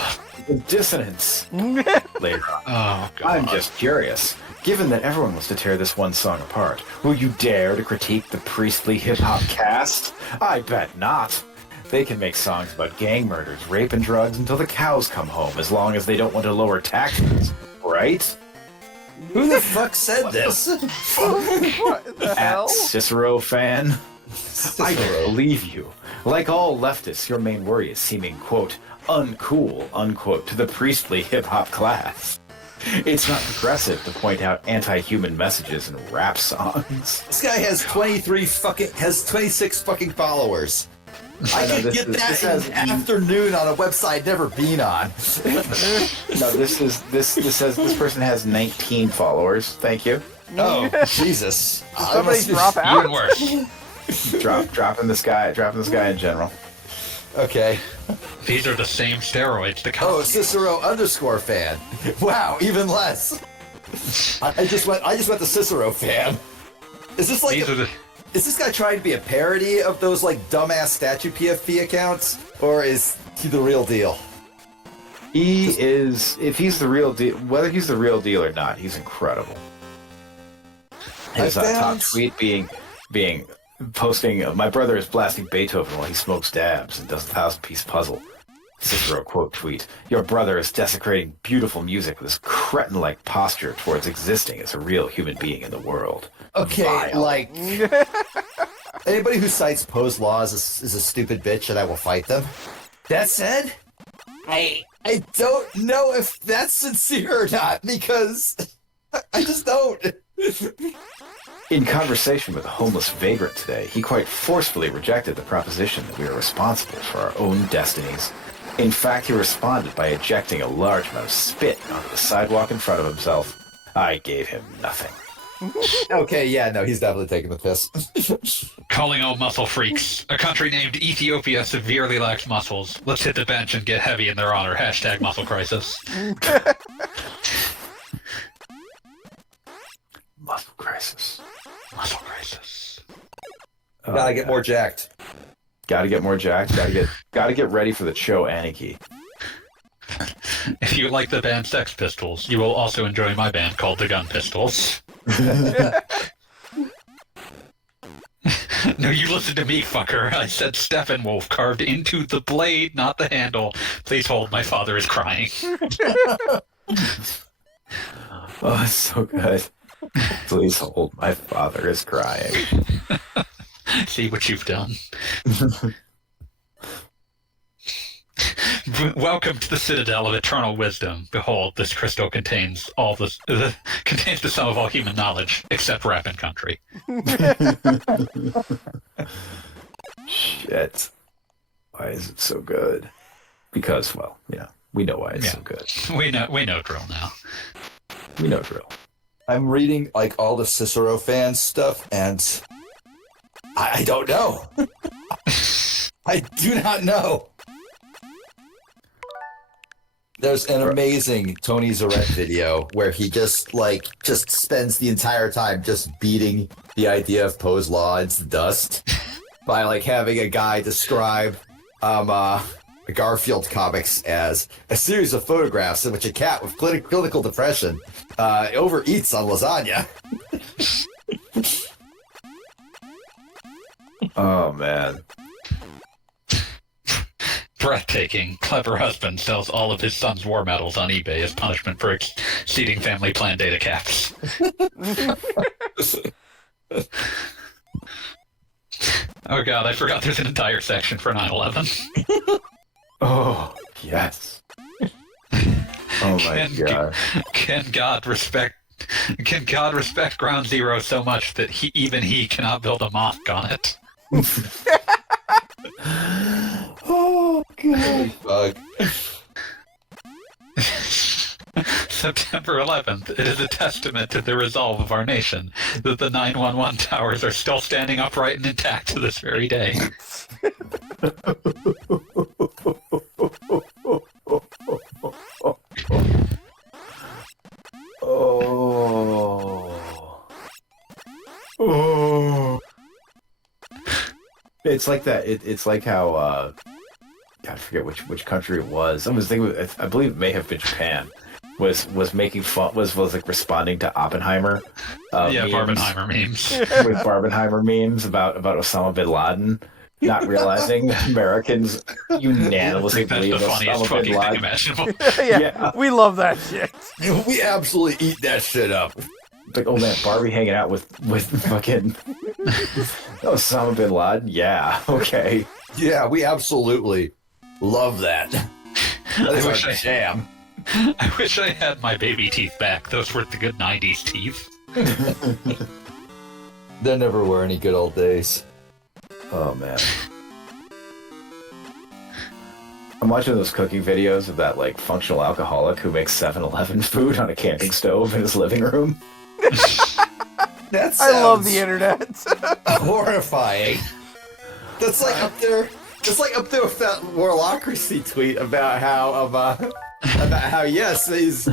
dissonance later on. Oh, God. I'm just curious. Given that everyone wants to tear this one song apart, will you dare to critique the priestly hip-hop cast? I bet not. They can make songs about gang murders, rape, and drugs until the cows come home, as long as they don't want to lower taxes, right? Who the fuck said this? What the At hell? Cicero fan. I Cicero. don't believe you. Like all leftists, your main worry is seeming, quote, uncool, unquote, to the priestly hip-hop class. It's not progressive to point out anti-human messages in rap songs. This guy has 26 fucking followers. I know, could this get is- that this in has- an afternoon on a website I'd never been on. No, this says this person has 19 followers. Thank you. Oh, Jesus. Somebody drop out? Even worse. Dropping this guy in general. Okay. These are the same steroids the Oh, cops Cicero _ fan. Wow, even less. I just went to Cicero fan. Is this like These are the... is this guy trying to be a parody of those like dumbass statue PFP accounts, or is he the real deal? He is, if he's the real deal, whether he's the real deal or not, he's incredible. His top tweet being posting, my brother is blasting Beethoven while he smokes dabs and does a 1,000-piece puzzle. Cicero quote tweet, your brother is desecrating beautiful music with his cretin-like posture towards existing as a real human being in the world. Okay, Vile. like anybody who cites Poe's laws is a stupid bitch, and I will fight them. That said, I don't know if that's sincere or not, because I just don't. In conversation with a homeless vagrant today, he quite forcefully rejected the proposition that we are responsible for our own destinies. In fact, he responded by ejecting a large amount of spit onto the sidewalk in front of himself. I gave him nothing. Okay, yeah, no, he's definitely taking the piss. calling all muscle freaks. A country named Ethiopia severely lacks muscles. Let's hit the bench and get heavy in their honor. Hashtag muscle crisis. Muscle crisis. Muscle crisis. Gotta get more jacked. Gotta get more jacked. Gotta get ready for the Cho Anarchy. If you like the band Sex Pistols, you will also enjoy my band called the Gun Pistols. No, you listen to me, fucker. I said Steppenwolf carved into the blade, not the handle. Please hold, my father is crying. Oh, it's so good. Please hold, my father is crying. See what you've done. Welcome to the Citadel of Eternal Wisdom. Behold, this crystal contains contains the sum of all human knowledge, except rap and country. Shit. Why is it so good? Because, well, we know why it's so good. We know drill now. We know drill. I'm reading like all the Cicero fans stuff, and I don't know. I do not know. There's an amazing Tony Zarette video where he just spends the entire time just beating the idea of Poe's Law into dust by like having a guy describe Garfield comics as a series of photographs in which a cat with clinical depression overeats on lasagna. Oh, man. Breathtaking. Clever husband sells all of his son's war medals on eBay as punishment for exceeding family plan data caps. Oh god, I forgot there's an entire section for 9/11. Oh, yes. Oh my god. Can God respect Ground Zero so much that even he cannot build a mosque on it? Oh god. Bug. September 11th, it is a testament to the resolve of our nation that the 911 towers are still standing upright and intact to this very day. Oh. It's like that. It's like how God, I forget which country it was. I was thinking. I believe it may have been Japan. Was making fun. Was like responding to Oppenheimer. Yeah, Barbenheimer memes. With Barbenheimer memes about Osama bin Laden. Not realizing that Americans unanimously believe Osama bin Laden. Imaginable. Yeah, we love that shit. We absolutely eat that shit up. Like, oh man, Barbie hanging out with fucking Osama bin Laden? Yeah, okay. Yeah, we absolutely love that. That's our jam. I wish I had my baby teeth back. Those were the good 90s teeth. There never were any good old days. Oh man. I'm watching those cooking videos of that like functional alcoholic who makes 7-Eleven food on a camping stove in his living room. I love the internet. Horrifying. That's like up there. It's like up there with that Warlocracy tweet about how yes he's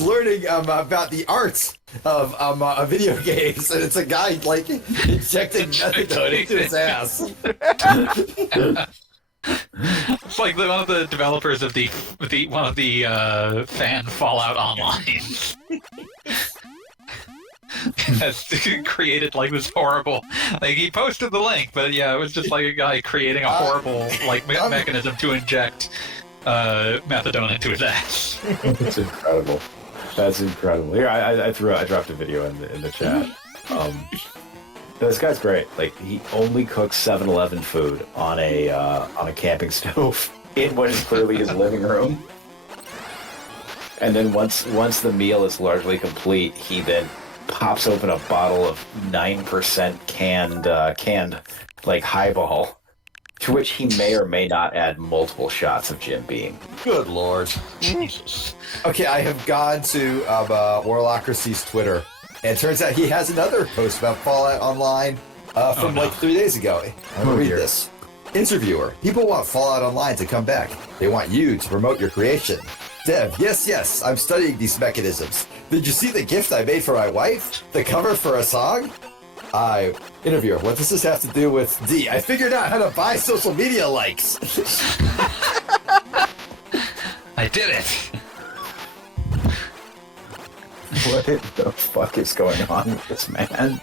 learning about the art of video games, and it's a guy like injecting methadone into his ass. It's like one of the developers of one of the fan Fallout Online has created like this horrible, like he posted the link, but yeah, it was just like a guy creating a horrible like mechanism to inject methadone into his ass. That's incredible. That's incredible. Here, I dropped a video in the chat. This guy's great. Like he only cooks 7-Eleven food on a camping stove in what is clearly his living room. And then once the meal is largely complete, he then pops open a bottle of 9% canned like highball, to which he may or may not add multiple shots of Jim Beam. Good lord. Jesus. Okay, I have gone to Warlocracy's Twitter, and it turns out he has another post about Fallout Online from like 3 days ago. I'm gonna read this. Interviewer, people want Fallout Online to come back. They want you to promote your creation. Dev, yes, I'm studying these mechanisms. Did you see the gift I made for my wife? The cover for a song? Interviewer, what does this have to do with D? I figured out how to buy social media likes. I did it. What the fuck is going on with this man?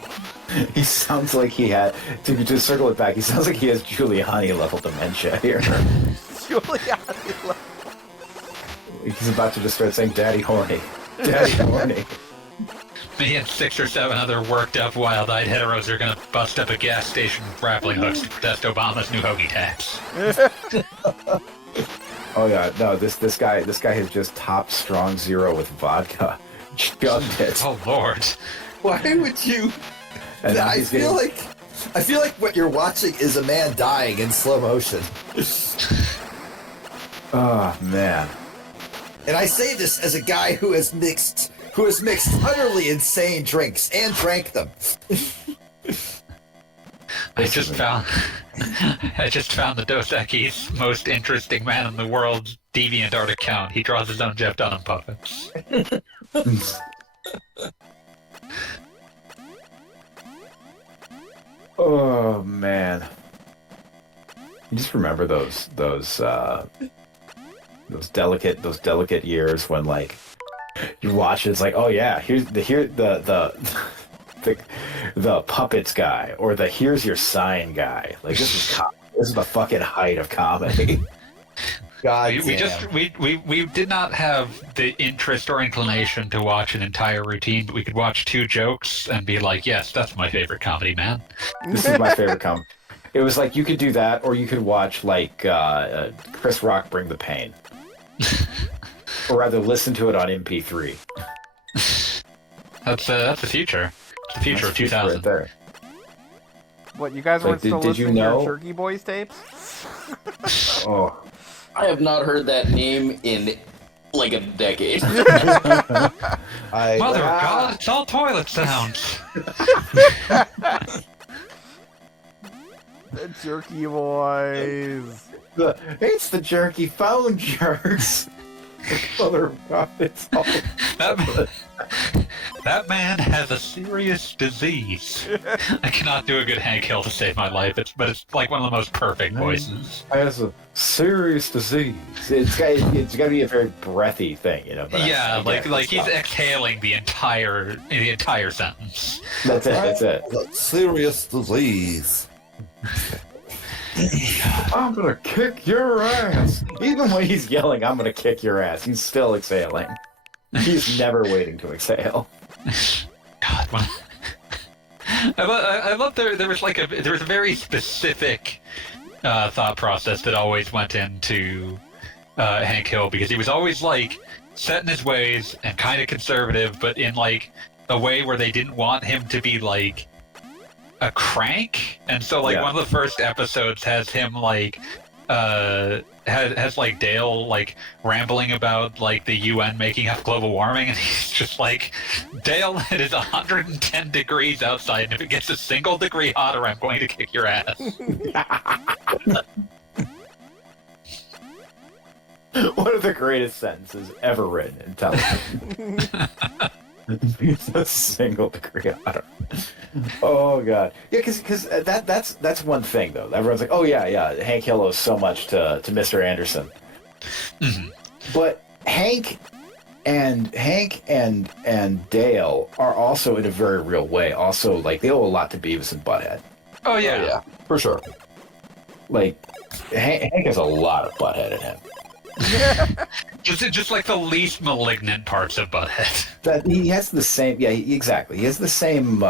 He sounds like he had to circle it back. He sounds like he has Giuliani level dementia here. Giuliani level. He's about to just start saying "Daddy horny, Daddy horny." Me and 6 or 7 other worked-up, wild-eyed heteros are gonna bust up a gas station with grappling hooks to protest Obama's new hoagie tax. Oh yeah, no, this guy has just topped Strong Zero with vodka, chugged it. Oh Lord! Why would you? And now I he's feel getting- like what you're watching is a man dying in slow motion. Oh man. And I say this as a guy who has mixed utterly insane drinks and drank them. I just found the Dos Equis most interesting man in the world's DeviantArt account. He draws his own Jeff Dunham puppets. Oh man. You just remember those delicate years when like you watch it, it's like, oh yeah, here's the puppets guy, or the here's your sign guy. Like this is the fucking height of comedy. God we did not have the interest or inclination to watch an entire routine, but we could watch 2 jokes and be like, yes, that's my favorite comedy, man. This is my favorite comedy. It was like you could do that, or you could watch like Chris Rock Bring the Pain. Or rather, listen to it on MP3. That's the future. It's the future of 2000. Right there. What, you guys Like, weren't still did you listening to know? your Jerky Boys tapes? Oh, I have not heard that name in like a decade. Mother of God, it's all toilet sounds. The Jerky Boys. It's the jerky phone jerks. Mother of God, it's all... That man has a serious disease. I cannot do a good Hank Hill to save my life, but it's like one of the most perfect voices. Has a serious disease. It's got to be a very breathy thing, you know. But Yeah, like he's exhaling the entire sentence. That's it. Serious disease. I'm gonna kick your ass. Even when he's yelling, "I'm gonna kick your ass," he's still exhaling. He's never waiting to exhale. God, I love there was a very specific thought process that always went into Hank Hill, because he was always like set in his ways and kind of conservative, but in like a way where they didn't want him to be like a crank. And so like one of the first episodes has him like has like Dale like rambling about like the UN making up global warming, and he's just like, Dale, it is 110 degrees outside, and if it gets a single degree hotter, I'm going to kick your ass. One of the greatest sentences ever written in television. It's a single degree hotter. Oh god, yeah, because that's one thing though. Everyone's like, oh yeah, Hank Hill owes so much to Mr. Anderson. Mm-hmm. But Hank and Dale are also, in a very real way, also like they owe a lot to Beavis and Butthead. Oh yeah, for sure. Like Hank has a lot of Butthead in him. just like the least malignant parts of Butthead. That he has the same, exactly. He has the same.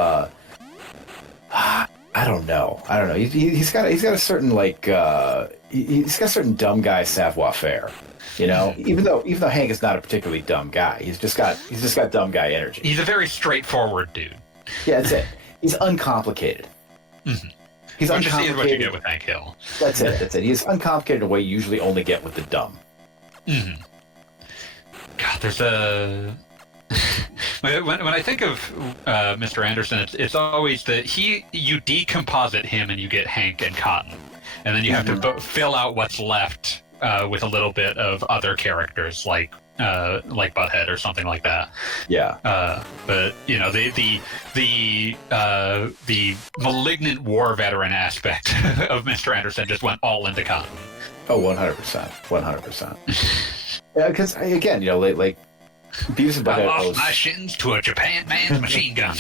I don't know. He's got a certain like he's got a certain dumb guy savoir-faire. You know, even though Hank is not a particularly dumb guy, he's just got dumb guy energy. He's a very straightforward dude. Yeah, that's it. He's uncomplicated. Mm-hmm. He's Which uncomplicated. is what you get with Hank Hill. That's it. He's uncomplicated in a way you usually only get with the dumb. Mm-hmm. God, there's a... when I think of Mr. Anderson, it's always that you decomposite him and you get Hank and Cotton, and then you have to fill out what's left with a little bit of other characters like Butthead or something like that. Yeah. But you know the malignant war veteran aspect of Mr. Anderson just went all into Cotton. Oh, 100%. Yeah, because again, you know, like Beavis and I Butthead lost owes... my shins to a Japan man's machine gun.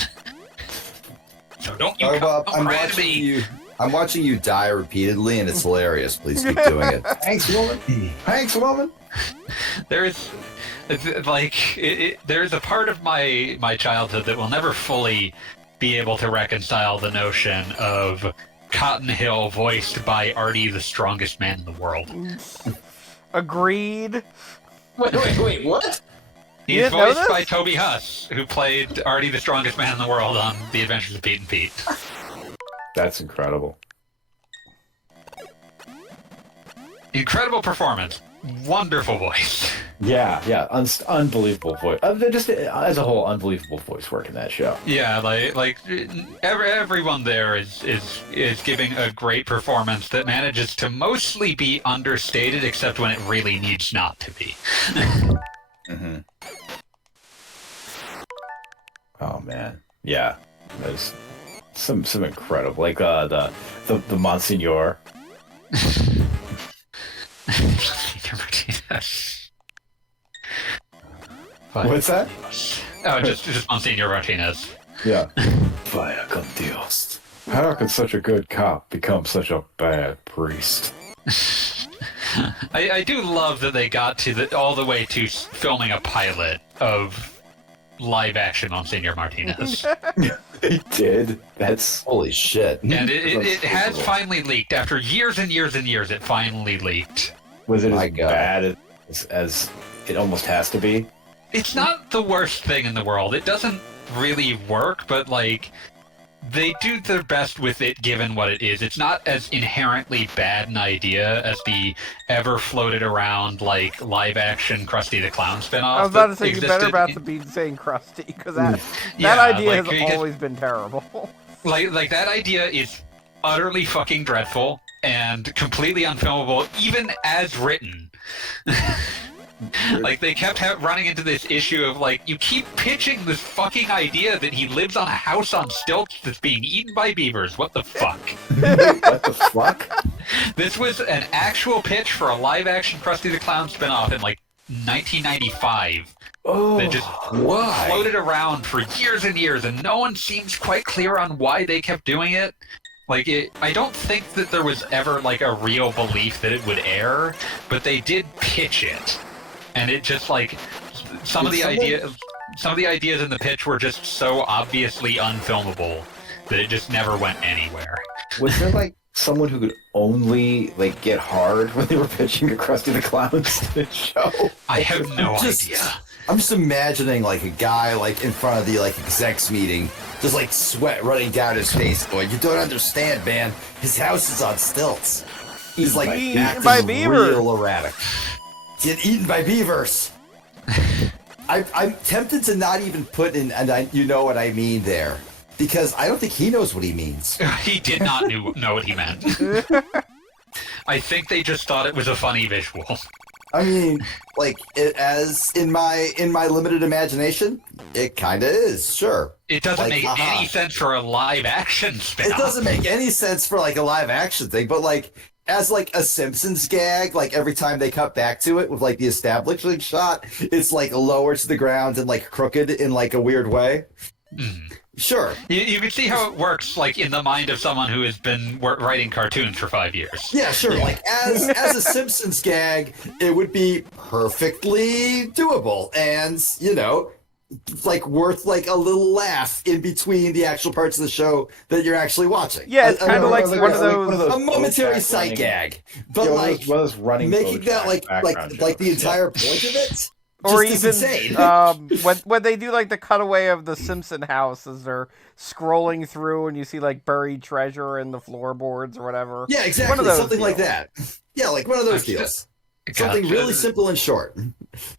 So don't you Bob, come around me. I'm watching you die repeatedly, and it's hilarious. Please keep doing it. Thanks, woman. Thanks, woman. There's a part of my childhood that will never fully be able to reconcile the notion of Cotton Hill voiced by Artie, the strongest man in the world. Agreed. Wait, what? He's voiced by Toby Huss, who played Artie, the strongest man in the world on The Adventures of Pete and Pete. That's incredible. Incredible performance. Wonderful voice. Yeah, unbelievable voice. Just as a whole, unbelievable voice work in that show. Yeah, like everyone there is giving a great performance that manages to mostly be understated, except when it really needs not to be. Mm-hmm. Oh man, yeah, there's some incredible, like the Monsignor. What's that? Oh, just Monsignor Martinez. Yeah. Vaya con Dios. How can such a good cop become such a bad priest? I do love that they got to all the way to filming a pilot of live action Monsignor Martinez. They did. That's holy shit. And it has finally leaked. After years and years and years, it finally leaked. Was it as bad as it almost has to be? It's not the worst thing in the world. It doesn't really work, but like they do their best with it given what it is. It's not as inherently bad an idea as the ever floated around like live action Krusty the Clown spinoff. I was about to say you better about to be saying Krusty because that idea has always been terrible. Like that idea is utterly fucking dreadful and completely unfilmable, even as written. Like, they kept running into this issue of, like, you keep pitching this fucking idea that he lives on a house on stilts that's being eaten by beavers. What the fuck? What the fuck? This was an actual pitch for a live-action Krusty the Clown spinoff in, like, 1995. Oh, that just floated around for years and years, and no one seems quite clear on why they kept doing it. Like, I don't think that there was ever, like, a real belief that it would air, but they did pitch it. And it just, like, some of the ideas in the pitch were just so obviously unfilmable that it just never went anywhere. Was there, like, someone who could only, like, get hard when they were pitching a Krusty the Clown show? I have no idea. I'm just imagining, like, a guy, like, in front of the, like, execs meeting, just, like, sweat running down his face, going, you don't understand, man. His house is on stilts. He's, like, acting real erratic. Get eaten by beavers. I'm tempted to not even put in, and you know what I mean there, because I don't think he knows what he means. He did not know what he meant. I think they just thought it was a funny visual. I mean, like, as in my limited imagination, it kind of is, sure. It doesn't make any sense for a live action spin-off. It doesn't make any sense for, like, a live action thing, but, like, as, like, a Simpsons gag, like, every time they cut back to it with, like, the establishing shot, it's, like, lower to the ground and, like, crooked in, like, a weird way. Sure. You can see how it works, like, in the mind of someone who has been writing cartoons for 5 years. Yeah, sure. Like, as a Simpsons gag, it would be perfectly doable and, you know, like, worth, like, a little laugh in between the actual parts of the show that you're actually watching. Yeah, it's kind of like one of those... A momentary sight gag. But, like, running making that, like the entire point of it... Or even when they do like the cutaway of the Simpson house as they're scrolling through and you see like buried treasure in the floorboards or whatever. Yeah, exactly. Something like that. Yeah, like one of those deals. Something really simple and short.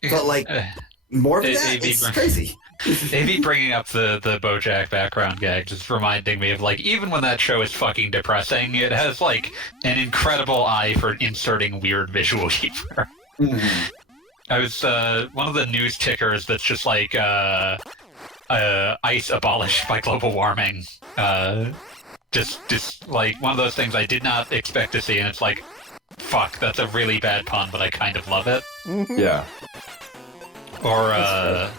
But like more than that, it's crazy. Maybe bringing up the BoJack background gag just reminding me of, like, even when that show is fucking depressing, it has like an incredible eye for inserting weird visual humor. Mm-hmm. I was one of the news tickers that's just like ice abolished by global warming. Just like one of those things I did not expect to see, and it's like, fuck, that's a really bad pun, but I kind of love it. Yeah. Or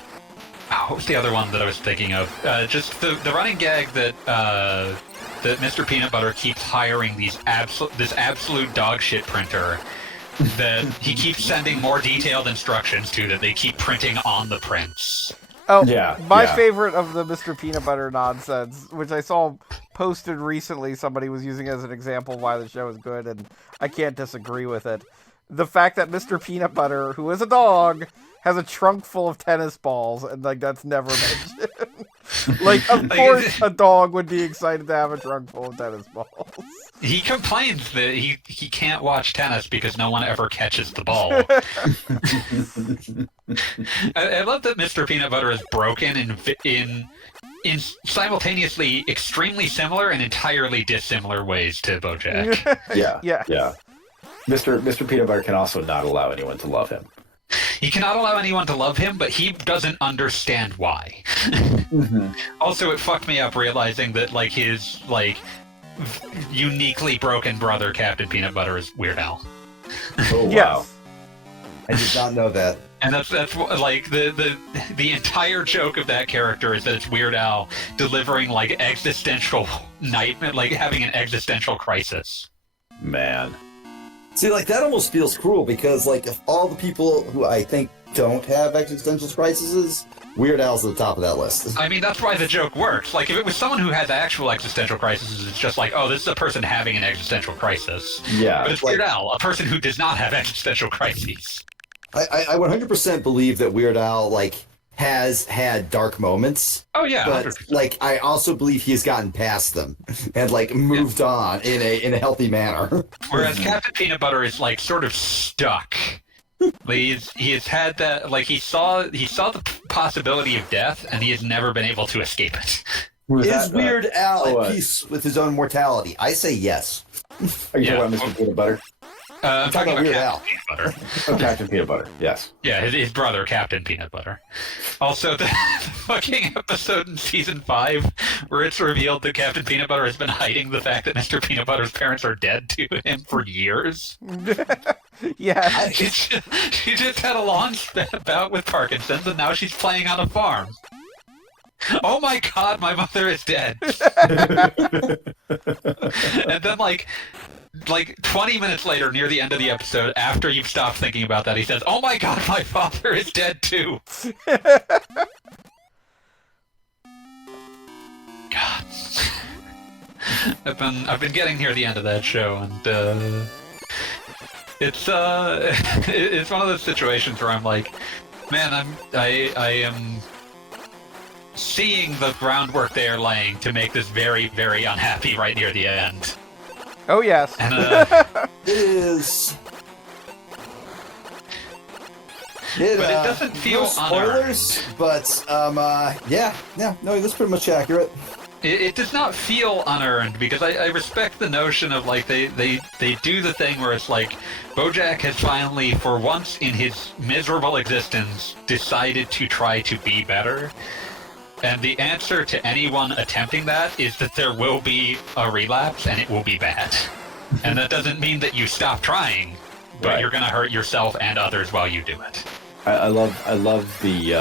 what was the other one that I was thinking of? Just the running gag that that Mr. Peanut Butter keeps hiring this absolute dog shit printer that he keeps sending more detailed instructions to that they keep printing on the prints. Oh, my favorite of the Mr. Peanut Butter nonsense, which I saw posted recently, somebody was using as an example of why the show is good, and I can't disagree with it. The fact that Mr. Peanut Butter, who is a dog, has a trunk full of tennis balls, and, like, that's never mentioned. Like, of course a dog would be excited to have a trunk full of tennis balls. He complains that he can't watch tennis because no one ever catches the ball. I love that Mr. Peanut Butter is broken in simultaneously extremely similar and entirely dissimilar ways to BoJack. Yeah. Mr. Peanut Butter can also not allow anyone to love him. He cannot allow anyone to love him, but he doesn't understand why. Also, it fucked me up realizing that, like, his, like, uniquely broken brother, Captain Peanut Butter, is Weird Al. Oh, wow. Yes. I did not know that. And that's like the entire joke of that character is that it's Weird Al delivering, like, existential nightmare, like having an existential crisis. Man. See, like, that almost feels cruel because, like, of all the people who I think don't have existential crises, Weird Al's at the top of that list. I mean, that's why the joke works. Like, if it was someone who has actual existential crises, it's just like, oh, this is a person having an existential crisis. Yeah. But it's Weird Al, a person who does not have existential crises. I 100% believe that Weird Al, like, has had dark moments. Oh, yeah. But, 100%. like, I also believe he's gotten past them and, like, moved on in a healthy manner. Whereas Captain Peanut Butter is, like, sort of stuck. He has had that, like, he saw the possibility of death, and he has never been able to escape it. Is Weird Al at peace with his own mortality? I say yes. Are you talking about Mr. Peanut Butter? I'm talking about Weird Captain Al. Peanut Butter. Oh, Captain Peanut Butter, yes. Yeah, his brother, Captain Peanut Butter. Also, the fucking episode in Season 5 where it's revealed that Captain Peanut Butter has been hiding the fact that Mr. Peanut Butter's parents are dead to him for years. Yeah. She just had a long bout with Parkinson's, and now she's playing on a farm. Oh my god, my mother is dead. And then, like 20 minutes later, near the end of the episode, after you've stopped thinking about that, he says, oh my god, my father is dead too. God. I've been getting near the end of that show, and it's one of those situations where I'm like, man, I am seeing the groundwork they are laying to make this very, very unhappy right near the end. Oh, yes. And, It is. but it doesn't feel no spoilers, but no, that's pretty much accurate. It does not feel unearned because I respect the notion of, like, they do the thing where it's like BoJack has finally, for once in his miserable existence, decided to try to be better. And the answer to anyone attempting that is that there will be a relapse and it will be bad. And that doesn't mean that you stop trying, but you're going to hurt yourself and others while you do it. I love the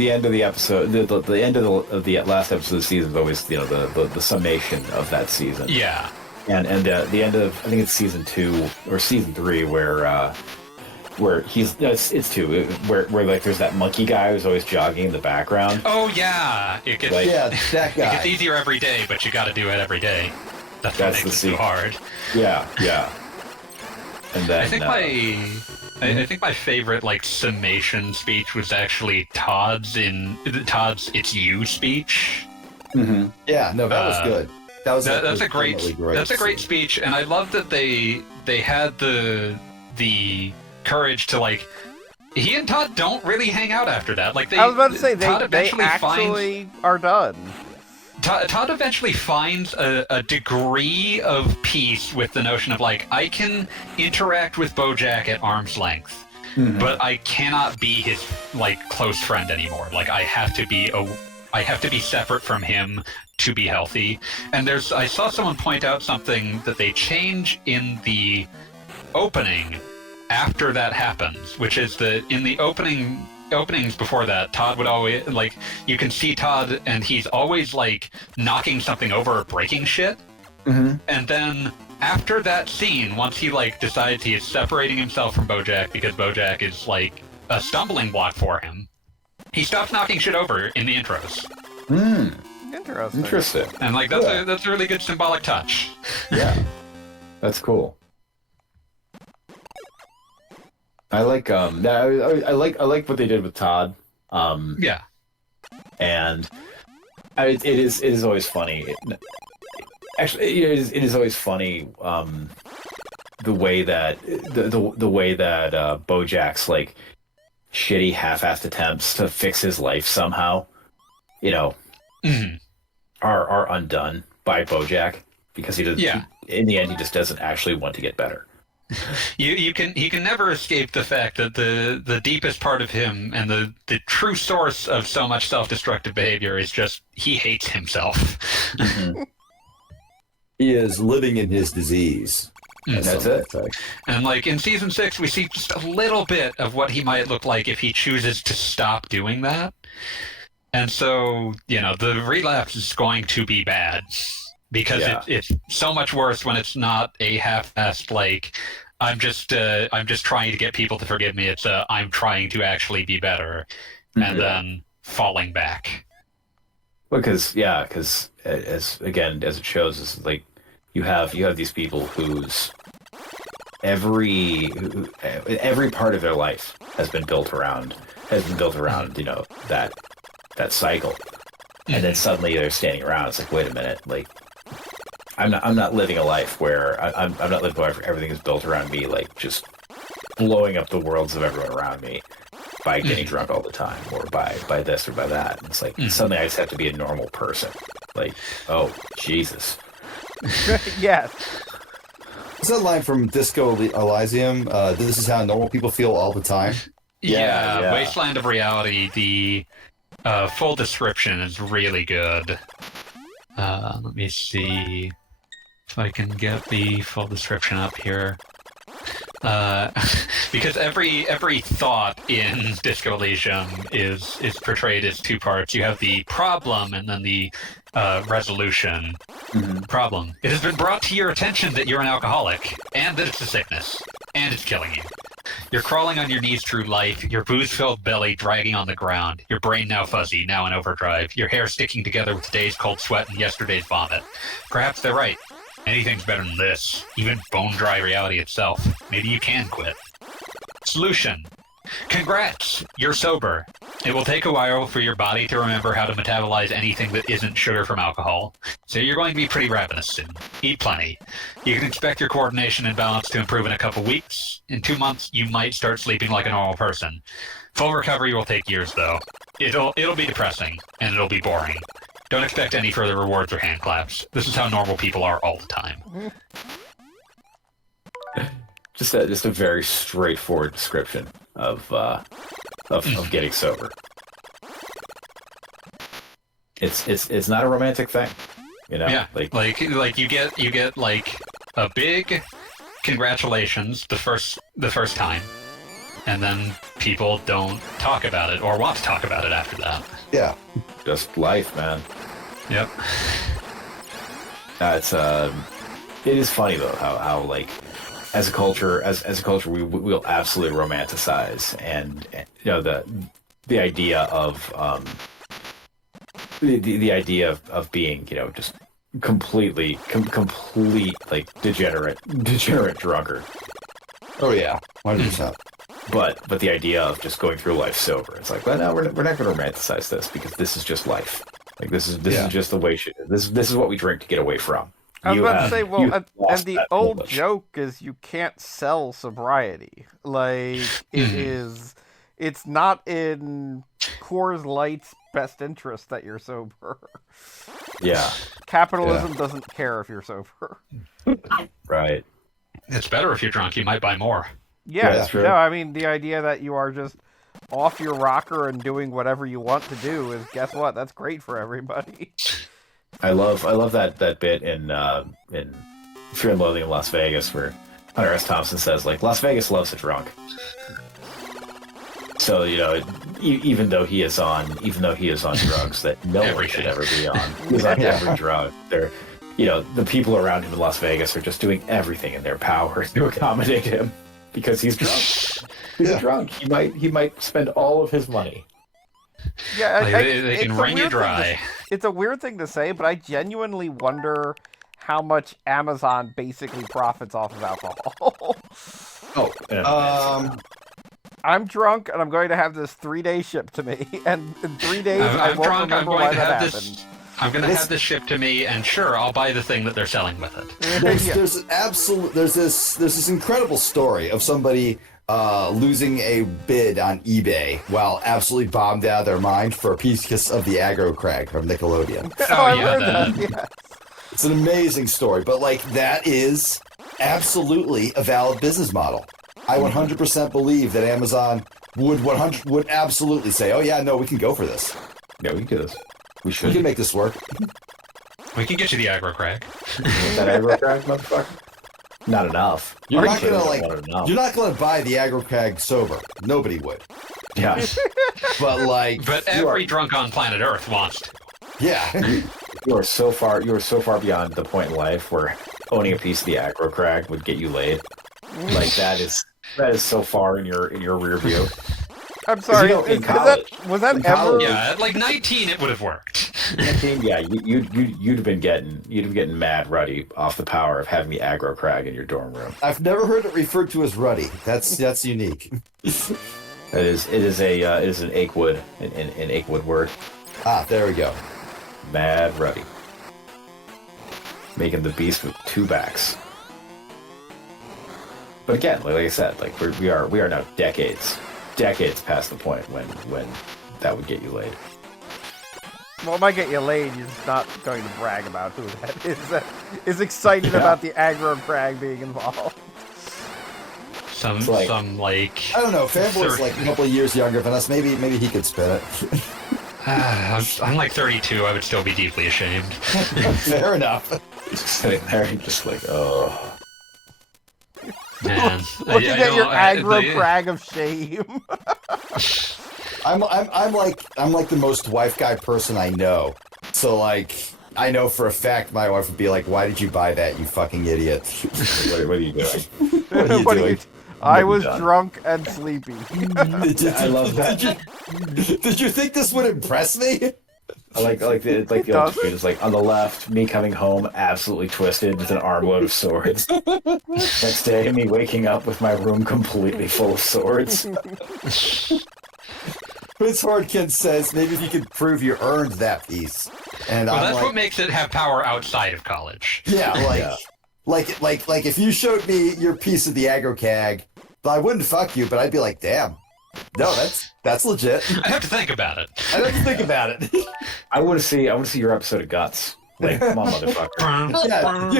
the end of the episode, the end of the last episode of the season is always, you know, the summation of that season. Yeah. And the end of, I think it's season 2 or season 3 where he's it's 2 where like there's that monkey guy who's always jogging in the background. Oh yeah, it gets that guy. It gets easier every day, but you got to do it every day. That's what makes it so hard. Yeah. And then I think my favorite, like, summation speech was actually Todd's "It's You" speech. Mm-hmm. Yeah, no, that was good. That's a great speech, and I love that they had the courage to, like, he and Todd don't really hang out after that. Like, I was about to say they actually are done. Todd eventually finds a degree of peace with the notion of, like, I can interact with BoJack at arm's length, but I cannot be his, like, close friend anymore. Like, I have to be separate from him to be healthy. And I saw someone point out something that they change in the opening after that happens, which is that in the opening openings before that, Todd would always, like, you can see Todd, and he's always, like, knocking something over or breaking shit. Mm-hmm. And then after that scene, once he, like, decides he is separating himself from Bojack because Bojack is, like, a stumbling block for him, he stops knocking shit over in the intros. Interesting. And, like, that's a really good symbolic touch. Yeah. That's cool. I like I like what they did with Todd. Yeah. And it is always funny. Actually, it is always funny the way that the way that Bojack's like shitty half-assed attempts to fix his life somehow, are undone by Bojack because he doesn't. In the end, he just doesn't actually want to get better. He can never escape the fact that the deepest part of him and the true source of so much self-destructive behavior is just he hates himself. Mm-hmm. He is living in his disease. That's it. And like in season 6, we see just a little bit of what he might look like if he chooses to stop doing that. And so, the relapse is going to be bad. Because it's so much worse when it's not a half-assed, like, I'm just trying to get people to forgive me. It's I'm trying to actually be better, and then falling back. Because as it shows, is like you have these people whose every part of their life has been built around that cycle, and then suddenly they're standing around. It's like, wait a minute, like. I'm not living a life where I'm not living a life where everything is built around me, like just blowing up the worlds of everyone around me by getting drunk all the time, or by this or by that. And it's like suddenly I just have to be a normal person. Like, oh Jesus. Yes. Is that line from Disco Elysium? This is how normal people feel all the time. Yeah. Wasteland of Reality. The full description is really good. Let me see if I can get the full description up here. Because every thought in Disco Elysium is portrayed as two parts. You have the problem and then the resolution. Problem. It has been brought to your attention that you're an alcoholic, and that it's a sickness, and it's killing you. You're crawling on your knees through life, your booze-filled belly dragging on the ground, your brain now fuzzy, now in overdrive, your hair sticking together with today's cold sweat and yesterday's vomit. Perhaps they're right. Anything's better than this, even bone-dry reality itself. Maybe you can quit. Solution. Congrats! You're sober. It will take a while for your body to remember how to metabolize anything that isn't sugar from alcohol, so you're going to be pretty ravenous soon. Eat plenty. You can expect your coordination and balance to improve in a couple weeks. In 2 months, you might start sleeping like a normal person. Full recovery will take years, though. It'll be depressing, and it'll be boring. Don't expect any further rewards or hand claps. This is how normal people are all the time. Just a very straightforward description of getting sober. It's not a romantic thing, Yeah, like you get like a big congratulations the first time, and then people don't talk about it or want to talk about it after that. Yeah, just life, man. Yep. It is funny though how like. As a culture, we'll absolutely romanticize, and the idea of the idea of being just complete like degenerate drunkard. Oh yeah, 100%. But the idea of just going through life sober, it's like, well, no, we're not going to romanticize this because this is just life. Like this is just the way this is what we drink to get away from. I was about to say, well, and the old joke is you can't sell sobriety. Like, it's not in Coors Light's best interest that you're sober. Yeah. Capitalism doesn't care if you're sober. Right. It's better if you're drunk, you might buy more. Yeah, that's true. No, I mean, the idea that you are just off your rocker and doing whatever you want to do is, guess what? That's great for everybody. I love that bit in Fear and Loathing in Las Vegas where Hunter S. Thompson says, like, Las Vegas loves a drunk. So, even though he is on drugs that no one should ever be on. He's on every drug. The people around him in Las Vegas are just doing everything in their power to accommodate him because he's drunk. He's drunk. He might spend all of his money. Yeah, they can wring you dry. It's a weird thing to say, but I genuinely wonder how much Amazon basically profits off of alcohol. I'm drunk, and I'm going to have this 3-day shipped to me, and in 3 days I won't remember why that happened. I'm going to have this shipped to me, and sure, I'll buy the thing that they're selling with it. There's this incredible story of somebody losing a bid on eBay while absolutely bombed out of their mind for a piece of the aggro crag from Nickelodeon. Oh yeah, that. Yeah. It's an amazing story, but that is absolutely a valid business model. I 100% believe that Amazon would absolutely say, "Oh yeah, no, we can go for this. Yeah, we can do this. We can make this work. We can get you the aggro crag." That aggro crag, motherfucker? Not enough. You're not gonna buy the aggro crag sober. Nobody would. Yeah. But every drunk on planet Earth wants to. Yeah. You are so far beyond the point in life where owning a piece of the aggro crag would get you laid. That is so far in your rear view. I'm sorry. Was that ever? Yeah, at 19 it would have worked. 19, yeah, you'd have been getting mad ruddy off the power of having the aggro crag in your dorm room. I've never heard it referred to as ruddy. That's unique. It is an Achewood an Achewood word. Ah, there we go. Mad ruddy, making the beast with 2 backs. But again, like I said, we are now decades past the point when that would get you laid. Well, it might get you laid. You're just not going to brag about who that is. That is excited about the aggro crag being involved. Some I don't know. Fanboy's a couple of years younger than us. Maybe he could spin it. I'm 32. I would still be deeply ashamed. Fair enough. Just sitting there and just oh. Man, looking at your aggro crag of shame. I'm like the most wife guy person I know. So I know for a fact my wife would be like, "Why did you buy that, you fucking idiot?" What are you doing? What are you doing? I was drunk and sleepy. I love that. Did you think this would impress me? I like the old tweet is on the left, me coming home absolutely twisted with an armload of swords. Next day, me waking up with my room completely full of swords. Prince Hordkin says maybe if you could prove you earned that piece. And that's what makes it have power outside of college. Yeah, if you showed me your piece of the aggro crag, I wouldn't fuck you, but I'd be like, damn. No, that's legit. I have to think about it. I want to see your episode of Guts. Come on, motherfucker. Yeah,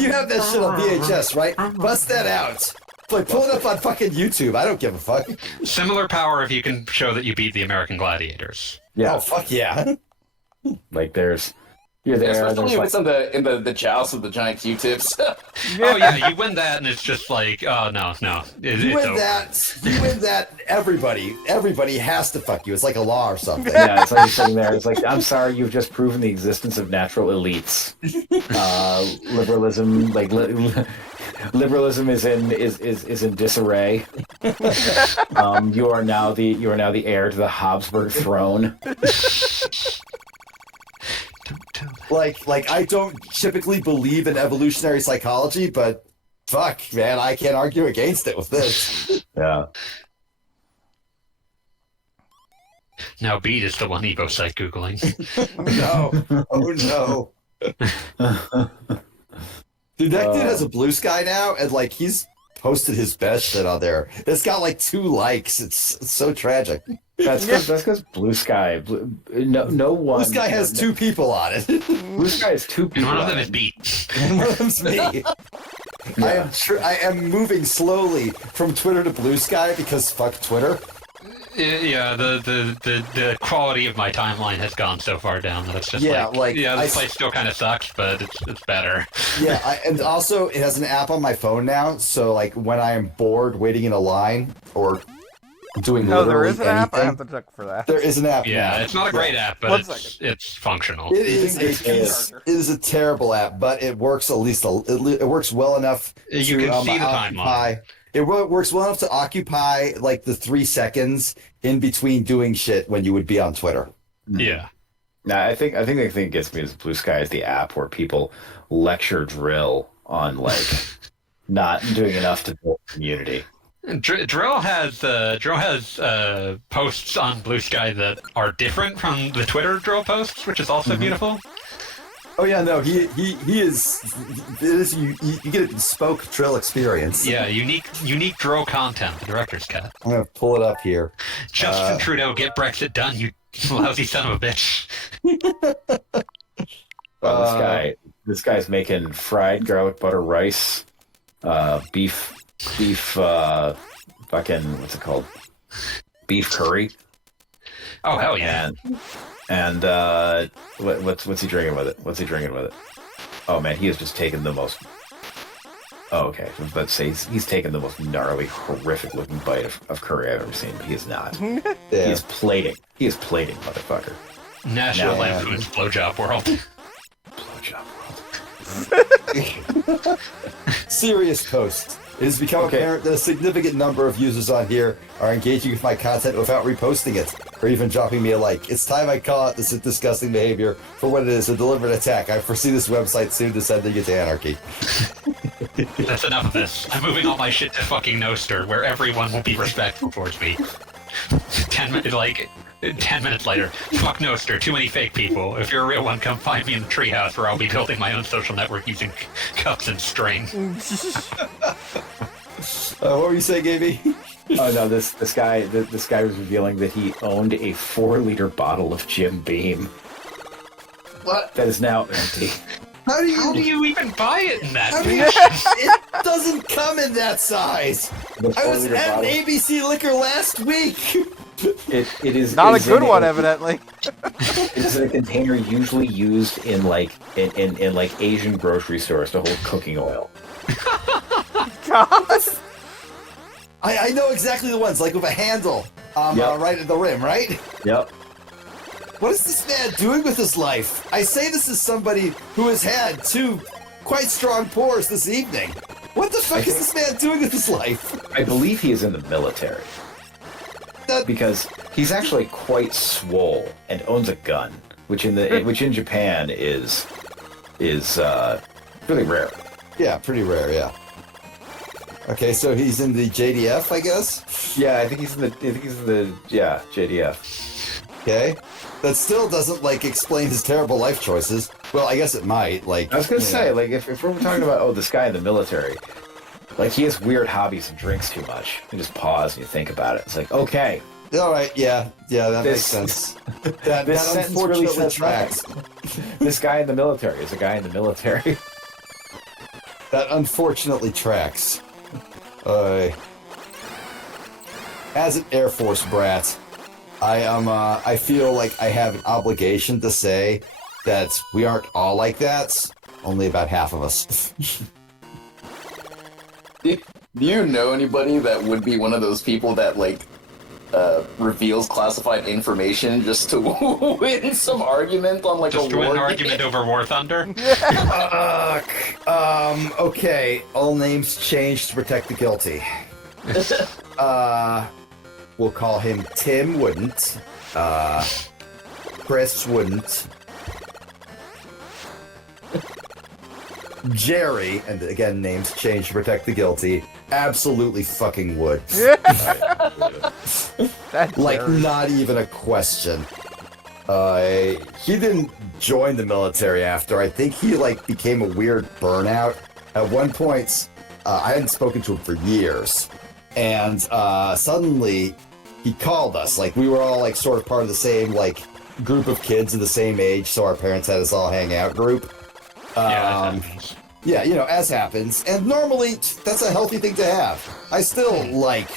you have that shit on VHS, right? Bust that out. Pull it up on fucking YouTube. I don't give a fuck. Similar power if you can show that you beat the American Gladiators. Yeah. Oh fuck yeah. You're there. Especially when it's in the joust with the giant Q-tips. Oh yeah, you win that, and it's just oh no, you win that. Everybody has to fuck you. It's like a law or something. Yeah, it's like you're sitting there. It's I'm sorry, you've just proven the existence of natural elites. Liberalism, liberalism is in disarray. You are now the heir to the Habsburg throne. I don't typically believe in evolutionary psychology, but fuck, man, I can't argue against it with this. Yeah. Now Beat is the one Evo site Googling. Oh no. Dude, that dude has a Blue Sky now, and he's posted his best shit on there. It's got 2 likes. It's so tragic. That's because Blue Sky. No one. Blue Sky has 2 people on it. Blue Sky has 2 people. And one of them is Beat. And one of them's me. Yeah. I am moving slowly from Twitter to Blue Sky because fuck Twitter. Yeah, the quality of my timeline has gone so far down that it's just this place still kind of sucks, but it's better. Yeah, and also it has an app on my phone now, so when I am bored waiting in a line or doing No, there literally is an app. I anything. have to check for that. There is an app. Yeah, now. it's not a great app, but One it's functional. It is a terrible app, but it works at least it works well enough You to can see the occupy. timeline. It works well enough to occupy like the 3 seconds in between doing shit when you would be on Twitter. Yeah. No, I think the thing that gets me is Blue Sky is the app where people lecture drill on like not doing enough to build community. Drill has posts on Blue Sky that are different from the Twitter Drill posts, which is also beautiful. Oh yeah, no, he is. It is you get a bespoke drill experience. Yeah, unique Drill content. The director's cut. I'm gonna pull it up here. Justin Trudeau, get Brexit done, you lousy son of a bitch. Well, this guy's making fried garlic butter rice, beef, fucking what's it called? Beef curry. Oh hell yeah! And what's he drinking with it? What's he drinking with it? Oh man, he has just taken the most. Oh okay, I was about to say he's taken the most gnarly, horrific looking bite of curry I've ever seen, but he is not. Yeah. He is plating. He is plating, motherfucker. National No. Lampoon's Blowjob World. Blowjob world. Serious post. It has become apparent that a significant number of users on here are engaging with my content without reposting it, or even dropping me a like. It's time I call out this disgusting behavior for what it is, a deliberate attack. I foresee this website soon descending into anarchy. That's enough of this. I'm moving all my shit to fucking Noster, where everyone will be respectful towards me. 10 minutes later, fuck Noster, too many fake people. If you're a real one, come find me in the treehouse where I'll be building my own social network using cups and string. What were you saying, Gaby? Oh no, this guy was revealing that he owned a 4-liter bottle of Jim Beam. What? That is now empty. How do you even buy it in that? It doesn't come in that size. The I was 4-liter at bottle. ABC Liquor last week. It is Not it a is good in one, evidently. It is in a container usually used in like in like Asian grocery stores to hold cooking oil. God. I know exactly the ones, like with a handle Yep. right at the rim, right? Yep. What is this man doing with his life? I say this as somebody who has had 2 quite strong pours this evening. What the fuck is this man doing with his life? I believe he is in the military because he's actually quite swole and owns a gun, which in Japan is really rare. Yeah, pretty rare, yeah. Okay, so he's in the JDF, I guess? Yeah, I think he's in the JDF. Okay. That still doesn't, like, explain his terrible life choices. Well, I guess it might, like... I was gonna you say, know. like, if we're talking about this guy in the military, like he has weird hobbies and drinks too much. You just pause and you think about it. It's like, okay, All right, yeah, that makes This- sense. That sentence unfortunately really says tracks. this guy in the military is a guy in the military. That unfortunately tracks. As an Air Force brat, I feel like I have an obligation to say that we aren't all like that. Only about half of us. Do you know anybody that would be one of those people that, like, reveals classified information just to win some argument on, like, Just a to win war an argument over War Thunder? Okay. All names changed to protect the guilty. We'll call him Tim wouldn't. Chris wouldn't. Jerry, and again, names changed to protect the guilty, absolutely fucking would. That's Like, Jerry. not even a question. He didn't join the military after. I think he, like, became a weird burnout. At one point, I hadn't spoken to him for years. And suddenly, he called us. Like, we were all, like, sort of part of the same, like, group of kids of the same age, so our parents had us all hang out group. Yeah, that happens. Yeah, you know, as happens. And normally, that's a healthy thing to have. I still like,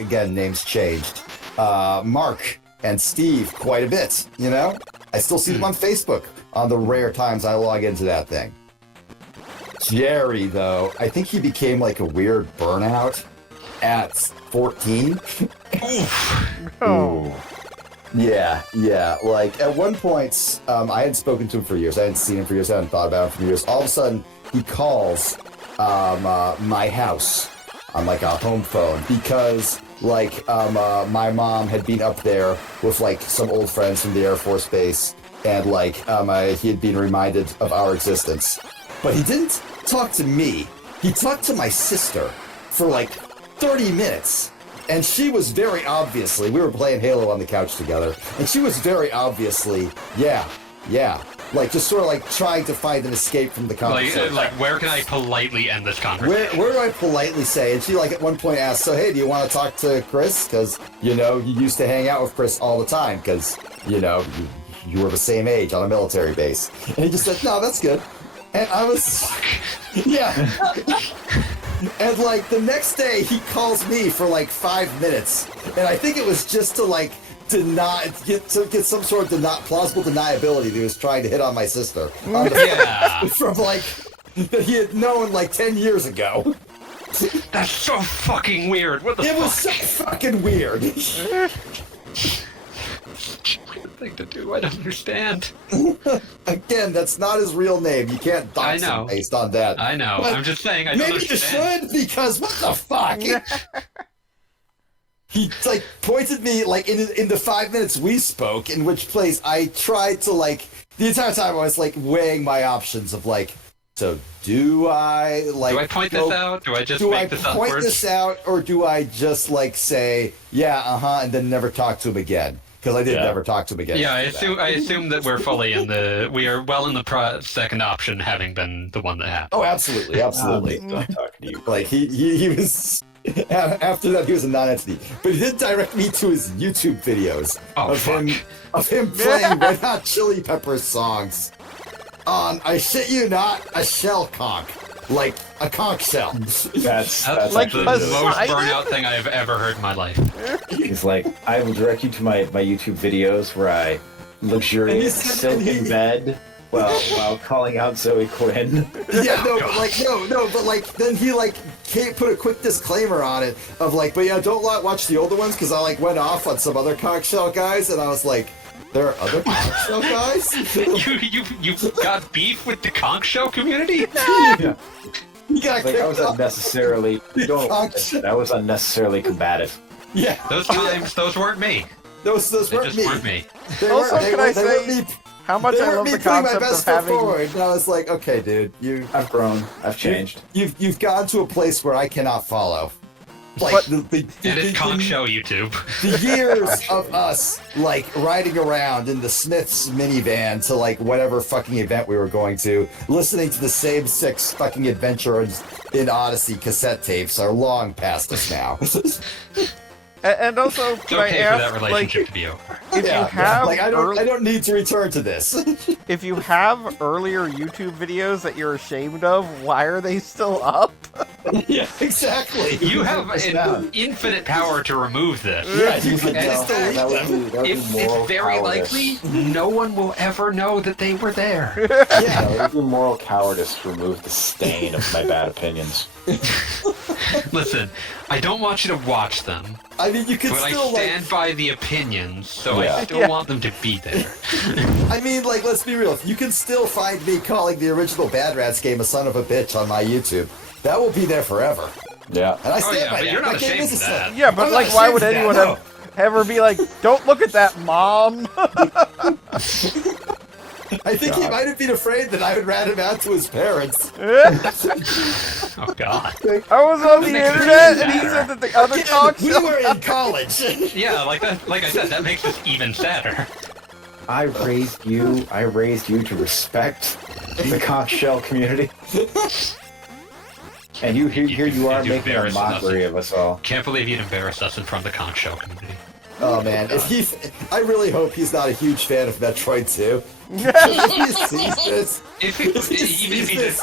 again, names changed, Mark and Steve quite a bit, you know? I still see them on Facebook on the rare times I log into that thing. Jerry, though, I think he became like a weird burnout. at 14. Oh. Yeah. Like, at one point, I hadn't spoken to him for years. I hadn't seen him for years. I hadn't thought about him for years. All of a sudden, he calls my house on, like, a home phone because, like, my mom had been up there with, like, some old friends from the Air Force Base, and, like, he had been reminded of our existence. But he didn't talk to me. He talked to my sister for, like, 30 minutes. And she was very obviously, we were playing Halo on the couch together, and she was very obviously, yeah. Like, just sort of like trying to find an escape from the conversation. Like, where can I politely end this conversation? Where do I politely say? And she, like, at one point asked, so, hey, do you want to talk to Chris? Because, you know, you used to hang out with Chris all the time because, you know, you were the same age on a military base. And he just said, no, that's good. And I was, yeah. And, like, the next day, he calls me for, like, 5 minutes. And I think it was just to, like, get some sort of plausible deniability that he was trying to hit on my sister. From, like, that he had known, like, 10 years ago. That's so fucking weird. What the fuck? It was so fucking weird. Weird thing to do. I don't understand. Again, that's not his real name. You can't dox him based on that. I know. But I'm just saying I don't understand. Maybe you should, because what the fuck? He, like, pointed me, like, in the 5 minutes we spoke, in which place I tried to, like, the entire time I was, like, weighing my options of, like, so do I, like... Do I point this out? Do I just make this point this out, or do I just, like, say, yeah, and then never talk to him again? Because I did never talk to him again. Yeah, I assume that we're fully we are well in the second option, having been the one that happened. Oh, absolutely. I'm talking to you. Like, he was... After that, he was a non-entity. But he did direct me to his YouTube videos of him playing Red Hot Chili Peppers songs on, I shit you not, a shell conch. Like a conch shell. That's like the most burnout thing I have ever heard in my life. He's like, I will direct you to my YouTube videos where I luxuriate silk in bed while calling out Zoe Quinn. Yeah, but like then he like put a quick disclaimer on it of like, but yeah, don't watch the older ones because I like went off on some other conch shell guys, and I was like, there are other conch shell guys? you got beef with the conch shell community? Yeah. I was unnecessarily combative. Yeah. Those weren't me. Those weren't me. Also, can I say how much I love the concept of having... And I was like, okay, dude, I've grown. I've changed. You've gone to a place where I cannot follow. Like, it's conch shell YouTube. The years of us, like, riding around in the Smiths minivan to, like, whatever fucking event we were going to, listening to the same 6 fucking Adventures in Odyssey cassette tapes are long past us now. And also, can I ask, for that relationship to be over. If you have I don't need to return to this. If you have earlier YouTube videos that you're ashamed of, why are they still up? Yeah, exactly. You have an infinite power to remove this. Yeah, you can It's very likely no one will ever know that they were there. Yeah, it would be moral cowardice to remove the stain of my bad opinions. Listen, I don't want you to watch them. I mean, you can but still, I stand by the opinions, so I still want them to be there. I mean, like, let's be real. You can still find me calling the original Bad Rats game a son of a bitch on my YouTube. That will be there forever. Yeah. And I stand by but that. you're not That game ashamed is of that. Yeah, but like, why would anyone ever be like, don't look at that, Mom? I think he might have been afraid that I would rat him out to his parents. Oh, God. I was on the internet, and he said that the other conch we were in college. Yeah, like I said, that makes this even sadder. I raised you to respect the conch shell community. And here you are making a mockery of us all. Can't believe you'd embarrass us in front of the conch shell community. Oh man, I really hope he's not a huge fan of Metroid 2. If he sees this,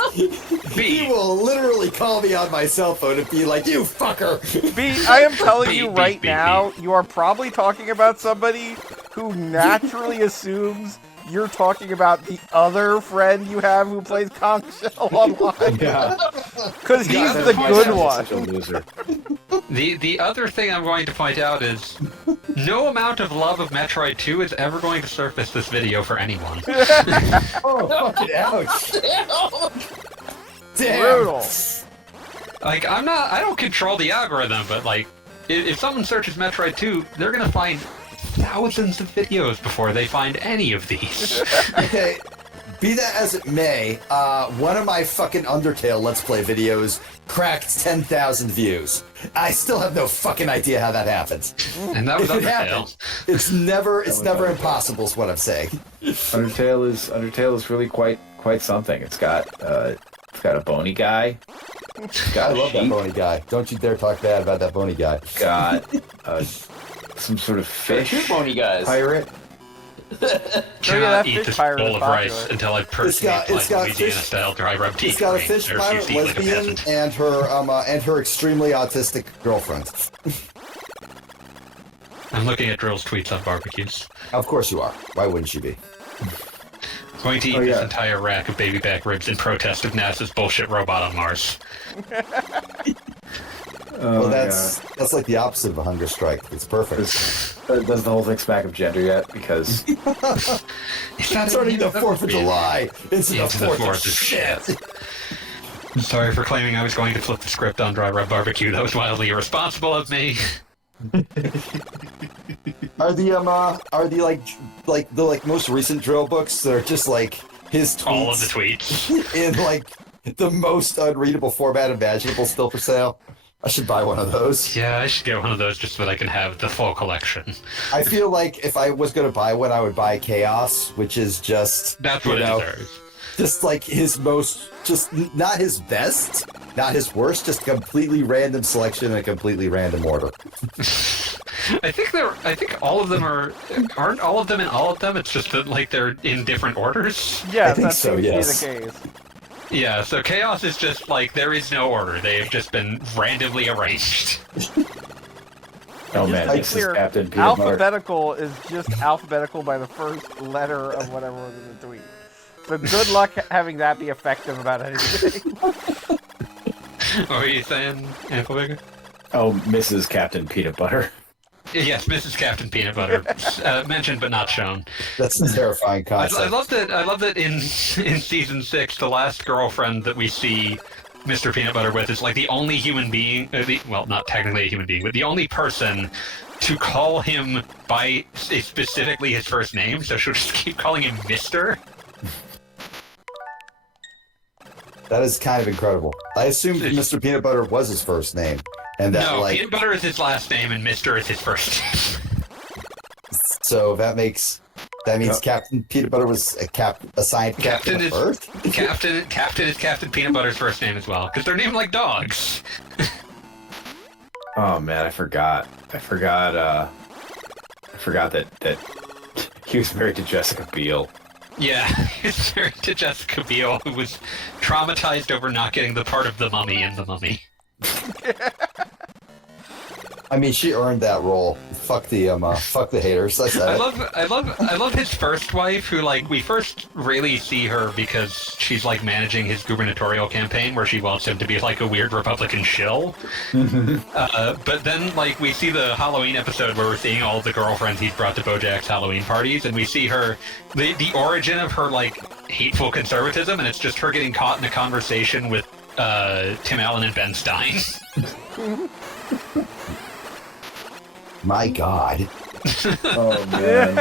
he will literally call me on my cell phone and be like, "You fucker!" B, I am telling you right now, you are probably talking about somebody who naturally assumes you're talking about the other friend you have who plays conch shell online. Yeah. Because he's the good one. Such a loser. The other thing I'm going to point out is no amount of love of Metroid 2 is ever going to surface this video for anyone. Oh, fucking ouch. Damn. Brutal. Like, I don't control the algorithm, but like, if someone searches Metroid 2, they're gonna find thousands of videos before they find any of these. Okay, be that as it may, one of my fucking Undertale Let's Play videos cracked 10,000 views. I still have no fucking idea how that happened. And that was If it Undertale. happened, it's never impossible is what I'm saying. Undertale is really quite something. It's got a bony guy. I love that bony guy. Don't you dare talk bad about that bony guy. Got some sort of fish Two bony guys. pirate. Cannot that eat fish this pirate bowl is of rice popular. until I personally It's apply got fish- Louisiana-style dry rub tea. It's got a fish pirate, lesbian, and her extremely autistic girlfriend. I'm looking at Drill's tweets on barbecues. Of course you are. Why wouldn't you be? I'm going to eat this entire rack of baby back ribs in protest of NASA's bullshit robot on Mars. Well, that's like the opposite of a hunger strike. It's perfect. Does the whole thing smack of gender yet? Because It's turning the 4th of July into the 4th of shit. Sorry for claiming I was going to flip the script on Dry Rub Barbecue. That was wildly irresponsible of me. Are the like most recent drill books that are just like his tweets All of the tweets. in like the most unreadable format imaginable still for sale? I should buy one of those. Yeah, I should get one of those just so that I can have the full collection. I feel like if I was going to buy one, I would buy Chaos, which is just That's what it deserves. just like his most, just not his best, not his worst, just a completely random selection in a completely random order. I think all of them aren't all of them in all of them. It's just that like they're in different orders. Yes, I think that so, seems yes. to be the case. Yeah, so Chaos is just like there is no order. They have just been randomly arranged. oh man, To be this is clear, Captain Peanut Butter. alphabetical is just alphabetical by the first letter of whatever was in the tweet. So good luck having that be effective about anything. What were you saying, Amplebigger? Oh, Mrs. Captain Peanut Butter. Yes, Mrs. Captain Peanut Butter, mentioned but not shown. That's a terrifying concept. I love that in season 6, the last girlfriend that we see Mr. Peanut Butter with is like the only human being, well, not technically a human being, but the only person to call him by specifically his first name. So she'll just keep calling him Mister. That is kind of incredible. I assumed Mr. Peanut Butter was his first name, and that No, like Peanut Butter is his last name and Mister is his first name. so that means Captain Peanut Butter was assigned captain at birth. Captain is Captain Peanut Butter's first name as well, because they're named like dogs. Oh man, I forgot that he was married to Jessica Biel. Yeah, he's married to Jessica Biel, who was traumatized over not getting the part of the mummy in the mummy. I mean, she earned that role. Fuck the haters. That's I that. love his first wife, who like we first really see her because she's like managing his gubernatorial campaign, where she wants him to be like a weird Republican shill. But then like we see the Halloween episode where we're seeing all the girlfriends he's brought to Bojack's Halloween parties, and we see her the origin of her like hateful conservatism, and it's just her getting caught in a conversation with Tim Allen and Ben Stein. My God. Oh man.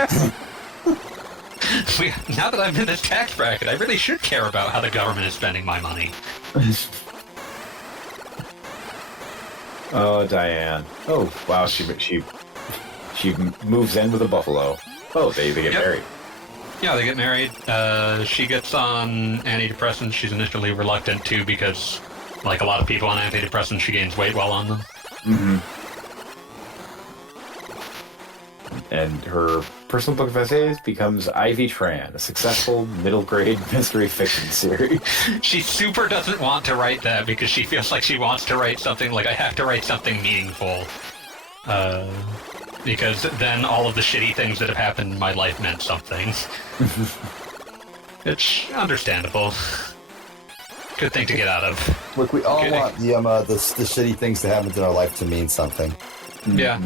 Now that I'm in this tax bracket, I really should care about how the government is spending my money. Oh, Diane. Oh, wow. She moves in with a buffalo. Oh, they get married. Yeah, they get married. She gets on antidepressants. She's initially reluctant to because, like a lot of people on antidepressants, she gains weight while on them. Mm-hmm. And her personal book of essays becomes Ivy Tran, a successful middle-grade mystery fiction series. She super doesn't want to write that because she feels like she wants to write something like I have to write something meaningful. Because then all of the shitty things that have happened in my life meant something. It's understandable. Good thing to get out of. Look, we all want the shitty things that happen in our life to mean something. Yeah.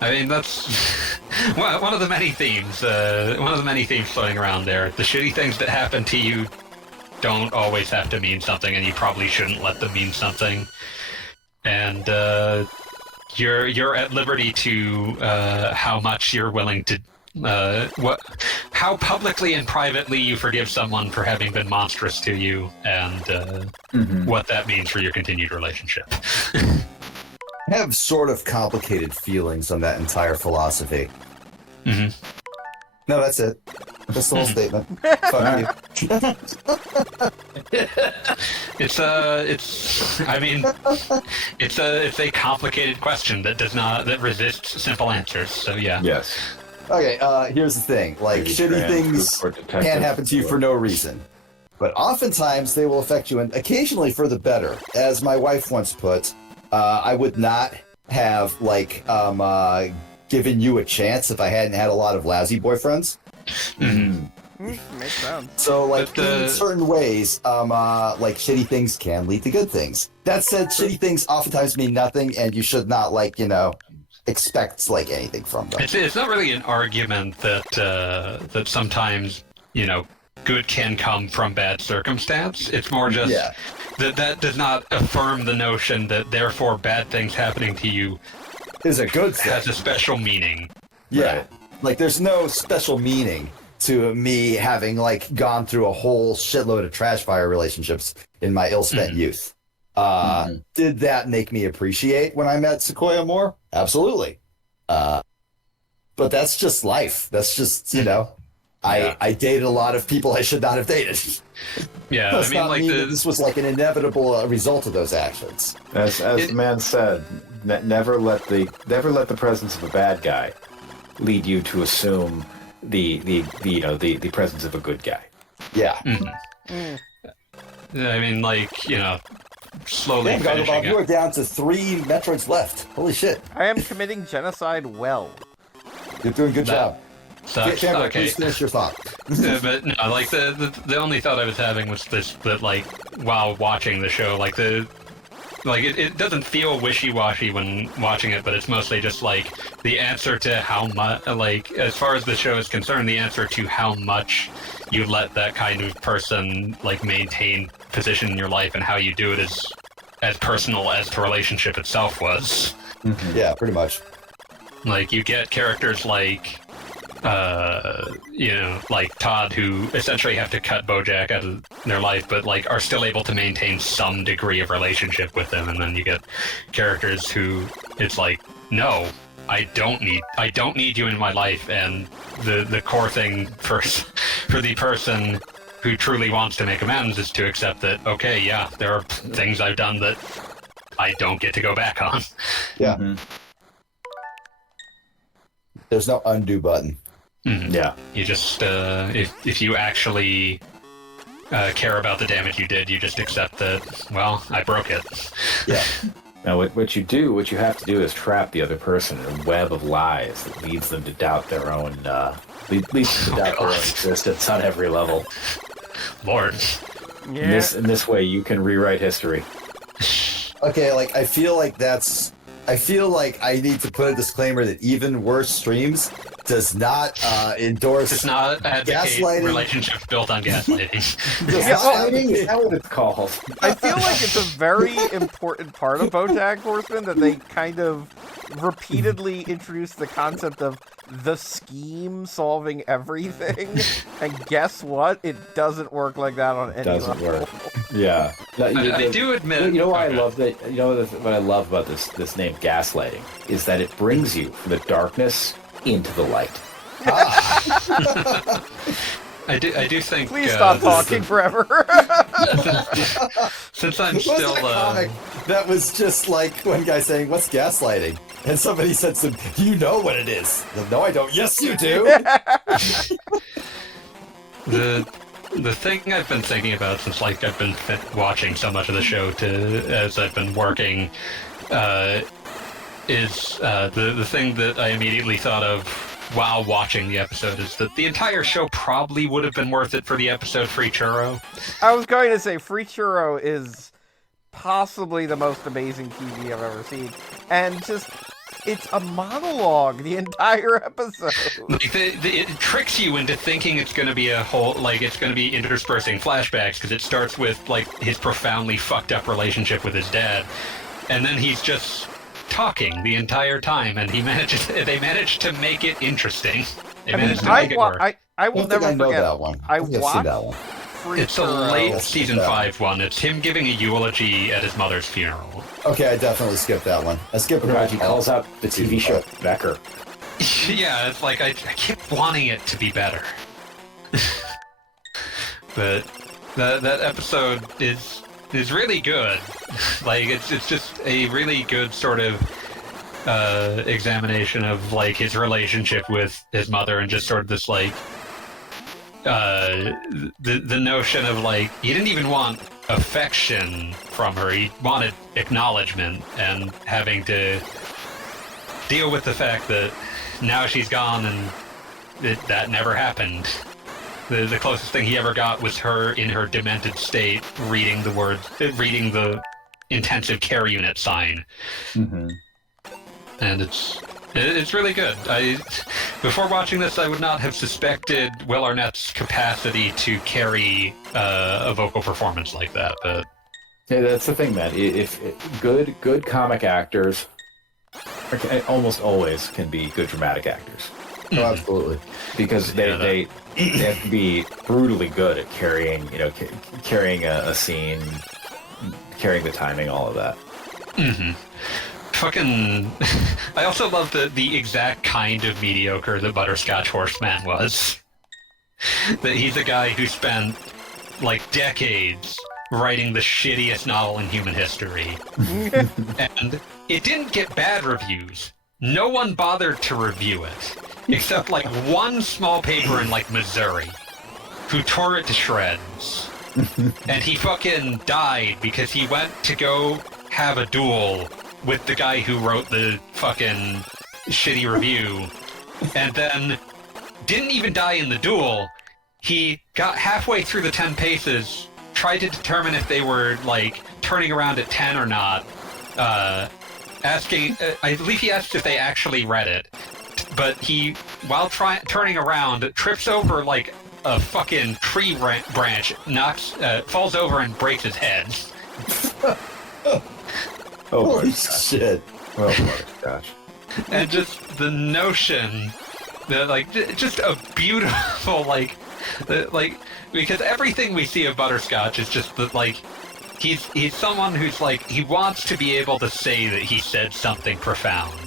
I mean, that's one of the many themes. One of the many themes floating around there. The shitty things that happen to you don't always have to mean something, and you probably shouldn't let them mean something. And you're at liberty to how much you're willing to. How publicly and privately you forgive someone for having been monstrous to you, and what that means for your continued relationship. I have sort of complicated feelings on that entire philosophy. Mm-hmm. No, that's it. That's the whole statement. Fuck you. It's a complicated question that resists simple answers. So yeah. Yes. Okay, here's the thing. Like, shitty things can happen to you for no reason. But oftentimes they will affect you, and occasionally for the better. As my wife once put, I would not have, given you a chance if I hadn't had a lot of lousy boyfriends. Makes sense. So, in certain ways, shitty things can lead to good things. That said, shitty things oftentimes mean nothing, and you should not, expect, anything from them. It's not really an argument that sometimes, good can come from bad circumstance. It's more just that does not affirm the notion that therefore bad things happening to you is a good thing. Has a special meaning. Yeah. Right. There's no special meaning to me having, gone through a whole shitload of trash fire relationships in my ill-spent youth. Did that make me appreciate when I met Sequoia more? Absolutely. But that's just life. That's just, I dated a lot of people I should not have dated. Yeah, I mean, this was an inevitable result of those actions. As the man said, never let the presence of a bad guy lead you to assume the presence of a good guy. Yeah. I mean, slowly finishing up. You are down to 3 Metroids left. Holy shit. I am committing genocide well. You're doing a good job. Cameron, okay. please finish your thought. But no, the only thought I was having was this, that while watching the show, it doesn't feel wishy-washy when watching it, but it's mostly just the answer to how much, as far as the show is concerned, the answer to how much you let that kind of person maintain position in your life, and how you do it is as personal as the relationship itself was. Yeah, pretty much. You get characters like Todd, who essentially have to cut Bojack out of their life, but are still able to maintain some degree of relationship with them. And then you get characters who it's no, I don't need you in my life. And the core thing for the person who truly wants to make amends is to accept that, okay, yeah, there are things I've done that I don't get to go back on. Yeah. There's no undo button. Yeah. You just, if you actually care about the damage you did, you just accept that, well, I broke it. Yeah. Now, what you have to do is trap the other person in a web of lies that leads them to doubt their own, their own existence on every level. Lord. Yeah. In this way, you can rewrite history. Okay, I feel like I need to put a disclaimer that Even Worse Streams does not endorse. Does not advocate gaslighting. Relationships built on gaslighting. Gaslighting is that what it's called? I feel like it's a very important part of BoJack Horseman that they kind of repeatedly introduce the concept of the scheme solving everything, and guess what? It doesn't work like that on any Doesn't level. work. Yeah. I do admit. You know why I love that? You know what I love about this name, gaslighting, is that it brings you from the darkness into the light. I do think. Please stop talking forever. Since I'm Wasn't still. a comic that was just one guy saying, "What's gaslighting?" And somebody said to him, "You know what it is." No, I don't. Yes, you do. The thing I've been thinking about since I've been watching so much of the show as I've been working is the thing that I immediately thought of while watching the episode is that the entire show probably would have been worth it for the episode Free Churro. I was going to say Free Churro is possibly the most amazing TV I've ever seen. And just, it's a monologue the entire episode. Like it tricks you into thinking it's going to be a whole, like it's going to be interspersing flashbacks, because it starts with like his profoundly fucked up relationship with his dad, and then he's just talking the entire time, and they managed to make it interesting. They managed to make it work. I will never forget that one. I I've seen watched that one. It's a late season 5 one. It's him giving a eulogy at his mother's funeral. Okay, I definitely skipped that one. I skipped Right, he calls out the TV show Becker. Yeah, it's like I kept wanting it to be better. But that episode is really good. Like it's just a really good sort of examination of like his relationship with his mother, and just sort of this like the notion of like he didn't even want affection from her, he wanted acknowledgement, and having to deal with the fact that now she's gone and that never happened. The closest thing he ever got was her in her demented state reading the intensive care unit sign. Mm-hmm. And it's really good. Before watching this, I would not have suspected Will Arnett's capacity to carry a vocal performance like that. But yeah, that's the thing, man. If good comic actors almost always can be good dramatic actors. Oh, absolutely. Because they have to be brutally good at carrying a scene, carrying the timing, all of that. Mm-hmm. Fucking... I also love the exact kind of mediocre that Butterscotch Horseman was. That he's a guy who spent, like, decades writing the shittiest novel in human history. And it didn't get bad reviews. No one bothered to review it. Except, like, one small paper in, like, Missouri, who tore it to shreds. And he fucking died because he went to go have a duel with the guy who wrote the fucking shitty review, and then didn't even die in the duel. He got halfway through the 10 paces, tried to determine if they were, like, turning around at 10 or not, asking, I believe he asked if they actually read it. But he, while turning around, trips over like a fucking tree branch, falls over and breaks his head. Holy shit! Oh gosh! And just the notion that, like, just a beautiful, like, because everything we see of Butterscotch is just that, like, he's someone who's like, he wants to be able to say that he said something profound.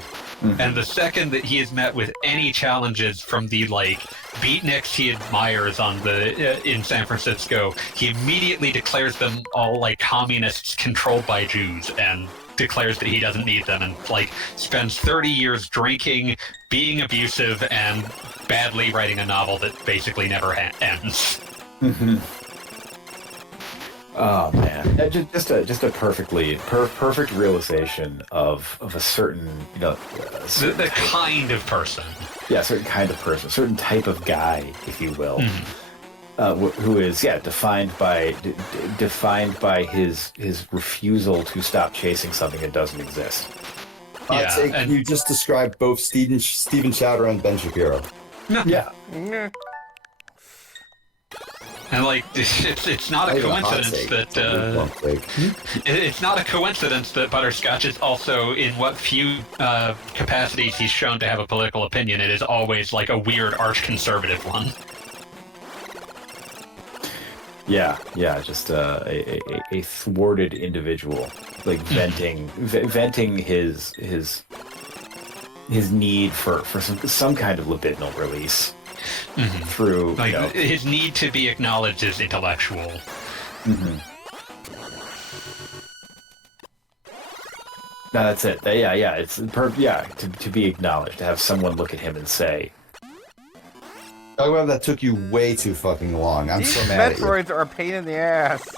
Mm-hmm. And the second that he is met with any challenges from the, like, beatniks he admires in San Francisco, he immediately declares them all, like, communists controlled by Jews, and declares that he doesn't need them, and, like, spends 30 years drinking, being abusive, and badly writing a novel that basically never ends. Mm-hmm. Oh man, just a perfect realization of a certain, the kind of person. Yeah, a certain kind of person, a certain type of guy, if you will, who is defined by his refusal to stop chasing something that doesn't exist. And you just described both Steven Chowder and Ben Shapiro. Yeah. And, like, it's not a coincidence that it's not a coincidence that Butterscotch is also, in what few capacities he's shown to have a political opinion, it is always like a weird arch-conservative one. Yeah, just a thwarted individual, like venting his need for some kind of libidinal release. Mm-hmm. Through, like, his need to be acknowledged as intellectual. Mm-hmm. No, that's it. It's to be acknowledged, to have someone look at him and say, "Oh, that took you way too fucking long. I'm so mad at you." Metroids are a pain in the ass.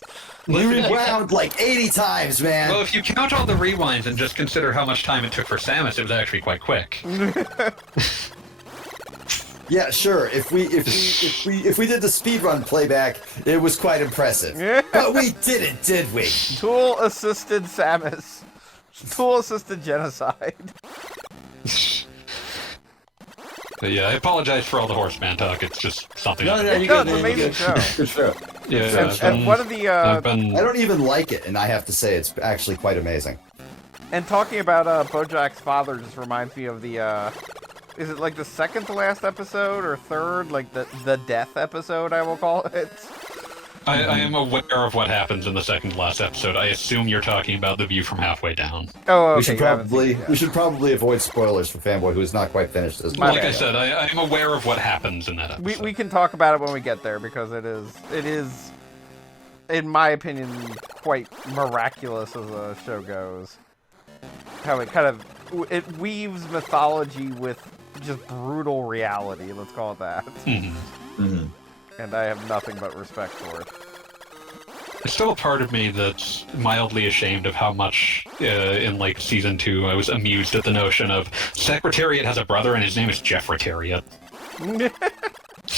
You rewound like 80 times, man. Well, if you count all the rewinds and just consider how much time it took for Samus, it was actually quite quick. Yeah, sure. If we did the speedrun playback, it was quite impressive. But we didn't, did we? Tool-assisted Samus. Tool-assisted genocide. But yeah, I apologize for all the horseman talk. It's just something. No, It's an amazing show. Good show. Yeah, And one of the I don't even like it, and I have to say it's actually quite amazing. and talking about Bojack's father just reminds me of the is it like the second to last episode or third, like the death episode, I will call it. I am aware of what happens in the second to last episode. I assume you're talking about the view from halfway down. Oh, okay. We should probably avoid spoilers for Fanboy, who is not quite finished this. Like I said, I am aware of what happens in that episode. We can talk about it when we get there because it is, in my opinion, quite miraculous as the show goes. How it kind of it weaves mythology with just brutal reality. Let's call it that. Mm-hmm. Mm-hmm. And I have nothing but respect for it. There's still a part of me that's mildly ashamed of how much, in like season 2, I was amused at the notion of Secretariat has a brother and his name is Jeffretariat.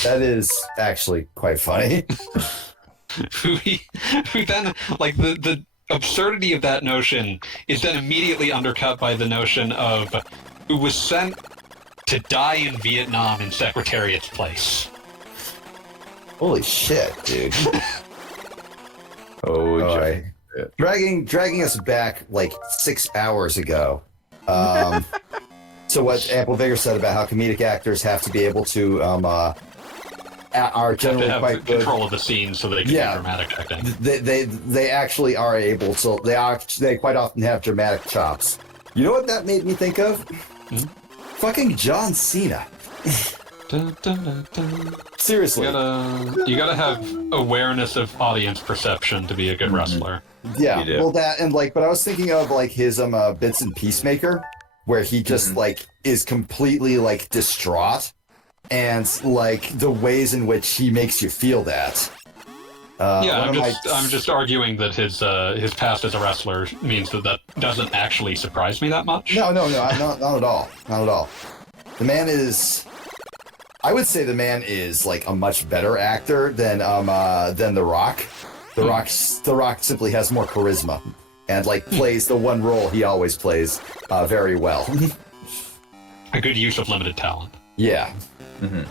That is actually quite funny. who then, like, the absurdity of that notion is then immediately undercut by the notion of who was sent to die in Vietnam in Secretariat's place. Holy shit, dude. Oh, All right. Dragging us back like 6 hours ago. So what Ample Vigor said about how comedic actors have to be able to are generally have quite good. control of the scene so they can do dramatic acting. They actually are able to. They quite often have dramatic chops. You know what that made me think of? Hmm? Fucking John Cena. Dun, dun, dun, dun. Seriously. You gotta have awareness of audience perception to be a good wrestler. Yeah, You do. well that and like, but I was thinking of like his bits in Peacemaker, where he just like is completely like distraught, and like the ways in which he makes you feel that. Yeah, I'm just arguing that his past as a wrestler means that doesn't actually surprise me that much. No, not at all, not at all. The man is. I would say the man is like a much better actor than The Rock. The Rock simply has more charisma and like plays the one role he always plays very well. A good use of limited talent. Yeah. Mm-hmm.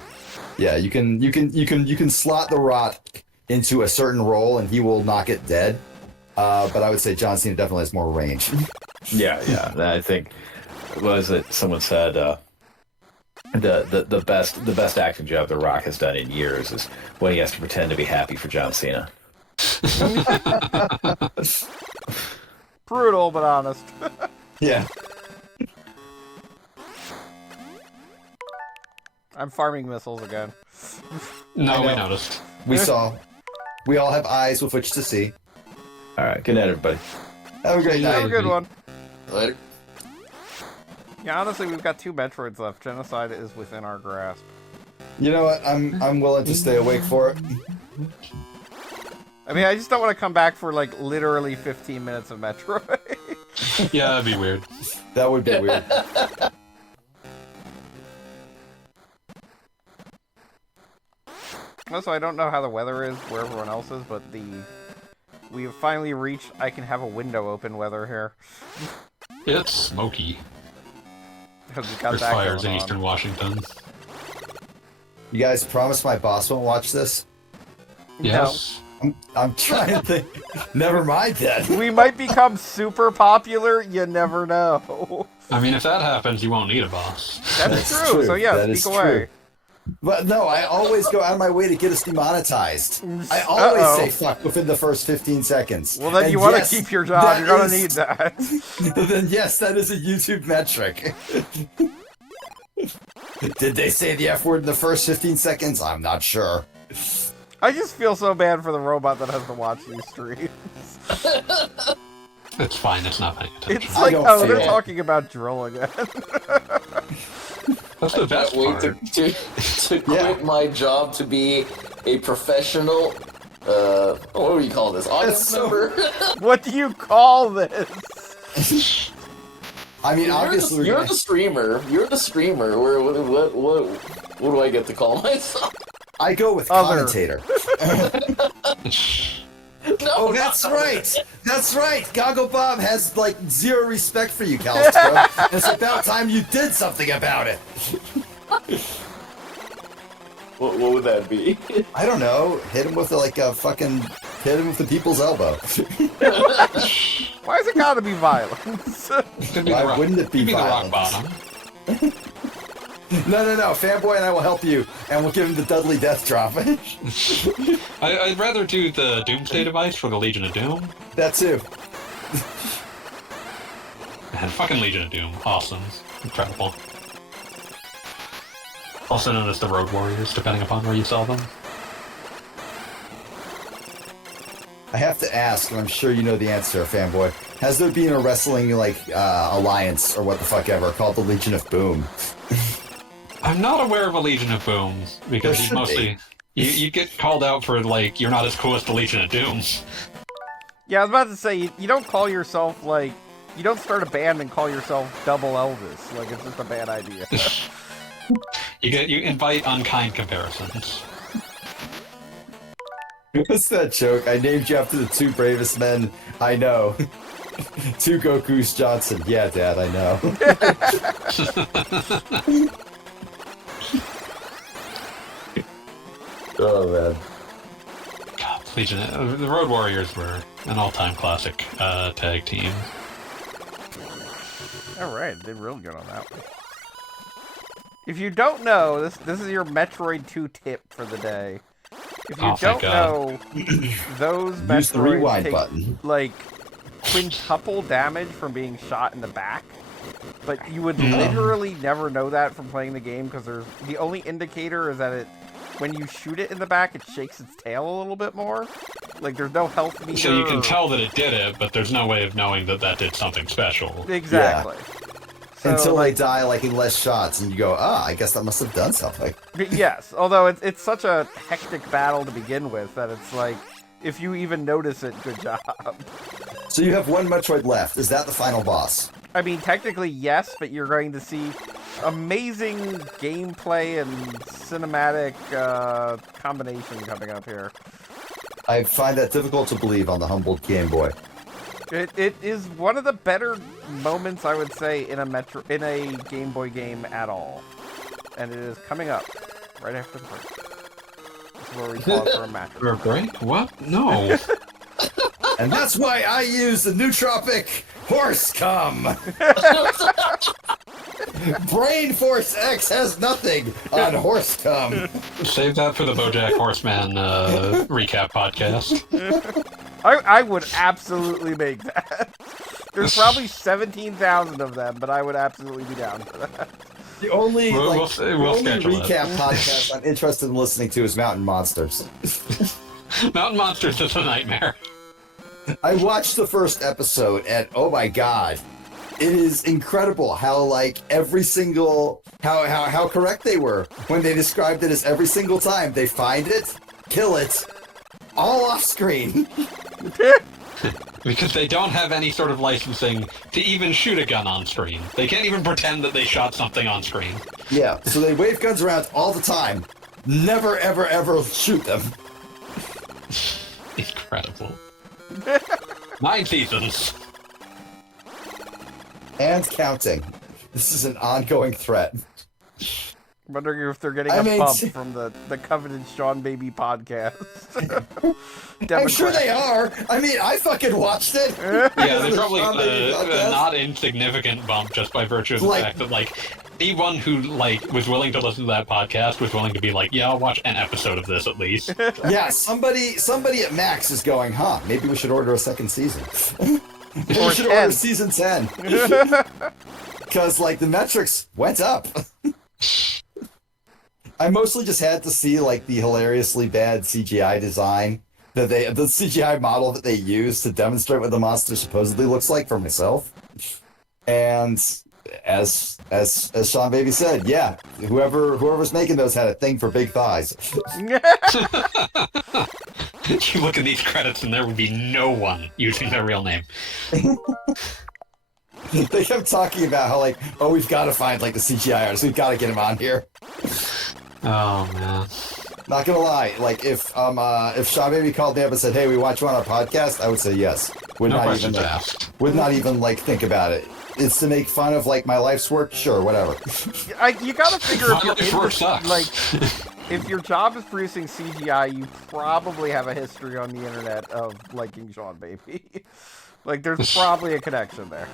Yeah, you can slot The Rock into a certain role and he will knock it dead. But I would say John Cena definitely has more range. Yeah. I think someone said the best acting job The Rock has done in years is when he has to pretend to be happy for John Cena. Brutal, but honest. Yeah. I'm farming missiles again. No, we noticed. We saw. We all have eyes with which to see. All right, good night, everybody. Have a great night. Have a good one. Later. Yeah, honestly, we've got 2 Metroids left. Genocide is within our grasp. You know what? I'm willing to stay awake for it. I mean, I just don't want to come back for, like, literally 15 minutes of Metroid. Yeah, that'd be weird. That would be weird. Also, I don't know how the weather is where everyone else is, but we have finally reached I can have a window open weather here. It's smoky. Because we've got There's that fires in going on. eastern Washington. You guys promise my boss won't watch this? Yes. I'm trying to think. Never mind that. We might become super popular, you never know. I mean, if that happens, you won't need a boss. That's That's true, true. so yeah, That is speak away. true. But no, I always go out of my way to get us demonetized. I always say fuck within the first 15 seconds. Well, then And you want to yes, keep your job. that You're going to is- need that. Then yes, that is a YouTube metric. Did they say the F word in the first 15 seconds? I'm not sure. I just feel so bad for the robot that has to watch these streams. It's fine, it's not paying attention. It's like, don't oh, feel they're it. talking about drill again. That's the best Wait part. to quit my job to be a professional. What do you call this? Audience That's so- member. What do you call this? I mean, obviously, you're the streamer. You're the streamer. What do I get to call myself? I go with Other. commentator. No, Oh, that's right. That's right. Goggle Bob has like zero respect for you, Callisto. It's about time you did something about it. What would that be? I don't know. Hit him with hit him with the people's elbow. Why has it gotta be violence? Why wouldn't it be the rock violence? bottom. No. Fanboy and I will help you, and we'll give him the Dudley Death Drop. I'd rather do the Doomsday device for the Legion of Doom. That too. Man, fucking Legion of Doom. Awesome. Incredible. Also known as the Road Warriors, depending upon where you sell them. I have to ask, and I'm sure you know the answer, Fanboy. Has there been a wrestling alliance or what the fuck ever called the Legion of Boom? I'm not aware of a Legion of Booms, because There you should mostly... You get called out for, like, you're not as cool as the Legion of Dooms. Yeah, I was about to say, you don't call yourself, like... You don't start a band and call yourself Double Elvis. Like, it's just a bad idea. You invite unkind comparisons. What's that joke? I named you after the two bravest men I know. Two Goku's Johnson. Yeah, Dad, I know. Oh, man. God, Legion... the Road Warriors were an all-time classic tag team. Alright, did real good on that one. If you don't know, this is your Metroid 2 tip for the day. If you don't know, those Use the Metroids rewind take, button. like, quintuple damage from being shot in the back. But you would literally never know that from playing the game, because the only indicator is that when you shoot it in the back, it shakes its tail a little bit more. Like, there's no health meter. So you can tell that it did it, but there's no way of knowing that that did something special. Exactly. Yeah. So, Until they die like in less shots, and you go, I guess that must have done something. Yes, although it's such a hectic battle to begin with that it's like, if you even notice it, good job. So you have one Metroid left. Is that the final boss? I mean, technically yes, but you're going to see amazing gameplay and cinematic combination coming up here. I find that difficult to believe on the humbled Game Boy. It is one of the better moments, I would say, in a Game Boy game at all. And it is coming up right after the break. This is where we pause for a match. For a break? What? No. And that's why I use the Nootropic Horse Cum. Brain Force X has nothing on Horse Cum. Save that for the BoJack Horseman recap podcast. I would absolutely make that. There's probably 17,000 of them, but I would absolutely be down for that. The only, We'll only schedule recap podcast I'm interested in listening to is Mountain Monsters. Mountain Monsters is a nightmare. I watched the first episode, and oh my god, it is incredible how every single how correct they were when they described it as every single time they find it, kill it, all off screen. Because they don't have any sort of licensing to even shoot a gun on screen. They can't even pretend that they shot something on screen. Yeah, so they wave guns around all the time. Never, ever, ever shoot them. Incredible. 9 seasons. And counting. This is an ongoing threat. I'm wondering if they're getting a bump from the coveted Sean Baby podcast. I'm sure they are. I mean, I fucking watched it. Yeah, they're probably a not insignificant bump just by virtue of the fact that, anyone who, was willing to listen to that podcast was willing to be like, yeah, I'll watch an episode of this at least. Yeah, somebody at Max is going, maybe we should order a second season. We should order season 10. Because, the metrics went up. I mostly just had to see, the hilariously bad CGI design the CGI model that they use to demonstrate what the monster supposedly looks like for myself. And as Sean Baby said, yeah, whoever's making those had a thing for big thighs. You look at these credits and there would be no one using their real name. They kept talking about how, like, oh, we've got to find, like, the CGI artist. We've got to get him on here. Oh, man. Not gonna lie, like, if Sean Baby called me up and said, hey, we want you on our podcast, I would say yes. Would No not questions even, like, asked. would not even, like, think about it. It's to make fun of, like, my life's work? Sure, whatever. You gotta figure My life's work sucks. like, if your job is producing CGI, you probably have a history on the internet of liking Sean Baby. Like, there's probably a connection there.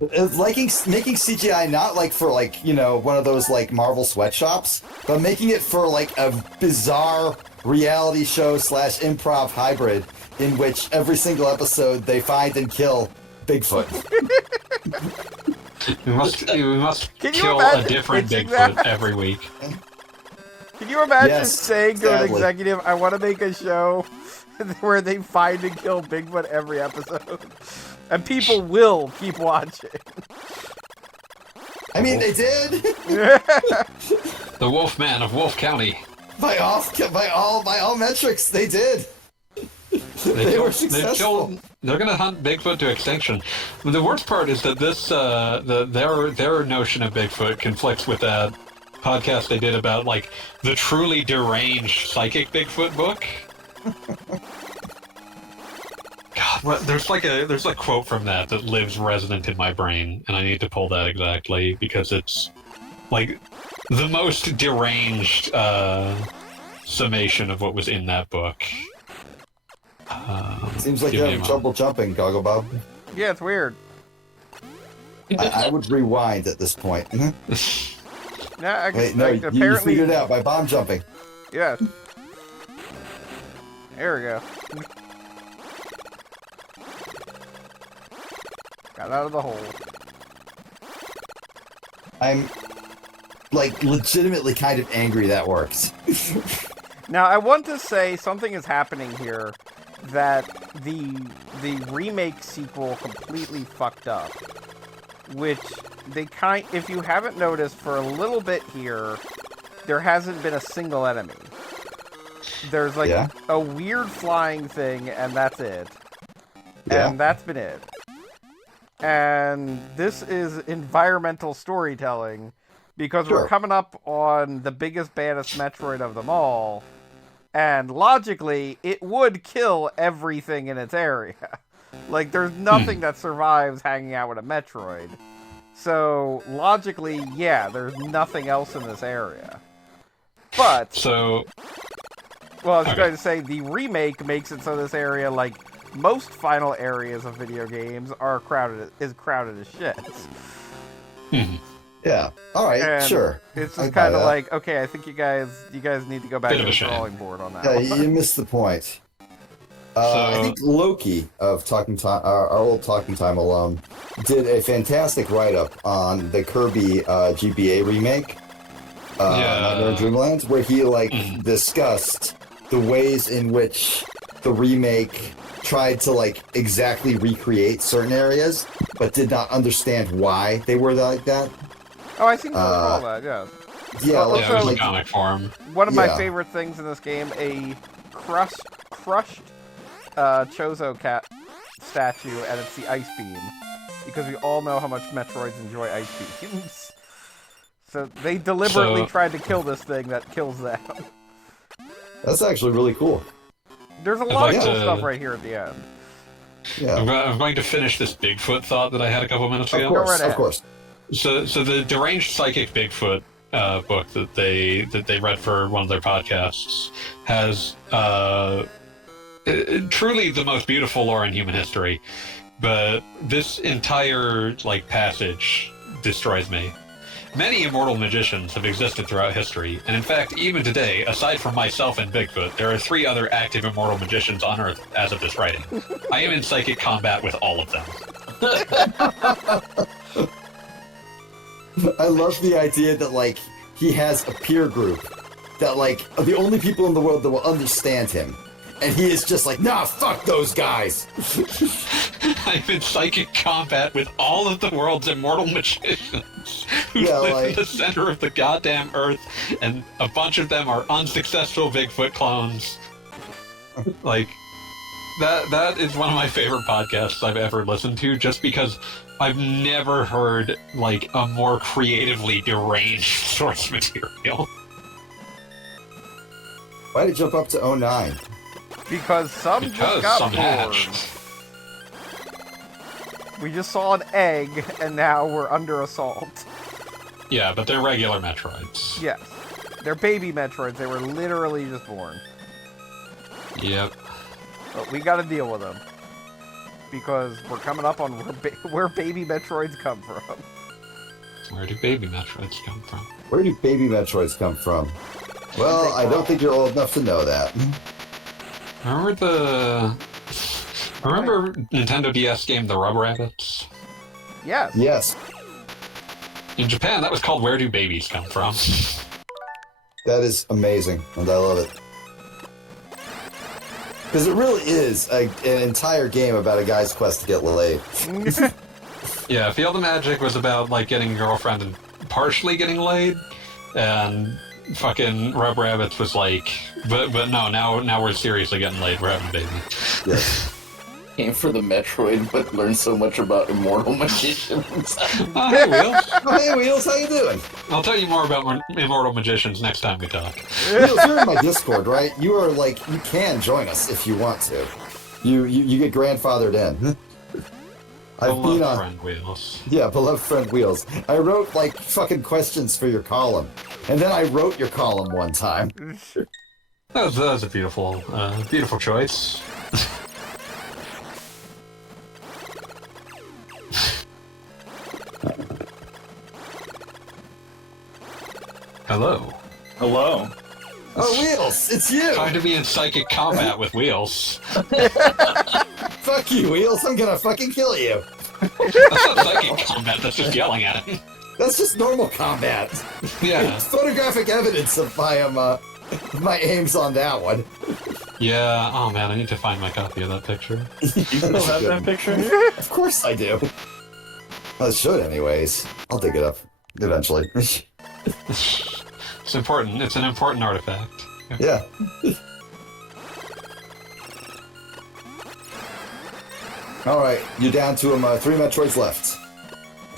It's making CGI not, like, for, like, you know, one of those, like, Marvel sweatshops, but making it for, like, a bizarre reality show / improv hybrid in which every single episode they find and kill Bigfoot. We must Can you kill imagine a different pitching Bigfoot that? every week. Can you imagine Yes, saying to an sadly. executive, I want to make a show where they find and kill Bigfoot every episode? And people will keep watching. I mean, they did. The Wolfman of Wolf County. By all metrics, they did. They were successful. They're gonna hunt Bigfoot to extinction. The worst part is that this their notion of Bigfoot conflicts with that podcast they did about, like, the truly deranged psychic Bigfoot book. God, there's a quote from that lives resonant in my brain, and I need to pull that exactly because it's like the most deranged summation of what was in that book. Seems like give you're me a having trouble jumping, Goggle Bob. Yeah, it's weird. I would rewind at this point. Yeah, I Wait, no, you apparently. figured it out by bomb jumping. Yeah. There we go. Got out of the hole. I'm, like, legitimately kind of angry that works. Now, I want to say something is happening here that the remake sequel completely fucked up. Which if you haven't noticed, for a little bit here, there hasn't been a single enemy. There's like a weird flying thing, and that's it. Yeah. And that's been it. And this is environmental storytelling, because we're coming up on the biggest, baddest Metroid of them all, and logically, it would kill everything in its area. Like, there's nothing that survives hanging out with a Metroid. So, logically, yeah, there's nothing else in this area. But... So... Well, I was going to say, the remake makes it so this area, like most final areas of video games, are crowded as shit. Yeah. All right. And sure. It's just kind of like, okay, I think you guys need to go back to the drawing board on that. Yeah, one. you missed the point. I think Loki of Talking Time, our old Talking Time alum, did a fantastic write-up on the Kirby GBA remake, Nightmare in Dreamland, where he discussed the ways in which the remake tried to exactly recreate certain areas, but did not understand why they were like that. Oh, I think I recall that. Yeah. Yeah, it was a comic form. One of my favorite things in this game, a crushed Chozo cat statue, and it's the ice beam, because we all know how much Metroids enjoy ice beams. So they deliberately tried to kill this thing that kills them. That's actually really cool. There's a lot of cool stuff right here at the end. Yeah. I'm going to finish this Bigfoot thought that I had a couple minutes ago. Of course. So the deranged psychic Bigfoot book that they read for one of their podcasts has truly the most beautiful lore in human history, but this entire passage destroys me. Many immortal magicians have existed throughout history, and in fact, even today, aside from myself and Bigfoot, there are 3 other active immortal magicians on Earth as of this writing. I am in psychic combat with all of them. I love the idea that, he has a peer group that, are the only people in the world that will understand him. And he is just nah, fuck those guys! I'm in psychic combat with all of the world's immortal magicians who live in the center of the goddamn Earth, and a bunch of them are unsuccessful Bigfoot clones. That is one of my favorite podcasts I've ever listened to, just because I've never heard like a more creatively deranged source material. Why did it jump up to 09? Because some just got some bored. hatched. We just saw an egg, and now we're under assault. Yeah, but they're regular Metroids. Yes. They're baby Metroids. They were literally just born. Yep. But we gotta deal with them. Because we're coming up on where baby Metroids come from. Where do baby Metroids come from? Where do baby Metroids come from? Well, I don't think you're old enough to know that. Remember Nintendo DS game The Rub Rabbits? Yes. Yes. In Japan, that was called Where Do Babies Come From? That is amazing, and I love it. Because it really is an entire game about a guy's quest to get laid. Yeah, Field of Magic was about like getting a girlfriend and partially getting laid, and fucking Rub Rabbits was like, but no, now we're seriously getting laid. We're having a baby. Yes. Came for the Metroid, but learned so much about immortal magicians. Hey, Wheels. Oh, hey, Wheels, how you doing? I'll tell you more about immortal magicians next time we talk. Wheels, you're in my Discord, right? You are like, you can join us if you want to. You get grandfathered in. I've been on. Friend Wheels. Yeah, beloved friend Wheels. I wrote like fucking questions for your column, and then I wrote your column one time. That was a beautiful choice. Hello. Hello. Oh, Wheels, it's you! Time to be in psychic combat with Wheels. Fuck you, Wheels, I'm gonna fucking kill you. That's not psychic combat, that's just yelling at him. That's just normal combat. Yeah. It's photographic evidence of my aims on that one. Yeah, oh man, I need to find my copy of that picture. You still have that picture? Of course I do. Well, it should anyways. I'll dig it up eventually. It's important. It's an important artifact. Yeah. All right, you're down to 3 Metroids left.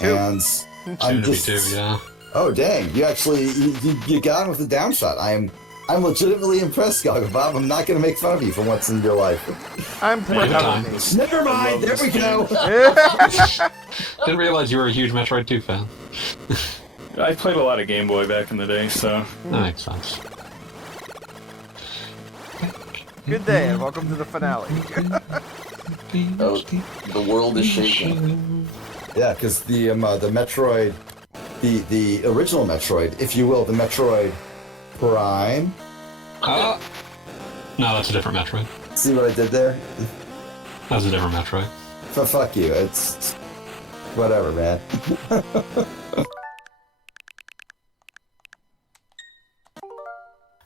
2. And I'm Soon to be just 2, yeah. Oh dang! You actually you got him with a down shot. I'm legitimately impressed, Gagabob. I'm not going to make fun of you for once in your life. I'm proud time. of me. Never mind. There we go. Didn't realize you were a huge Metroid 2 fan. I played a lot of Game Boy back in the day, so... That makes sense. Good day, and welcome to the finale. Oh, the world is shaking. Yeah, because the Metroid, the original Metroid, if you will, the Metroid Prime. No, that's a different Metroid. See what I did there? That's a different Metroid. Fuck you. It's whatever, man.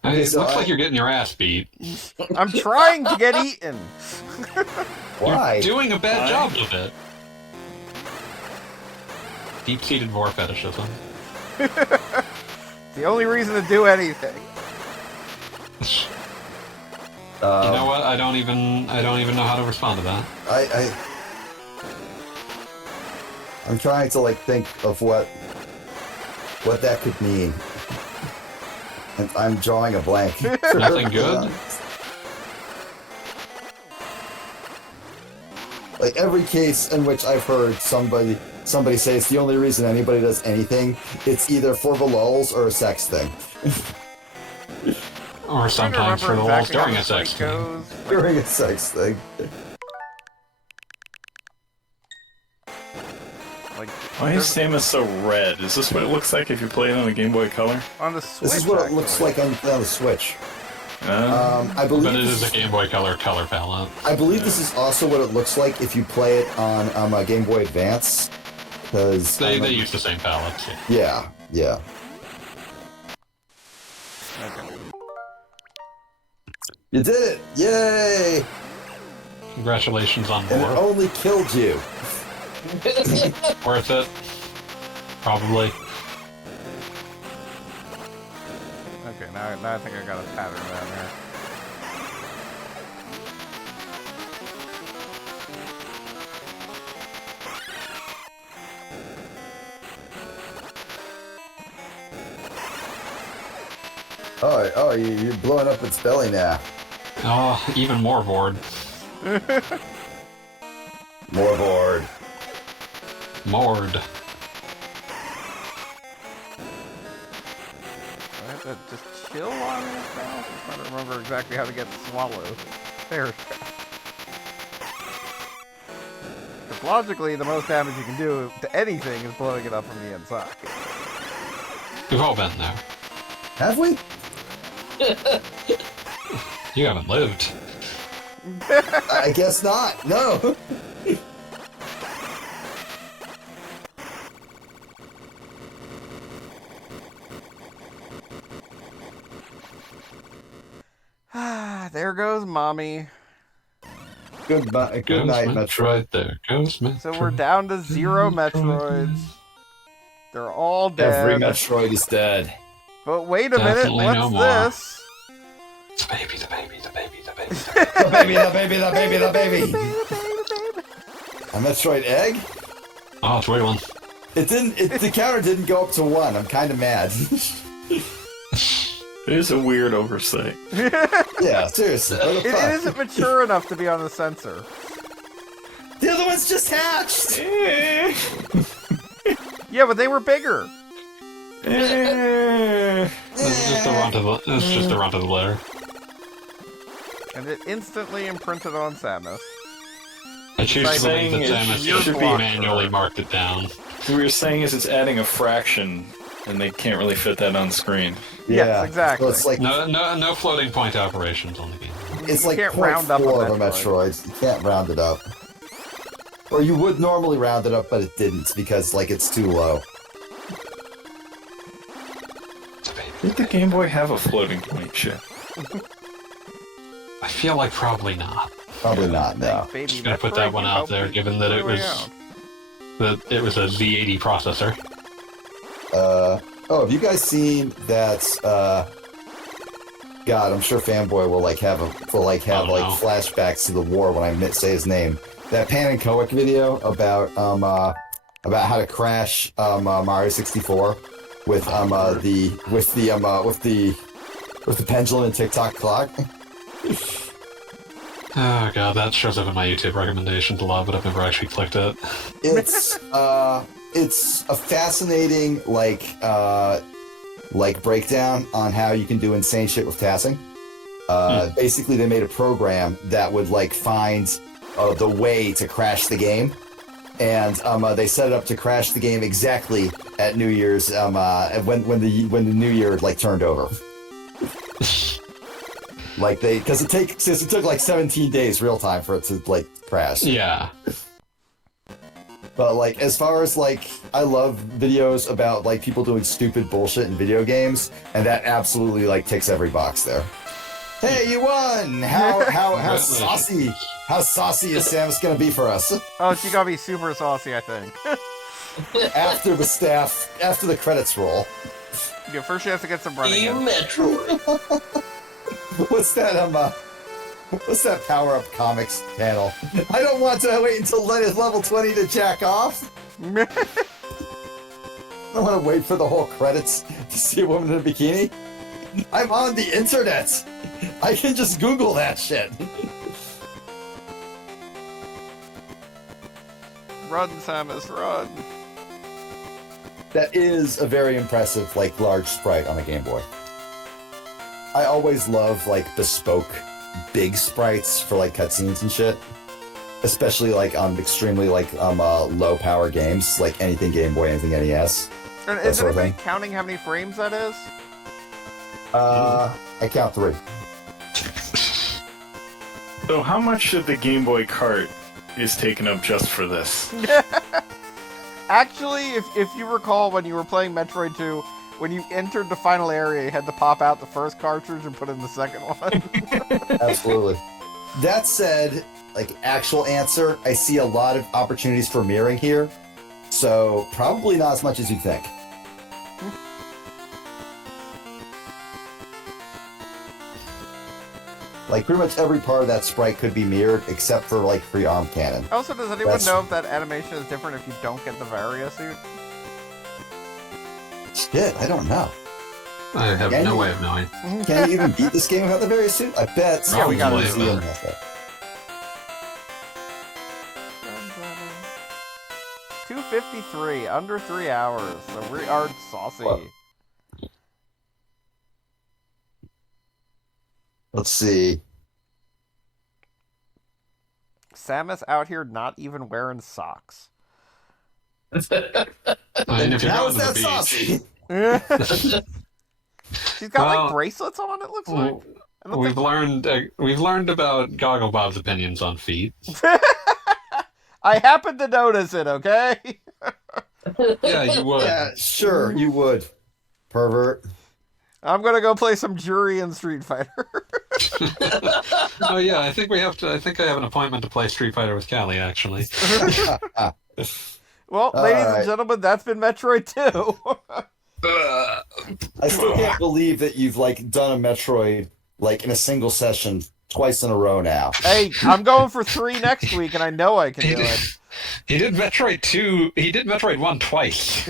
It so looks like you're getting your ass beat. I'm trying to get eaten. Why? You're doing a bad job of it. Deep-seated vor fetishism. The only reason to do anything. You know what? I don't even know how to respond to that. I'm trying to like think of what that could mean. And I'm drawing a blank. Nothing good? Like every case in which I've heard somebody say it's the only reason anybody does anything, it's either for the lulz or a sex thing. Or sometimes for the lulz during a sex thing. During a sex thing. Why is Samus so red? Is this what it looks like if you play it on the Game Boy Color? On the Switch. This is what it looks like on the Switch. I believe But it is a Game Boy Color color palette. I believe this is also what it looks like if you play it on a Game Boy Advance. Because They use the same palettes. Yeah. You did it! Yay! Congratulations on And it more. only killed you. Worth it. Probably. Okay, now I think I got a pattern down there. Oh, you're blowing up its belly now. Oh, even more bored. More bored. Moored. I have to just chill on it now? I'm trying to remember exactly how to get swallowed. There we go. Because logically, the most damage you can do to anything is blowing it up from the inside. We've all been there. Have we? You haven't lived. I guess not. No. There goes Mommy. Good night, Metroid. There goes Metroid. So we're down to 0 Metroids. They're all dead. Every Metroid is dead. But wait a minute, Definitely what's no more. this? The baby, the baby, the baby, the baby. The baby, the baby, the baby, the baby. A Metroid egg? Oh, it's a weird one. The counter didn't go up to 1. I'm kind of mad. It is a weird oversight. Yeah, seriously. What the It fuck? isn't mature enough to be on the sensor. The other one's just hatched. Yeah, but they were bigger. It's just a run to the lair. And it instantly imprinted on Samus. I choose to believe that saying Samus it should be manually marked it down. What we were saying is it's adding a fraction, and they can't really fit that on screen. Yeah, Yes, exactly. So it's like No floating point operations on the game. it's like can't round up a 0.4 of a Metroid. Metroid. You can't round it up. Or you would normally round it up, but it didn't because like it's too low. Did the Game Boy have a floating point chip? I feel like probably not. Probably not. No. Baby Just gonna put Metroid, that one you out helped there, me given that it way was out. a Z80 processor. Have you guys seen that? God, I'm sure Fanboy will have flashbacks to the war when I say his name. That Pan and Koic video about how to crash Mario 64 with the pendulum and TikTok clock. Oh god, that shows up in my YouTube recommendations a lot, but I've never actually clicked it. It's a fascinating breakdown on how you can do insane shit with TASing. Basically, they made a program that would find the way to crash the game, and they set it up to crash the game exactly at New Year's when the New Year turned over. Because it took 17 days real time for it to crash. Yeah. But as far as I love videos about people doing stupid bullshit in video games, and that absolutely ticks every box there. Hey, you won! How saucy is Samus gonna be for us? Oh, she gotta be super saucy, I think. After the credits roll. Yeah, first she has to get some running in. Metroid. What's that Power Up Comics panel? I don't want to wait until level 20 to jack off. I don't want to wait for the whole credits to see a woman in a bikini. I'm on the internet. I can just Google that shit. Run, Samus, run. That is a very impressive, large sprite on a Game Boy. I always love, bespoke, big sprites for, cutscenes and shit. Especially, on extremely, low power games, anything Game Boy, anything NES. And is anybody counting how many frames that is? I count 3. So how much of the Game Boy cart is taken up just for this? Actually, if you recall when you were playing Metroid 2, when you entered the final area, you had to pop out the first cartridge and put in the second one. Absolutely. That said, actual answer, I see a lot of opportunities for mirroring here, so probably not as much as you think. Pretty much every part of that sprite could be mirrored, except for, free arm cannon. Also, does anyone know if that animation is different if you don't get the Varia suit? Shit, I don't know. I have no way of knowing. Can you even beat this game without the various suit? I bet. Yeah, we got Probably, it. museum but- has that. 2:53, under 3 hours. So we are saucy. What? Let's see. Samus out here not even wearing socks. I mean, if you're How going is to the that beach, saucy? She's got Well, like bracelets on. It looks like. I don't we've learned about Goggle Bob's opinions on feet. I happened to notice it. Okay. Yeah, you would. Yeah, sure, you would. Pervert. I'm gonna go play some Jury in Street Fighter. Oh yeah, I think I have an appointment to play Street Fighter with Callie, actually. Well, All ladies and right. gentlemen, that's been Metroid 2. I still can't believe that you've like done a Metroid like in a single session twice in a row now. Hey, I'm going for 3 next week, and I know I can He do did, it. he did Metroid 2. He did Metroid 1 twice.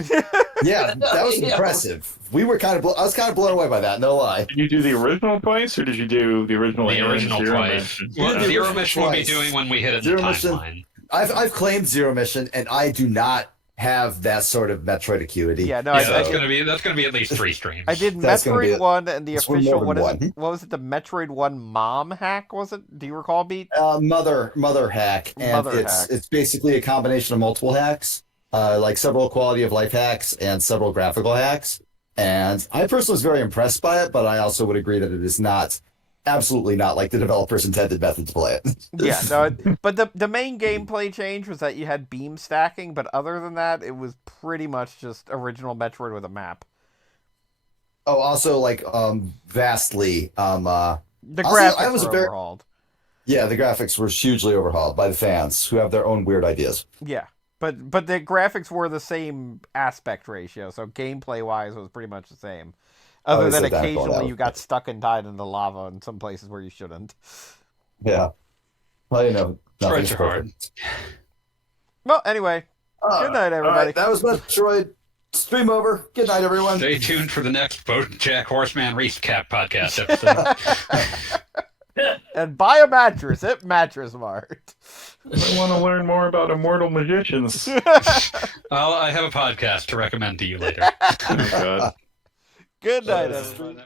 Yeah, that was Yeah. impressive. We were kind of, I was kind of blown away by that. No lie. Did you do the original twice, or did you do the original? The and original Zero twice. Mission? Well, the Zero original Mission will be twice. doing when we hit it in Zero the Mission. timeline. I've claimed Zero Mission, and I do not have that sort of Metroid acuity. Yeah, no, Yeah, I that's did. gonna be at least 3 streams. I did That's gonna be Metroid it. 1 and the It's one official. more than What is one. it? What was it? The Metroid 1 mom hack? Was it? Do you recall, Beat? Mother hack, and Mother hack. it's basically a combination of multiple hacks, like several quality of life hacks and several graphical hacks. And I personally was very impressed by it, but I also would agree that it is not, absolutely not like the developer's intended method to play it. Yeah, no. But the main gameplay change was that you had beam stacking, but other than that, it was pretty much just original Metroid with a map. Oh, also like vastly. The Also, graphics I was were very- overhauled. Yeah, the graphics were hugely overhauled by the fans who have their own weird ideas. Yeah, but the graphics were the same aspect ratio, so gameplay wise, it was pretty much the same. Other it's than identical, occasionally yeah. you got stuck and died in the lava in some places where you shouldn't. Yeah. Well, you know, nothing's Metroids are hard. perfect. Well, anyway, good night, All everybody. right, that was Metroid. Stream over. Good night, everyone. Stay tuned for the next BoJack Horseman Recap podcast episode. And buy a mattress at Mattress Mart. I want to learn more about immortal magicians. I have a podcast to recommend to you later. Oh, God. Good night, everybody.